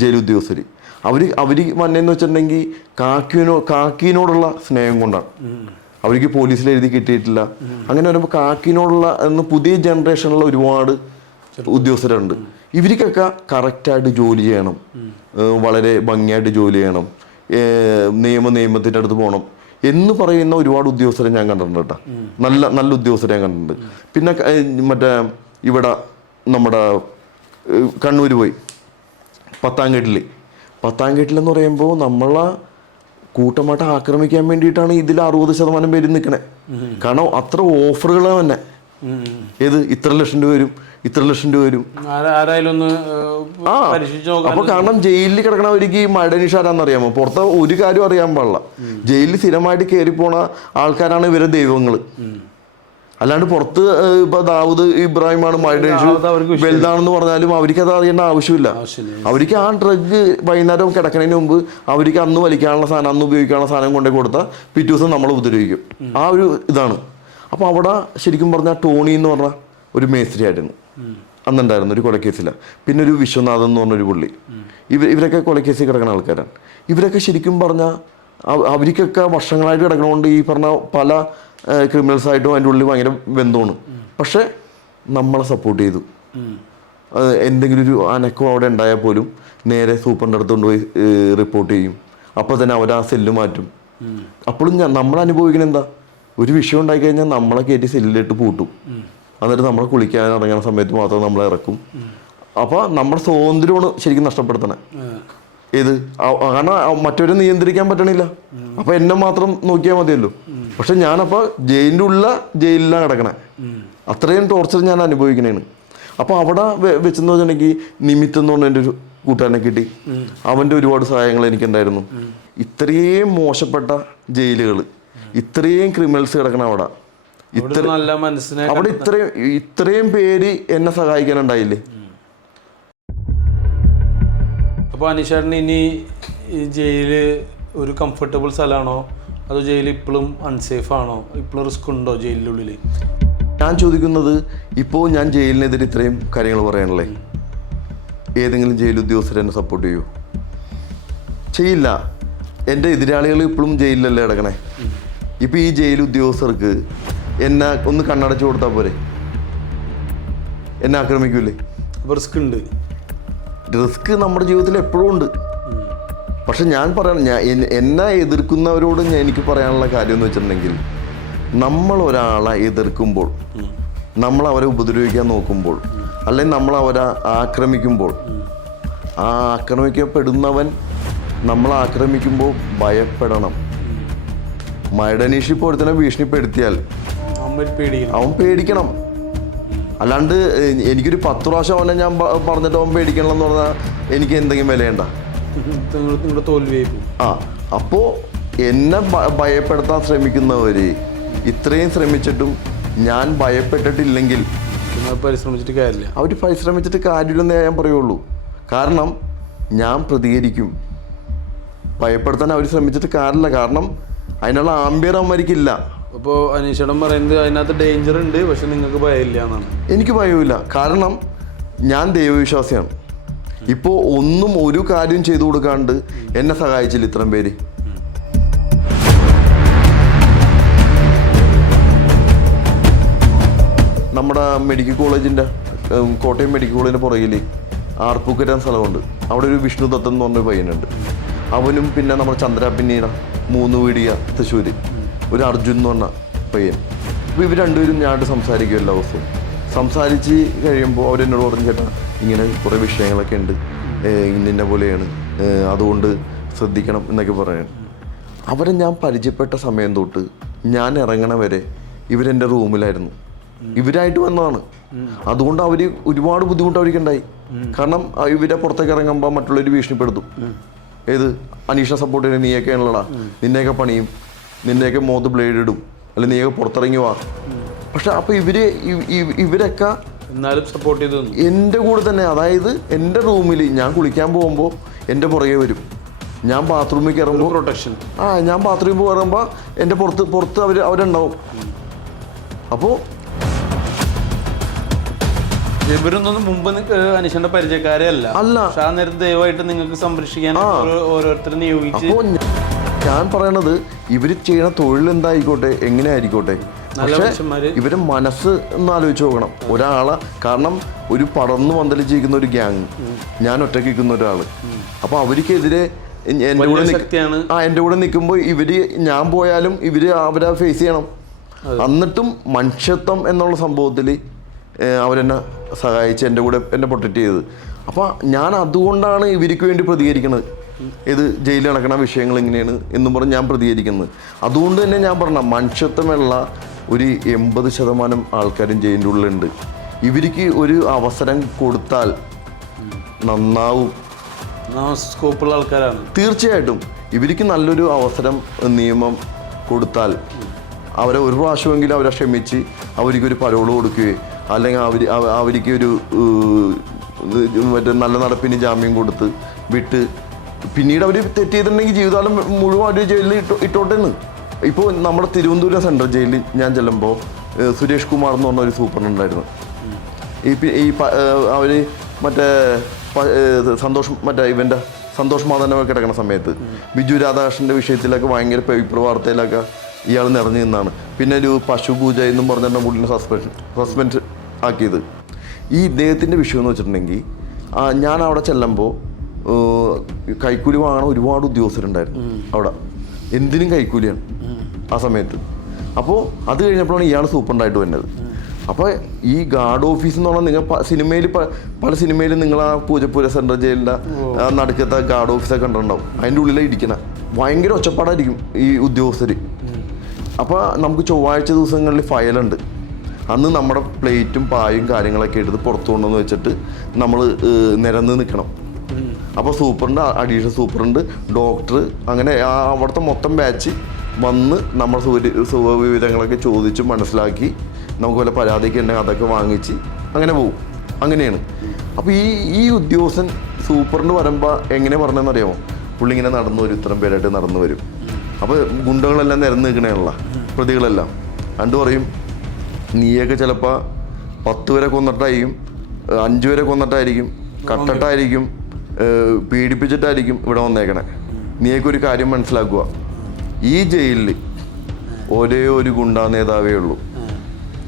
ജയിൽ ഉദ്യോഗസ്ഥർ. അവർ വന്നതെന്ന് വെച്ചിട്ടുണ്ടെങ്കിൽ കാക്കിനോടുള്ള സ്നേഹം കൊണ്ടാണ്. അവർക്ക് പോലീസിൽ എഴുതി കിട്ടിയിട്ടില്ല. അങ്ങനെ വരുമ്പോൾ കാക്കിനോടുള്ള പുതിയ ജനറേഷനിലുള്ള ഒരുപാട് ഉദ്യോഗസ്ഥരുണ്ട്. ഇവർക്കൊക്കെ കറക്റ്റായിട്ട് ജോലി ചെയ്യണം, വളരെ ഭംഗിയായിട്ട് ജോലി ചെയ്യണം, നിയമത്തിൻ്റെ അടുത്ത് പോകണം എന്ന് പറയുന്ന ഒരുപാട് ഉദ്യോഗസ്ഥരെ ഞാൻ കണ്ടിട്ടുണ്ട് കേട്ടോ. നല്ല നല്ല ഉദ്യോഗസ്ഥരെ ഞാൻ കണ്ടിട്ടുണ്ട്. പിന്നെ മറ്റേ ഇവിടെ നമ്മുടെ കണ്ണൂർ പോയി പത്താംകെട്ടിലെന്ന് പറയുമ്പോൾ നമ്മളെ കൂട്ടമായിട്ട് ആക്രമിക്കാൻ വേണ്ടിയിട്ടാണ് ഇതിൽ 60% പേര് നിൽക്കണേ. കാരണം അത്ര ഓഫറുകൾ തന്നെ. ഏത് ഇത്ര ലക്ഷം രൂപ വരും, ഇത്ര ലക്ഷം രൂപ വരും. അപ്പൊ കാരണം ജയിലിൽ കിടക്കണവർക്ക് മഴനീഷ് ആരാന്നറിയാമോ? പുറത്ത് ഒരു കാര്യം അറിയാൻ പാടില്ല. ജയിലിൽ സ്ഥിരമായിട്ട് കയറി പോണ ആൾക്കാരാണ് ഇവരെ ദൈവങ്ങൾ. അല്ലാണ്ട് പുറത്ത് ഇപ്പൊ ദാവൂദ് ഇബ്രാഹിമാണ് മഴനീഷ് വലുതാണെന്ന് പറഞ്ഞാലും അവർക്ക് അത് അറിയേണ്ട ആവശ്യമില്ല. അവർക്ക് ആ ഡ്രഗ് വൈകുന്നേരം കിടക്കുന്നതിന് മുമ്പ് അവർക്ക് അന്ന് വലിക്കാനുള്ള സാധനം, അന്ന് ഉപയോഗിക്കാനുള്ള സാധനം കൊണ്ടേ കൊടുത്താൽ പിറ്റേ ദിവസം നമ്മളെ ഉപദ്രവിക്കും. ആ ഒരു ഇതാണ്. അപ്പോൾ അവിടെ ശരിക്കും പറഞ്ഞാൽ ടോണി എന്ന് പറഞ്ഞ ഒരു മേസ്ത്രി ആയിരുന്നു അന്നുണ്ടായിരുന്നു ഒരു കൊലക്കേസിലാണ്. പിന്നെ ഒരു വിശ്വനാഥൻ എന്ന് പറഞ്ഞൊരു പുള്ളി. ഇവരൊക്കെ കൊലക്കേസിൽ കിടക്കുന്ന ആൾക്കാരാണ്. ഇവരൊക്കെ ശരിക്കും പറഞ്ഞാൽ അവർക്കൊക്കെ വർഷങ്ങളായിട്ട് കിടക്കണതുകൊണ്ട് ഈ പറഞ്ഞ പല ക്രിമിനൽസായിട്ടും അതിൻ്റെ ഉള്ളിൽ ഭയങ്കര ബന്ധമാണ്. പക്ഷേ നമ്മളെ സപ്പോർട്ട് ചെയ്തു. എന്തെങ്കിലും ഒരു അനക്കം അവിടെ ഉണ്ടായാൽ പോലും നേരെ സൂപ്പറിൻ്റെ അടുത്ത് കൊണ്ടുപോയി റിപ്പോർട്ട് ചെയ്യും. അപ്പോൾ തന്നെ അവർ ആ സെല്ല് മാറ്റും. അപ്പോഴും നമ്മൾ അനുഭവിക്കുന്നത് എന്താ, ഒരു വിഷയം ഉണ്ടായിക്കഴിഞ്ഞാൽ നമ്മളെ കയറ്റി സെല്ലിലിട്ട് പൂട്ടും. എന്നിട്ട് നമ്മളെ കുളിക്കാൻ ഇറങ്ങുന്ന സമയത്ത് മാത്രം നമ്മളെ ഇറക്കും. അപ്പോൾ നമ്മുടെ സ്വാതന്ത്ര്യമാണ് ശരിക്കും നഷ്ടപ്പെടുത്തണേ. ഏത് കാരണം മറ്റവരെ നിയന്ത്രിക്കാൻ പറ്റണില്ല. അപ്പോൾ എന്നെ മാത്രം നോക്കിയാൽ മതിയല്ലോ. പക്ഷെ ഞാനപ്പോൾ ജയിലിലാണ് കിടക്കണേ. അത്രയും ടോർച്ചർ ഞാൻ അനുഭവിക്കണേണ്. അപ്പോൾ അവിടെ വെച്ചെന്ന് വെച്ചിട്ടുണ്ടെങ്കിൽ നിമിത്തം എന്ന് പറഞ്ഞ എൻ്റെ ഒരു കൂട്ടുകാരനെ കിട്ടി. അവൻ്റെ ഒരുപാട് സഹായങ്ങൾ എനിക്കുണ്ടായിരുന്നു. ഇത്രയും മോശപ്പെട്ട ജയിലുകൾ, ഇത്രയും ക്രിമിനൽസ് കിടക്കണം അവിടെ ഇത്രയും പേര് എന്നെ സഹായിക്കാനുണ്ടായില്ലേ. അപ്പോൾ അനീഷേട്ടന് ഇനി ഈ ജയില് ഒരു കംഫർട്ടബിൾ സ്ഥലമാണോ അതോ ജയിൽ ഇപ്പോഴും അൺസേഫ് ആണോ? ഇപ്പോഴും റിസ്ക് ഉണ്ടോ ജയിലിനുള്ളിൽ? ഞാൻ ചോദിക്കുന്നത്, ഇപ്പോൾ ഞാൻ ജയിലിനെതിരെ ഇത്രയും കാര്യങ്ങൾ പറയണല്ലേ, ഏതെങ്കിലും ജയിൽ ഉദ്യോഗസ്ഥർ എന്നെ സപ്പോർട്ട് ചെയ്യൂ? ചെയ്യില്ല. എൻ്റെ എതിരാളികൾ ഇപ്പോഴും ജയിലിലല്ലേ കിടക്കണേ. ഇപ്പോൾ ഈ ജയിൽ ഉദ്യോഗസ്ഥർക്ക് എന്നെ ഒന്ന് കണ്ണടച്ചു കൊടുത്താൽ പോരെ? എന്നെ ആക്രമിക്കൂലേ? അപ്പോൾ റിസ്ക് ഉണ്ട്. റിസ്ക് നമ്മുടെ ജീവിതത്തിൽ എപ്പോഴും ഉണ്ട്. പക്ഷെ ഞാൻ എന്നെ എതിർക്കുന്നവരോട് എനിക്ക് പറയാനുള്ള കാര്യം എന്ന് വെച്ചിട്ടുണ്ടെങ്കിൽ, നമ്മൾ ഒരാളെ എതിർക്കുമ്പോൾ, നമ്മൾ അവരെ ഉപദ്രവിക്കാൻ നോക്കുമ്പോൾ, അല്ലെങ്കിൽ നമ്മൾ അവരെ ആക്രമിക്കുമ്പോൾ, ആ ആക്രമിക്കപ്പെടുന്നവൻ നമ്മൾ ആക്രമിക്കുമ്പോൾ ഭയപ്പെടണം. മഴനീഷ് ഇപ്പോൾ ഒരുത്തനെ ഭീഷണിപ്പെടുത്തിയാൽ അവൻ പേടിക്കണം. അല്ലാണ്ട് എനിക്കൊരു 10 പ്രാവശ്യം അവനെ ഞാൻ പറഞ്ഞിട്ട് അവൻ പേടിക്കണം എന്ന് പറഞ്ഞാൽ എനിക്ക് എന്തെങ്കിലും വിലയുണ്ട? അപ്പോൾ എന്നെ ഭയപ്പെടുത്താൻ ശ്രമിക്കുന്നവര് ഇത്രയും ശ്രമിച്ചിട്ടും ഞാൻ ഭയപ്പെട്ടിട്ടില്ലെങ്കിൽ പരിശ്രമിച്ചിട്ട് കാര്യമില്ല. അവർ പരിശ്രമിച്ചിട്ട് കാര്യമില്ലെന്നേ ഞാൻ പറയുള്ളൂ. കാരണം ഞാൻ പ്രതികരിക്കും. ഭയപ്പെടുത്താൻ അവർ ശ്രമിച്ചിട്ട് കാര്യമില്ല. കാരണം അതിനുള്ള ആംബിയർ അവന്മാർക്കില്ല. അപ്പോൾ അനീഷേട്ടൻ പറയുന്നത് അതിനകത്ത് ഡേഞ്ചർ ഉണ്ട്, പക്ഷെ നിങ്ങൾക്ക് ഭയമില്ല എന്നാണ്. എനിക്ക് ഭയമില്ല. കാരണം ഞാൻ ദൈവവിശ്വാസിയാണ്. ഇപ്പോൾ ഒന്നും ഒരു കാര്യം ചെയ്തു കൊടുക്കാണ്ട് എന്നെ സഹായിച്ചില്ല ഇത്രയും പേര്. നമ്മുടെ മെഡിക്കൽ കോളേജിൻ്റെ, കോട്ടയം മെഡിക്കൽ കോളേജിൻ്റെ പുറകിൽ ആർപ്പൂക്കര സ്ഥലമുണ്ട്, അവിടെ ഒരു വിഷ്ണു ദത്തൻ എന്ന് പറഞ്ഞൊരു പയ്യനുണ്ട്. അവനും പിന്നെ നമ്മുടെ ചന്ദ്ര പിന്നീട 3 വീടിയ തൃശ്ശൂർ ഒരു അർജുൻ എന്ന് പറഞ്ഞ പയ്യൻ. അപ്പോൾ ഇവർ രണ്ടുപേരും ഞാനായിട്ട് സംസാരിക്കും എല്ലാ ദിവസവും. സംസാരിച്ച് കഴിയുമ്പോൾ അവരെന്നോട് പറഞ്ഞു, ചേട്ടാ ഇങ്ങനെ കുറേ വിഷയങ്ങളൊക്കെ ഉണ്ട്, ഇന്ന പോലെയാണ്, അതുകൊണ്ട് ശ്രദ്ധിക്കണം എന്നൊക്കെ പറയാൻ. അവരെ ഞാൻ പരിചയപ്പെട്ട സമയം തൊട്ട് ഞാൻ ഇറങ്ങണ വരെ ഇവരെൻ്റെ റൂമിലായിരുന്നു. ഇവരായിട്ട് വന്നതാണ്. അതുകൊണ്ട് അവർ ഒരുപാട് ബുദ്ധിമുട്ട് അവർക്കുണ്ടായി. കാരണം ഇവരെ പുറത്തേക്ക് ഇറങ്ങുമ്പോൾ മറ്റുള്ളവർ ഭീഷണിപ്പെടുത്തും. ഏത് അനീഷിനെ സപ്പോർട്ട് ചെയ്യുന്ന നീയൊക്കെ ആണല്ലടാ, നിന്നെയൊക്കെ പണിയും, നിന്നെയൊക്കെ മുഖത്ത് ബ്ലേഡ് ഇടും, അല്ലെങ്കിൽ നീയൊക്കെ പുറത്തിറങ്ങി വാ. പക്ഷെ അപ്പോൾ ഇവരൊക്കെ എന്നാലും സപ്പോർട്ട് ചെയ്തു എൻ്റെ കൂടെ തന്നെ. അതായത് എൻ്റെ റൂമിൽ ഞാൻ കുളിക്കാൻ പോകുമ്പോൾ എൻ്റെ പുറകെ വരും. ഞാൻ ബാത്റൂമിൽ കയറുമ്പോൾ പ്രൊട്ടക്ഷൻ. ഞാൻ ബാത്റൂമിൽ കയറുമ്പോൾ എൻ്റെ പുറത്ത് അവരുണ്ടാവും. അപ്പോൾ ഇവരൊന്നും മുമ്പ് അനീഷിന്റെ പരിചയക്കാരെ അല്ല. പക്ഷെ ആ നേരത്തെ ദയവായിട്ട് നിങ്ങൾക്ക് സംരക്ഷിക്കാൻ ഓരോരുത്തരെ നിയോഗിച്ച്. അപ്പോൾ ഞാൻ പറയണത് ഇവർ ചെയ്യണ തൊഴിൽ എന്തായിക്കോട്ടെ, എങ്ങനെ ആയിക്കോട്ടെ, പക്ഷേ ഇവരെ മനസ്സ് ഒന്ന് ആലോചിച്ച് നോക്കണം. ഒരാളെ, കാരണം ഒരു പടർന്ന് പന്തലിച്ചിരിക്കുന്ന ഒരു ഗ്യാങ്, ഞാൻ ഒറ്റയ്ക്ക് നിൽക്കുന്ന ഒരാൾ. അപ്പോൾ അവർക്കെതിരെ എൻ്റെ കൂടെ നിൽക്കുമ്പോൾ ഞാൻ പോയാലും അവരെ ഫേസ് ചെയ്യണം. എന്നിട്ടും മനുഷ്യത്വം എന്നുള്ള സംഭവത്തിൽ അവരെന്നെ സഹായിച്ച് എന്നെ പ്രൊട്ടക്റ്റ് ചെയ്തത്. അപ്പോൾ ഞാൻ അതുകൊണ്ടാണ് ഇവർക്ക് വേണ്ടി പ്രതികരിക്കുന്നത്. ഇത് ജയിലിൽ നടക്കുന്ന വിഷയങ്ങൾ ഇങ്ങനെയാണ് എന്നും പറഞ്ഞ് ഞാൻ പ്രതികരിക്കുന്നത്. അതുകൊണ്ട് തന്നെ ഞാൻ പറഞ്ഞ മനുഷ്യത്വമുള്ള ഒരു 80% ആൾക്കാരും ജയിലിൻ്റെ ഉള്ളിലുണ്ട്. ഇവർക്ക് ഒരു അവസരം കൊടുത്താൽ നന്നാവും. സ്കോപ്പുള്ള ആൾക്കാരാണ് തീർച്ചയായിട്ടും. ഇവർക്ക് നല്ലൊരു അവസരം നിയമം കൊടുത്താൽ അവരെ ഒരു പ്രാവശ്യമെങ്കിലും അവരെ ക്ഷമിച്ച് അവർക്കൊരു പരോള് കൊടുക്കുകയോ അല്ലെങ്കിൽ അവർക്ക് ഒരു മറ്റേ നല്ല നടപ്പിന് ജാമ്യം കൊടുത്ത് വിട്ട് പിന്നീട് അവർ തെറ്റ് ചെയ്തിട്ടുണ്ടെങ്കിൽ ജീവിതകാലം മുഴുവൻ അവർ ജയിലിൽ ഇട്ടോട്ടെന്ന്. ഇപ്പോൾ നമ്മുടെ തിരുവനന്തപുരം സെൻട്രൽ ജയിലിൽ ഞാൻ ചെല്ലുമ്പോൾ സുരേഷ് കുമാർ എന്ന് പറഞ്ഞൊരു സൂപ്പറുണ്ടായിരുന്നു. അവർ മറ്റേ സന്തോഷ് മാധവനൊക്കെ കിടക്കുന്ന സമയത്ത് ബിജു രാധാകൃഷ്ണൻ്റെ വിഷയത്തിലൊക്കെ ഭയങ്കര പേപ്പർ വാർത്തയിലൊക്കെ ഇയാൾ നിറഞ്ഞു നിന്നാണ്. പിന്നെ ഒരു പശു പൂജ എന്നും പറഞ്ഞിട്ട് പുള്ളിനെ സസ്പെൻഡ് ആക്കിയത്. ഈ ഇദ്ദേഹത്തിൻ്റെ വിഷയം എന്ന് വെച്ചിട്ടുണ്ടെങ്കിൽ ഞാൻ അവിടെ ചെല്ലുമ്പോൾ കൈക്കൂലി വാങ്ങണ ഒരുപാട് ഉദ്യോഗസ്ഥരുണ്ടായിരുന്നു അവിടെ. എന്തിനും കൈക്കൂലിയാണ് ആ സമയത്ത്. അപ്പോൾ അത് കഴിഞ്ഞപ്പോഴാണ് ഇയാൾ സൂപ്പറുണ്ടായിട്ട് വരുന്നത്. അപ്പോൾ ഈ ഗാർഡ് ഓഫീസ് എന്ന് പറഞ്ഞാൽ നിങ്ങൾ സിനിമയിൽ പല സിനിമയിലും നിങ്ങൾ ആ പൂജപ്പുര സെൻട്രൽ ജയിലിൻ്റെ നടുക്കത്തെ ഗാർഡ് ഓഫീസൊക്കെ കണ്ടിട്ടുണ്ടാവും. അതിൻ്റെ ഉള്ളിലാണ് ഇരിക്കണം. ഭയങ്കര ഒച്ചപ്പാടായിരിക്കും ഈ ഉദ്യോഗസ്ഥർ. അപ്പോൾ നമുക്ക് ചൊവ്വാഴ്ച ദിവസങ്ങളിൽ ഫയലുണ്ട്. അന്ന് നമ്മുടെ പ്ലേറ്റും പായും കാര്യങ്ങളൊക്കെ എടുത്ത് പുറത്തു കൊണ്ടുവന്ന് വെച്ചിട്ട് നമ്മൾ നിരന്ന് നിൽക്കണം. അപ്പോൾ സൂപ്പറുണ്ട്, അഡീഷണൽ സൂപ്പറുണ്ട്, ഡോക്ടർ, അങ്ങനെ അവിടുത്തെ മൊത്തം ബാച്ച് വന്ന് നമ്മുടെ സുഖവിവരങ്ങളൊക്കെ ചോദിച്ച് മനസ്സിലാക്കി നമുക്ക് വല്ല പരാതിയൊക്കെ ഉണ്ടെങ്കിൽ അതൊക്കെ വാങ്ങിച്ച് അങ്ങനെ പോകും. അങ്ങനെയാണ്. അപ്പോൾ ഈ ഉദ്യോഗസ്ഥൻ സൂപ്പറിന് വരുമ്പോൾ എങ്ങനെ പറഞ്ഞതെന്ന് അറിയാമോ? പുള്ളി ഇങ്ങനെ നടന്നു വരും, ഇത്രയും പേരായിട്ട് നടന്നു വരും. അപ്പോൾ ഗുണ്ടകളെല്ലാം നിരന്ന് നിൽക്കണേയുള്ള പ്രതികളെല്ലാം കണ്ടു പറയും, നീയൊക്കെ ചിലപ്പോൾ 10 പേരെ കൊന്നിട്ടായിരിക്കും, 5 പേരെ കൊന്നിട്ടായിരിക്കും, കട്ടിട്ടായിരിക്കും, പീഡിപ്പിച്ചിട്ടായിരിക്കും ഇവിടെ വന്നേക്കണേ. നീയൊക്കെ ഒരു കാര്യം മനസ്സിലാക്കുക, ഈ ജയിലിൽ ഒരേ ഒരു ഗുണ്ടാ നേതാവേ ഉള്ളൂ,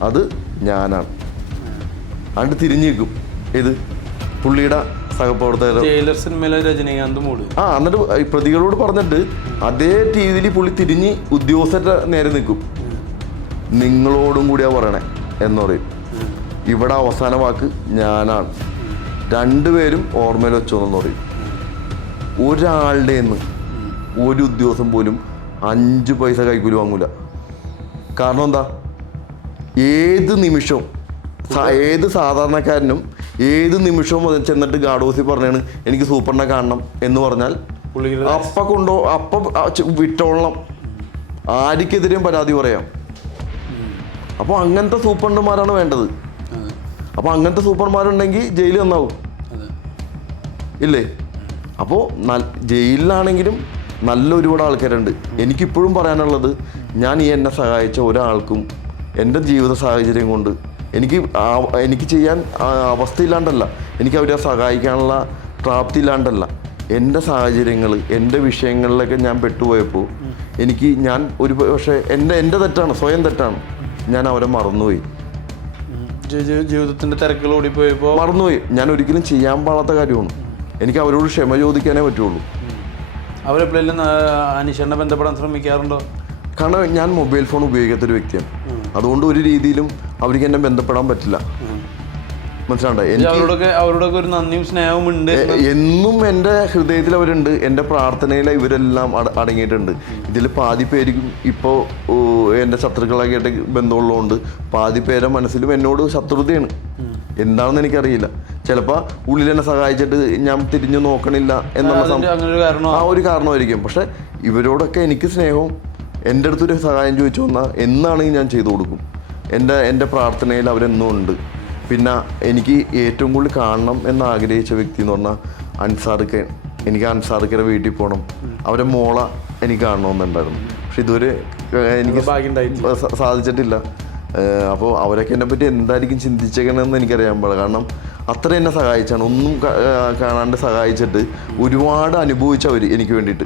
അത് ഞാനാണ്. അണ്ട് തിരിഞ്ഞു നിൽക്കും. ഇത് പുള്ളിയുടെ സഹപ്രവർത്തകർ. എന്നിട്ട് പ്രതികളോട് പറഞ്ഞിട്ട് അതേ രീതിയിൽ പുള്ളി തിരിഞ്ഞ് ഉദ്യോഗസ്ഥരുടെ നേരെ നിൽക്കും. നിങ്ങളോടും കൂടിയാ പറയണേ എന്ന് പറയും. ഇവിടെ അവസാന വാക്ക് ഞാനാണ്. 2 പേരും ഓർമ്മയിൽ വെച്ചോന്ന് പറയും. ഒരാളുടെ ഒരു ഉദ്യോഗസ്ഥൻ പോലും 5 പൈസ കൈക്കൂലി വാങ്ങൂല. കാരണം എന്താ? ഏത് നിമിഷവും ഏത് സാധാരണക്കാരനും ഏത് നിമിഷവും ചെന്നിട്ട് ഗാർഡ് ഹൗസിൽ പറഞ്ഞാണ് എനിക്ക് സൂപ്പറിനെ കാണണം എന്ന് പറഞ്ഞാൽ അപ്പം വിട്ടോളണം. ആർക്കെതിരെയും പരാതി പറയാം. അപ്പോൾ അങ്ങനത്തെ സൂപ്പർമാരാണ് വേണ്ടത്. അപ്പോൾ അങ്ങനത്തെ സൂപ്പർമാരുണ്ടെങ്കിൽ ജയിലിൽ നന്നാവും ഇല്ലേ? അപ്പോൾ ജയിലിലാണെങ്കിലും നല്ല ഒരുപാട് ആൾക്കാരുണ്ട്. എനിക്കിപ്പോഴും പറയാനുള്ളത്, ഞാൻ എന്നെ സഹായിച്ച ഒരാൾക്കും എൻ്റെ ജീവിത സാഹചര്യം കൊണ്ട് എനിക്ക് ചെയ്യാൻ അവസ്ഥയില്ലാണ്ടല്ല, എനിക്ക് അവരെ സഹായിക്കാനുള്ള പ്രാപ്തി ഇല്ലാണ്ടല്ല, എൻ്റെ സാഹചര്യങ്ങൾ എൻ്റെ വിഷയങ്ങളിലൊക്കെ ഞാൻ പെട്ടുപോയപ്പോൾ ഞാൻ ഒരു പക്ഷേ എൻ്റെ തെറ്റാണ്, സ്വയം തെറ്റാണ്, ഞാൻ അവരെ മറന്നുപോയി. ജീവിതത്തിന്റെ തിരക്കുകൾ ഓടിപ്പോയപ്പോ മറന്നുപോയി. ഞാൻ ഒരിക്കലും ചെയ്യാൻ പാടാത്ത കാര്യമാണ്. എനിക്ക് അവരോട് ക്ഷമ ചോദിക്കാനേ പറ്റുള്ളൂ. അവരെപ്പോഴും അനീഷേട്ടനെ ബന്ധപ്പെടാൻ ശ്രമിക്കാറുണ്ടോ? കാരണം ഞാൻ മൊബൈൽ ഫോൺ ഉപയോഗിക്കാത്തൊരു വ്യക്തിയാണ്. അതുകൊണ്ട് ഒരു രീതിയിലും അവർക്ക് എന്നെ ബന്ധപ്പെടാൻ പറ്റില്ല. മനസ്സിലാണ്ടോ? അവരോടൊക്കെ ഒരു നന്ദിയും സ്നേഹവും ഉണ്ട്. എന്നും എൻ്റെ ഹൃദയത്തിൽ അവരുണ്ട്. എൻ്റെ പ്രാർത്ഥനയിൽ ഇവരെല്ലാം അടങ്ങിയിട്ടുണ്ട്. ഇതിൽ പാതി പേർക്കും ഇപ്പോൾ എൻ്റെ ശത്രുക്കളായിട്ട് ബന്ധമുള്ളതുകൊണ്ട് പാതി പേരെ മനസ്സിലും എന്നോട് ശത്രുതയാണ്. എന്താണെന്ന് എനിക്കറിയില്ല. ചിലപ്പോൾ ഉള്ളിൽ എന്നെ സഹായിച്ചിട്ട് ഞാൻ തിരിഞ്ഞു നോക്കണില്ല എന്നുള്ള ആ ഒരു കാരണമായിരിക്കും. പക്ഷെ ഇവരോടൊക്കെ എനിക്ക് സ്നേഹവും എൻ്റെ അടുത്തൊരു സഹായം ചോദിച്ചു വന്നാൽ എന്നാണെങ്കിൽ ഞാൻ ചെയ്തു കൊടുക്കും. എൻ്റെ പ്രാർത്ഥനയിൽ അവരെന്നും ഉണ്ട്. പിന്നെ എനിക്ക് ഏറ്റവും കൂടുതൽ കാണണം എന്ന് ആഗ്രഹിച്ച വ്യക്തി എന്ന് പറഞ്ഞാൽ അൻസാർക്ക്. എനിക്ക് അൻസാർക്കയുടെ വീട്ടിൽ പോകണം. അവരെ മോള എനിക്ക് കാണണമെന്നുണ്ടായിരുന്നു. പക്ഷെ ഇതുവരെ എനിക്ക് സാധിച്ചിട്ടില്ല. അപ്പോൾ അവരൊക്കെ എന്നെ പറ്റി എന്തായിരിക്കും ചിന്തിച്ചേക്കണമെന്ന് എനിക്കറിയാൻ പാടില്ല. കാരണം അത്ര എന്നെ സഹായിച്ചാണ്. ഒന്നും കാണാണ്ട് സഹായിച്ചിട്ട് ഒരുപാട് അനുഭവിച്ചവർ എനിക്ക് വേണ്ടിയിട്ട്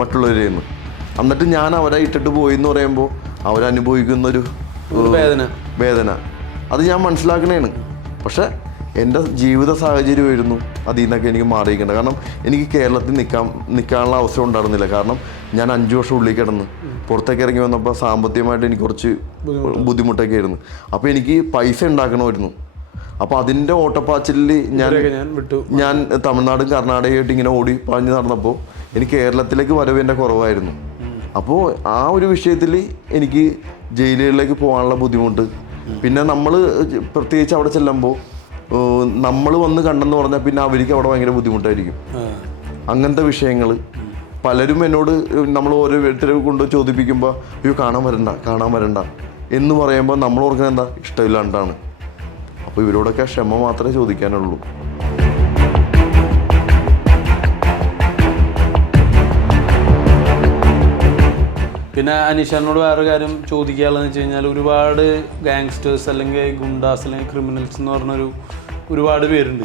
മറ്റുള്ളവരിൽ നിന്ന്. എന്നിട്ട് ഞാൻ അവരെ ഇട്ടിട്ട് പോയി എന്ന് പറയുമ്പോൾ അവരനുഭവിക്കുന്നൊരു വേദന അത് ഞാൻ മനസ്സിലാക്കണേണ്. പക്ഷെ എൻ്റെ ജീവിത സാഹചര്യമായിരുന്നു അതിൽ നിന്നൊക്കെ എനിക്ക് മാറിയിരിക്കേണ്ടത്. കാരണം എനിക്ക് കേരളത്തിൽ നിൽക്കാനുള്ള അവസരം ഉണ്ടായിരുന്നില്ല. കാരണം ഞാൻ 5 വർഷം ഉള്ളിൽ കിടന്ന് പുറത്തേക്ക് ഇറങ്ങി വന്നപ്പോൾ സാമ്പത്തികമായിട്ട് എനിക്ക് കുറച്ച് ബുദ്ധിമുട്ടൊക്കെ ആയിരുന്നു. അപ്പോൾ എനിക്ക് പൈസ ഉണ്ടാക്കണമായിരുന്നു. അപ്പോൾ അതിൻ്റെ ഓട്ടപ്പാച്ചിലിൽ ഞാൻ തമിഴ്നാടും കർണാടകയായിട്ട് ഇങ്ങനെ ഓടി പാഞ്ഞ് നടന്നപ്പോൾ എനിക്ക് കേരളത്തിലേക്ക് വരവ് എൻ്റെ കുറവായിരുന്നു. അപ്പോൾ ആ ഒരു വിഷയത്തിൽ എനിക്ക് ജയിലുകളിലേക്ക് പോകാനുള്ള ബുദ്ധിമുട്ട്. പിന്നെ നമ്മൾ പ്രത്യേകിച്ച് അവിടെ ചെല്ലുമ്പോൾ നമ്മൾ വന്ന് കണ്ടെന്ന് പറഞ്ഞാൽ പിന്നെ അവർക്ക് അവിടെ ഭയങ്കര ബുദ്ധിമുട്ടായിരിക്കും. അങ്ങനത്തെ വിഷയങ്ങൾ പലരും എന്നോട് നമ്മൾ ഓരോരുത്തരെ കൊണ്ട് ചോദിപ്പിക്കുമ്പോൾ അയ്യോ കാണാൻ വരണ്ട എന്ന് പറയുമ്പോൾ നമ്മൾ ഓർക്കുന്നത് എന്താ ഇഷ്ടമില്ലാണ്ടാണ്. അപ്പോൾ ഇവരോടൊക്കെ ക്ഷമ മാത്രമേ ചോദിക്കാനുള്ളൂ. പിന്നെ അനീഷേട്ടനോട് വേറൊരു കാര്യം ചോദിക്കാനുള്ളതെന്ന് വെച്ച് കഴിഞ്ഞാൽ ഒരുപാട് ഗാങ്സ്റ്റേഴ്സ് അല്ലെങ്കിൽ ഗുണ്ടാസ് അല്ലെങ്കിൽ ക്രിമിനൽസ് എന്ന് പറഞ്ഞൊരു ഒരുപാട് പേരുണ്ട്.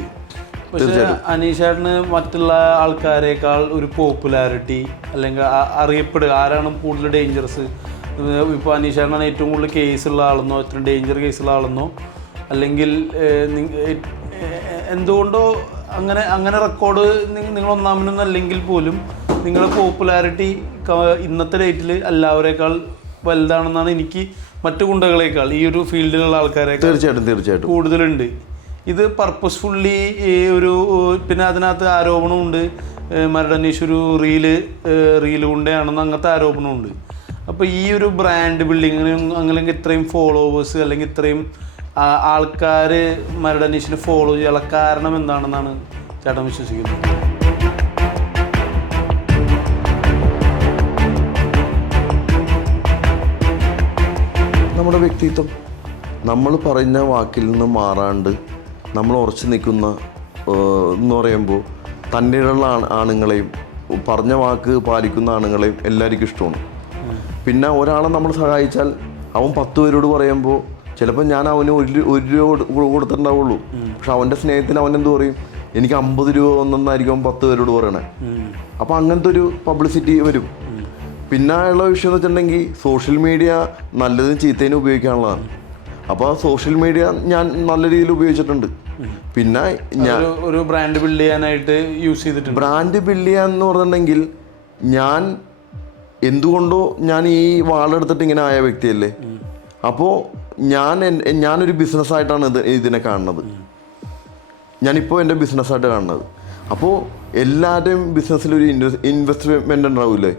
പക്ഷേ അനീഷേട്ടന് മറ്റുള്ള ആൾക്കാരേക്കാൾ ഒരു പോപ്പുലാരിറ്റി അല്ലെങ്കിൽ അറിയപ്പെടുക ആരാണ് കൂടുതൽ ഡേഞ്ചറസ്. ഇപ്പോൾ അനീഷേട്ടനാണ് ഏറ്റവും കൂടുതൽ കേസുള്ള ആളെന്നോ ഏറ്റവും ഡേഞ്ചർ കേസുള്ള ആളെന്നോ അല്ലെങ്കിൽ എന്തുകൊണ്ടോ അങ്ങനെ റെക്കോർഡ് നിങ്ങൾ ഒന്നാമനൊന്നും അല്ലെങ്കിൽ പോലും നിങ്ങളുടെ പോപ്പുലാരിറ്റി ഇന്നത്തെ ഡേറ്റിൽ എല്ലാവരേക്കാൾ വലുതാണെന്നാണ് എനിക്ക് മറ്റു ഗുണ്ടകളേക്കാൾ ഈ ഒരു ഫീൽഡിലുള്ള ആൾക്കാരെക്കാൾ തീർച്ചയായിട്ടും കൂടുതലുണ്ട്. ഇത് പർപ്പസ്ഫുള്ളി ഒരു പിന്നെ അതിനകത്ത് ആരോപണമുണ്ട് മരട് അനീഷ് ഒരു റീല് ഗുണ്ടയാണെന്ന് അങ്ങനത്തെ ആരോപണമുണ്ട്. അപ്പോൾ ഈ ഒരു ബ്രാൻഡ് ബിൽഡിങ് അല്ലെങ്കിൽ ഇത്രയും ഫോളോവേഴ്സ് അല്ലെങ്കിൽ ഇത്രയും ആൾക്കാർ മരട് അനീഷിനെ ഫോളോ ചെയ്യാനുള്ള കാരണം എന്താണെന്നാണ് ചേട്ടൻ വിശ്വസിക്കുന്നത്? നമ്മുടെ വ്യക്തിത്വം, നമ്മൾ പറഞ്ഞ വാക്കിൽ നിന്ന് മാറാണ്ട് നമ്മൾ ഉറച്ചു നിൽക്കുന്ന എന്ന് പറയുമ്പോൾ തന്നെയുള്ള ആണുങ്ങളെയും പറഞ്ഞ വാക്ക് പാലിക്കുന്ന ആണുങ്ങളെയും എല്ലാവർക്കും ഇഷ്ടമാണ്. പിന്നെ ഒരാളെ നമ്മൾ സഹായിച്ചാൽ അവൻ 10 പേരോട് പറയുമ്പോൾ ചിലപ്പോൾ ഞാൻ അവന് 1 രൂപ കൊടുത്തിട്ടുണ്ടാവുള്ളൂ. പക്ഷെ അവൻ്റെ സ്നേഹത്തിൽ അവൻ എന്ത് പറയും, എനിക്ക് 50 രൂപ വന്നെന്നായിരിക്കും 10 പേരോട് പറയണേ. അപ്പോൾ അങ്ങനത്തെ ഒരു പബ്ലിസിറ്റി വരും. പിന്നെ ഉള്ള വിഷയം എന്ന് വെച്ചിട്ടുണ്ടെങ്കിൽ സോഷ്യൽ മീഡിയ നല്ലതും ചീത്തതിനും ഉപയോഗിക്കാനുള്ളതാണ്. അപ്പോൾ സോഷ്യൽ മീഡിയ ഞാൻ നല്ല രീതിയിൽ ഉപയോഗിച്ചിട്ടുണ്ട്. പിന്നെ ഞാൻ ഒരു ബ്രാൻഡ് ബിൽഡ് ചെയ്യാനായിട്ട് യൂസ് ചെയ്തിട്ടുണ്ട്. ബ്രാൻഡ് ബിൽഡ് ചെയ്യാന്ന് പറഞ്ഞിട്ടുണ്ടെങ്കിൽ ഞാൻ എന്തുകൊണ്ടോ ഞാൻ ഈ വാളെടുത്തിട്ട് ഇങ്ങനെ ആയ വ്യക്തിയല്ലേ. അപ്പോൾ ഞാനൊരു ബിസിനസ്സായിട്ടാണ് ഇതിനെ കാണുന്നത്. ഞാനിപ്പോൾ എൻ്റെ ബിസിനസ്സായിട്ട് കാണുന്നത്. അപ്പോൾ എല്ലാവരുടെയും ബിസിനസ്സിലൊരു ഇൻവെസ്റ്റ്മെൻ്റ് ഉണ്ടാവില്ലേ.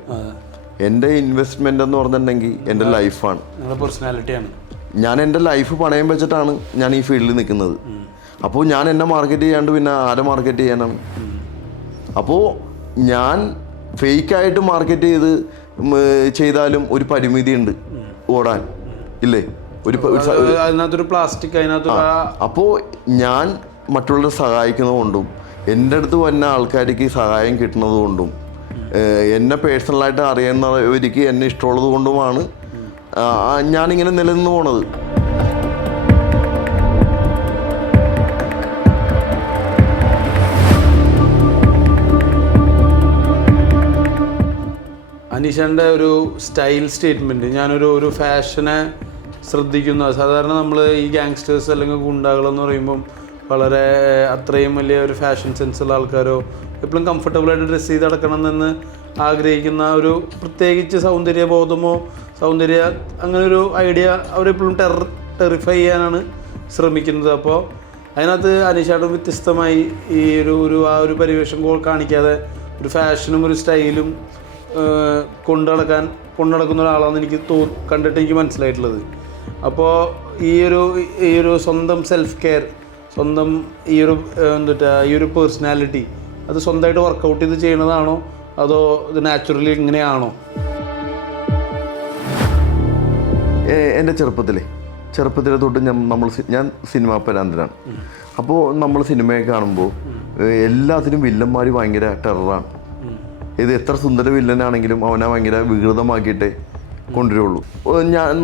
എൻ്റെ ഇൻവെസ്റ്റ്മെൻ്റ് എന്ന് പറഞ്ഞിട്ടുണ്ടെങ്കിൽ എൻ്റെ ലൈഫാണ്, പേഴ്സണാലിറ്റിയാണ്. ഞാൻ എൻ്റെ ലൈഫ് പണയം വെച്ചിട്ടാണ് ഞാൻ ഈ ഫീൽഡിൽ നിൽക്കുന്നത്. അപ്പോൾ ഞാൻ എന്നെ മാർക്കറ്റ് ചെയ്യാണ്ട് പിന്നെ ആരെ മാർക്കറ്റ് ചെയ്യാനാണ്? അപ്പോൾ ഞാൻ ഫേക്കായിട്ട് മാർക്കറ്റ് ചെയ്താലും ഒരു പരിമിതിയുണ്ട് ഓടാൻ ഇല്ലേ. അതിനകത്തൊരു പ്ലാസ്റ്റിക് അപ്പോൾ ഞാൻ മറ്റുള്ളവരെ സഹായിക്കുന്നതുകൊണ്ടും എൻ്റെ അടുത്ത് വന്ന ആൾക്കാർക്ക് സഹായം കിട്ടുന്നത് കൊണ്ടും എന്നെ പേഴ്സണലായിട്ട് അറിയുന്നവർക്ക് എന്നെ ഇഷ്ടമുള്ളത് കൊണ്ടുമാണ് ഞാനിങ്ങനെ നിലനിന്ന് പോണത്. അനീഷേട്ടൻ്റെ ഒരു സ്റ്റൈൽ സ്റ്റേറ്റ്മെൻറ്റ്, ഞാനൊരു ഫാഷനെ ശ്രദ്ധിക്കുന്ന, സാധാരണ നമ്മൾ ഈ ഗാങ്സ്റ്റേഴ്സ് അല്ലെങ്കിൽ ഗുണ്ടകളെന്ന് പറയുമ്പം വളരെ അത്രയും വലിയ ഒരു ഫാഷൻ സെൻസുള്ള ആൾക്കാരോ എപ്പോഴും കംഫർട്ടബിളായിട്ട് ഡ്രസ്സ് ചെയ്ത് നടക്കണമെന്ന് ആഗ്രഹിക്കുന്ന ഒരു പ്രത്യേകിച്ച് സൗന്ദര്യബോധമോ അങ്ങനെ ഒരു ഐഡിയ അവരെപ്പോഴും ടെറിഫൈ ചെയ്യാനാണ് ശ്രമിക്കുന്നത്. അപ്പോൾ അതിനകത്ത് അനീഷേട്ടൻ വ്യത്യസ്തമായി ഈ ആ ഒരു പരിവേഷം കാണിക്കാതെ ഒരു ഫാഷനും ഒരു സ്റ്റൈലും കൊണ്ടു നടക്കുന്ന ഒരാളാണെന്ന് എനിക്ക് കണ്ടിട്ട് എനിക്ക് മനസ്സിലായിട്ടുള്ളത്. അപ്പോൾ ഈ ഒരു സ്വന്തം സെൽഫ് കെയർ, സ്വന്തം ഈ ഒരു പേഴ്സണാലിറ്റി അത് സ്വന്തമായിട്ട് വർക്കൗട്ട് ചെയ്ത് ചെയ്യണതാണോ അതോ ഇത് നാച്ചുറലി ഇങ്ങനെയാണോ? എൻ്റെ ചെറുപ്പത്തിലെ തൊട്ട് ഞാൻ സിനിമാ പരാന്തരാണ്. അപ്പോൾ നമ്മൾ സിനിമയെ കാണുമ്പോൾ എല്ലാത്തിനും വില്ലന്മാർ ഭയങ്കര ടെററാണ്. ഇത് എത്ര സുന്ദര വില്ലനാണെങ്കിലും അവനെ ഭയങ്കര വികൃതമാക്കിയിട്ടേ കൊണ്ടുവരുള്ളൂ.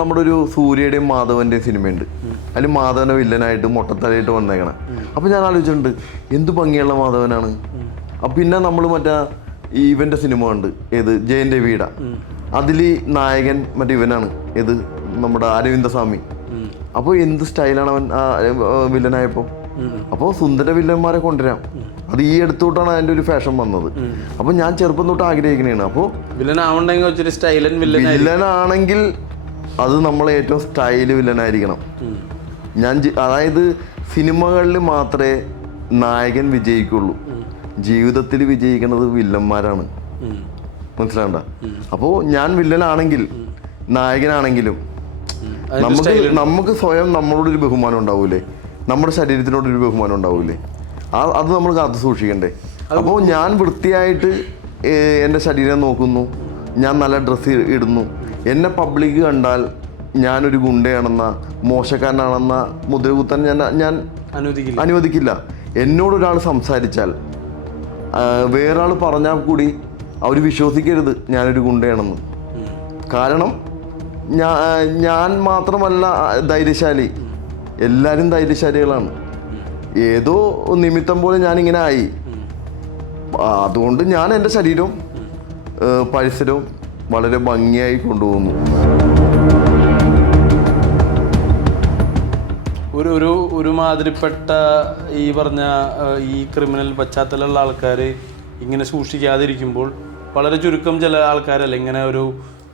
നമ്മുടെ ഒരു സൂര്യയുടെയും മാധവൻ്റെയും സിനിമയുണ്ട്. അതിൽ മാധവനെ വില്ലനായിട്ട് മൊട്ടത്തലയിട്ട് വന്നേക്കണം. അപ്പോൾ ഞാൻ ആലോചിച്ചിട്ടുണ്ട് എന്ത് ഭംഗിയുള്ള മാധവനാണ്. അപ്പം പിന്നെ നമ്മൾ ഇവൻ്റെ സിനിമ ഉണ്ട്, ഏത് ജയൻ്റെ വീട, അതിൽ നായകൻ ഇവനാണ്, ഏത് നമ്മുടെ അരവിന്ദസ്വാമി. അപ്പോൾ എന്ത് സ്റ്റൈലാണ് അവൻ വില്ലനായപ്പോൾ. അപ്പോൾ സുന്ദര വില്ലന്മാരെ കൊണ്ടുവരാം. അത് ഈ അടുത്തോട്ടാണ് അതിൻ്റെ ഒരു ഫാഷൻ വന്നത്. അപ്പോൾ ഞാൻ ചെറുപ്പം തൊട്ട് ആഗ്രഹിക്കുന്നതാണ്. അപ്പോൾ വില്ലനാണെങ്കിൽ അത് നമ്മൾ ഏറ്റവും സ്റ്റൈല് വില്ലനായിരിക്കണം. അതായത് സിനിമകളിൽ മാത്രമേ നായകൻ വിജയിക്കുള്ളൂ, ജീവിതത്തിൽ വിജയിക്കുന്നത് വില്ലന്മാരാണ്. മനസ്സിലാണ്ട? അപ്പോൾ ഞാൻ വില്ലനാണെങ്കിൽ നായകനാണെങ്കിലും നമുക്ക് സ്വയം നമ്മളോടൊരു ബഹുമാനം ഉണ്ടാവൂലേ, നമ്മുടെ ശരീരത്തിനോടൊരു ബഹുമാനം ഉണ്ടാവൂലേ, അത് നമ്മൾ കാത്തു സൂക്ഷിക്കണ്ടേ. അപ്പോൾ ഞാൻ വൃത്തിയായിട്ട് എൻ്റെ ശരീരം നോക്കുന്നു, ഞാൻ നല്ല ഡ്രസ്സ് ഇടുന്നു. എന്നെ പബ്ലിക് കണ്ടാൽ ഞാനൊരു ഗുണ്ടയാണെന്ന മോശക്കാരനാണെന്ന മുദ്ര കുത്താൻ ഞാൻ അനുവദിക്കില്ല. എന്നോടൊരാൾ സംസാരിച്ചാൽ വേറൊരാൾ പറഞ്ഞാൽ കൂടി അവർ വിശ്വസിക്കരുത് ഞാനൊരു ഗുണ്ടയാണെന്ന്. കാരണം ഞാൻ മാത്രമല്ല ധൈര്യശാലി, എല്ലാവരും ധൈര്യശാലികളാണ്. ഏതോ നിമിത്തം പോലെ ഞാനിങ്ങനെ ആയി. അതുകൊണ്ട് ഞാൻ എൻ്റെ ശരീരവും പരിസരവും വളരെ ഭംഗിയായി കൊണ്ടുപോകുന്നു. ഒരു മാതിരിപ്പെട്ട ഈ പറഞ്ഞ ഈ ക്രിമിനൽ പശ്ചാത്തലമുള്ള ആൾക്കാർ ഇങ്ങനെ സൂക്ഷിക്കാതിരിക്കുമ്പോൾ വളരെ ചുരുക്കം ചില ആൾക്കാരല്ല ഇങ്ങനെ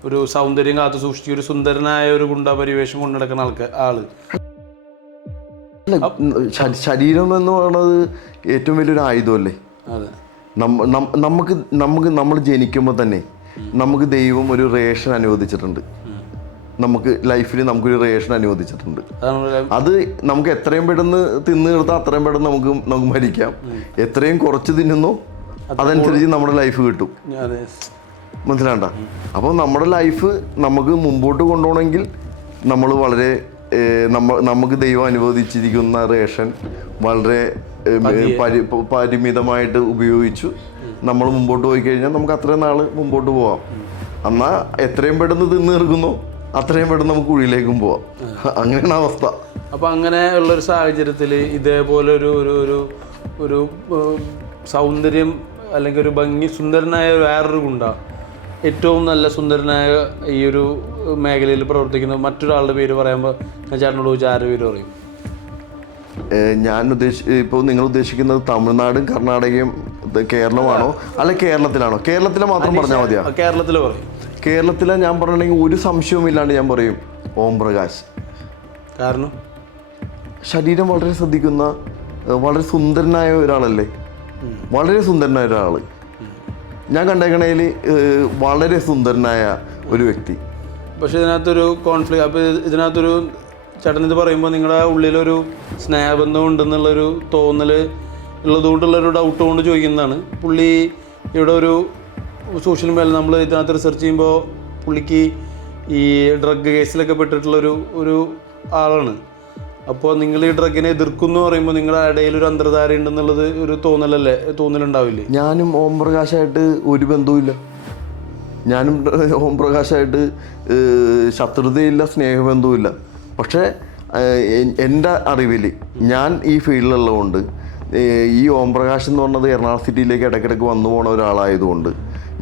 ഒരു സൗന്ദര്യം കാത്തു സൂക്ഷിച്ച് ഒരു സുന്ദരനായ ഒരു ഗുണ്ടാ പരിവേഷം കൊണ്ടു നടക്കുന്ന ആള്. ശരീരം എന്ന് പറയുന്നത് ഏറ്റവും വലിയൊരു ആയുധമല്ലേ. അതെ, നമ്മൾ ജനിക്കുമ്പോൾ തന്നെ നമുക്ക് ദൈവം ഒരു റേഷൻ അനുവദിച്ചിട്ടുണ്ട്. നമുക്ക് ലൈഫിൽ നമുക്കൊരു റേഷൻ അനുവദിച്ചിട്ടുണ്ട്. അത് നമുക്ക് എത്രയും പെട്ടെന്ന് തിന്നു തീർത്താൽ അത്രയും പെട്ടെന്ന് നമുക്ക് മരിക്കാം. എത്രയും കുറച്ച് തിന്നുന്നോ അതനുസരിച്ച് നമ്മുടെ ലൈഫ് കിട്ടും. മനസ്സിലാണ്ട? അപ്പോൾ നമ്മുടെ ലൈഫ് നമുക്ക് മുമ്പോട്ട് കൊണ്ടുപോകണമെങ്കിൽ നമ്മൾ വളരെ നമുക്ക് ദൈവം അനുവദിച്ചിരിക്കുന്ന റേഷൻ വളരെ പരിമിതമായിട്ട് ഉപയോഗിച്ചു നമ്മൾ മുമ്പോട്ട് പോയി കഴിഞ്ഞാൽ നമുക്ക് അത്രയും നാൾ മുമ്പോട്ട് പോവാം. എന്നാൽ എത്രയും പെട്ടെന്ന് തിന്നു തീർക്കുന്നോ അത്രയും പെട്ടെന്ന് നമുക്ക് കുഴിയിലേക്കും പോവാം. അങ്ങനെയാണ് അവസ്ഥ. അപ്പം അങ്ങനെ ഉള്ളൊരു സാഹചര്യത്തിൽ ഇതേപോലെ ഒരു സൗന്ദര്യം അല്ലെങ്കിൽ ഒരു ഭംഗി സുന്ദരനായ വേറൊരു ഗുണ്ട, ഏറ്റവും നല്ല സുന്ദരനായ ഈ ഒരു മേഖലയിൽ പ്രവർത്തിക്കുന്ന മറ്റൊരാളുടെ പേര് പറയുമ്പോൾ ഞാൻ ചേട്ടനോട് ചോദിച്ചാൽ ആരുടെ പേര് പറയും? ഇപ്പോൾ നിങ്ങൾ ഉദ്ദേശിക്കുന്നത് തമിഴ്നാടും കർണാടകയും കേരളമാണോ അല്ല കേരളത്തിലാണോ? കേരളത്തിലെ മാത്രം പറഞ്ഞാൽ മതിയോ? കേരളത്തിൽ പറയും. കേരളത്തിലെ ഞാൻ പറഞ്ഞിട്ടുണ്ടെങ്കിൽ ഒരു സംശയവും ഇല്ലാണ്ട് ഞാൻ പറയും ഓം പ്രകാശ്. കാരണം ശരീരം വളരെ ശ്രദ്ധിക്കുന്ന വളരെ സുന്ദരനായ ഒരാളല്ലേ, വളരെ സുന്ദരനായ ഒരാൾ. ഞാൻ കണ്ടേക്കണേൽ വളരെ സുന്ദരനായ ഒരു വ്യക്തി. പക്ഷെ ഇതിനകത്തൊരു കോൺഫ്ലിക്റ്റ്. അപ്പോൾ ഇതിനകത്തൊരു ചേട്ടൻ ഇത് പറയുമ്പോൾ നിങ്ങളുടെ ഉള്ളിലൊരു സ്നേഹബന്ധം ഉണ്ടെന്നുള്ളൊരു തോന്നൽ ഉള്ളതുകൊണ്ടുള്ളൊരു ഡൗട്ട് കൊണ്ട് ചോദിക്കുന്നതാണ്. പുള്ളി ഇവിടെ ഒരു സോഷ്യൽ മീഡിയയിൽ നമ്മൾ ഇതിനകത്ത് റിസർച്ച് ചെയ്യുമ്പോൾ പുള്ളിക്ക് ഈ ഡ്രഗ് കേസിലൊക്കെ പെട്ടിട്ടുള്ളൊരു ആളാണ്. അപ്പോൾ നിങ്ങൾ ഈ ഡ്രഗിനെ എതിർക്കുന്നു പറയുമ്പോൾ നിങ്ങളുടെ ഇടയിൽ ഒരു അന്തർധാര ഉണ്ടെന്നുള്ളത് ഒരു തോന്നലുണ്ടാവില്ലേ? ഞാനും ഓം പ്രകാശായിട്ട് ഒരു ബന്ധവുമില്ല. ഞാനും ഓം പ്രകാശായിട്ട് ശത്രുതയില്ല, സ്നേഹബന്ധവുമില്ല. പക്ഷേ എൻ്റെ അറിവിൽ ഞാൻ ഈ ഫീൽഡിലുള്ളതുകൊണ്ട് ഈ ഓം പ്രകാശ് എന്ന് പറഞ്ഞത് എറണാകുളം സിറ്റിയിലേക്ക് ഇടയ്ക്കിടയ്ക്ക് വന്നു പോണ ഒരാളായതുകൊണ്ട്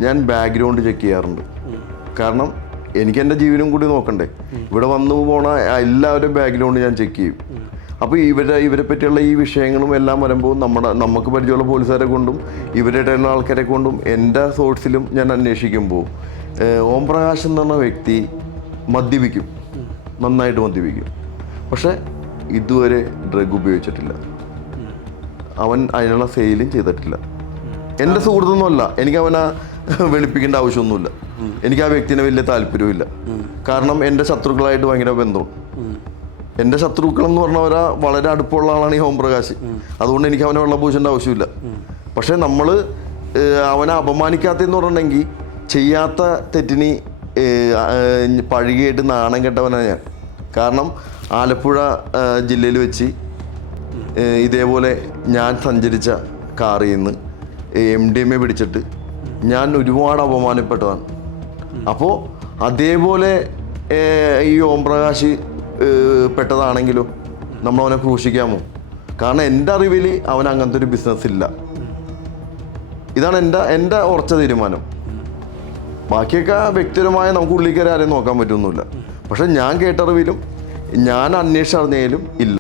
ഞാൻ ബാക്ക്ഗ്രൗണ്ട് ചെക്ക് ചെയ്യാറുണ്ട്. കാരണം എനിക്ക് എൻ്റെ ജീവനും കൂടി നോക്കണ്ടേ. ഇവിടെ വന്നു പോണ എല്ലാവരും ബാക്ക്ഗ്രൗണ്ട് ഞാൻ ചെക്ക് ചെയ്യും. അപ്പോൾ ഇവരെ പറ്റിയുള്ള ഈ വിഷയങ്ങളും എല്ലാം വരുമ്പോൾ നമുക്ക് പരിചയമുള്ള പോലീസുകാരെ കൊണ്ടും ഇവരുടെ ആൾക്കാരെ കൊണ്ടും എൻ്റെ സോഴ്സിലും ഞാൻ അന്വേഷിക്കുമ്പോൾ ഓം പ്രകാശ് എന്ന് പറഞ്ഞ വ്യക്തി മദ്യപിക്കും, നന്നായിട്ട് മദ്യപിക്കും. പക്ഷെ ഇതുവരെ ഡ്രഗ് ഉപയോഗിച്ചിട്ടില്ല. അവൻ അതിനുള്ള സെയിലും ചെയ്തിട്ടില്ല. എൻ്റെ സുഹൃത്തൊന്നുമല്ല, എനിക്ക് അവനെ വെളുപ്പിക്കേണ്ട ആവശ്യമൊന്നുമില്ല. എനിക്ക് ആ വ്യക്തിനെ വലിയ താല്പര്യമില്ല. കാരണം എൻ്റെ ശത്രുക്കളായിട്ട് ഭയങ്കര ബന്ധവും. എൻ്റെ ശത്രുക്കൾ എന്ന് പറഞ്ഞവരാ വളരെ അടുപ്പമുള്ള ആളാണ് ഈ ഓം പ്രകാശ്. അതുകൊണ്ട് എനിക്ക് അവനെ വെള്ളം പൂശേണ്ട ആവശ്യമില്ല. പക്ഷെ നമ്മൾ അവനെ അപമാനിക്കാത്തെന്ന് പറഞ്ഞിട്ടുണ്ടെങ്കിൽ ചെയ്യാത്ത തെറ്റിന് പഴകിയായിട്ട് നാണം കെട്ടവനാണ് ഞാൻ. കാരണം ആലപ്പുഴ ജില്ലയിൽ വെച്ച് ഇതേപോലെ ഞാൻ സഞ്ചരിച്ച കാറിൽ നിന്ന് MDMA പിടിച്ചിട്ട് ഞാൻ ഒരുപാട് അപമാനപ്പെട്ടതാണ്. അപ്പോൾ അതേപോലെ ഈ ഓം പ്രകാശ് പെട്ടതാണെങ്കിലോ നമ്മളവനെ ക്രൂശിക്കാമോ? കാരണം എൻ്റെ അറിവിൽ അവൻ അങ്ങനത്തെ ഒരു ബിസിനസ് ഇല്ല. ഇതാണ് എൻ്റെ ഉറച്ച തീരുമാനം. ബാക്കിയൊക്കെ വ്യക്തിപരമായ നമുക്ക് ഉള്ളിൽ കയറി ആരെയും നോക്കാൻ പറ്റുമൊന്നുമില്ല. പക്ഷെ ഞാൻ കേട്ടറിവിലും ഞാൻ അന്വേഷിച്ചറിഞ്ഞതിലും ഇല്ല.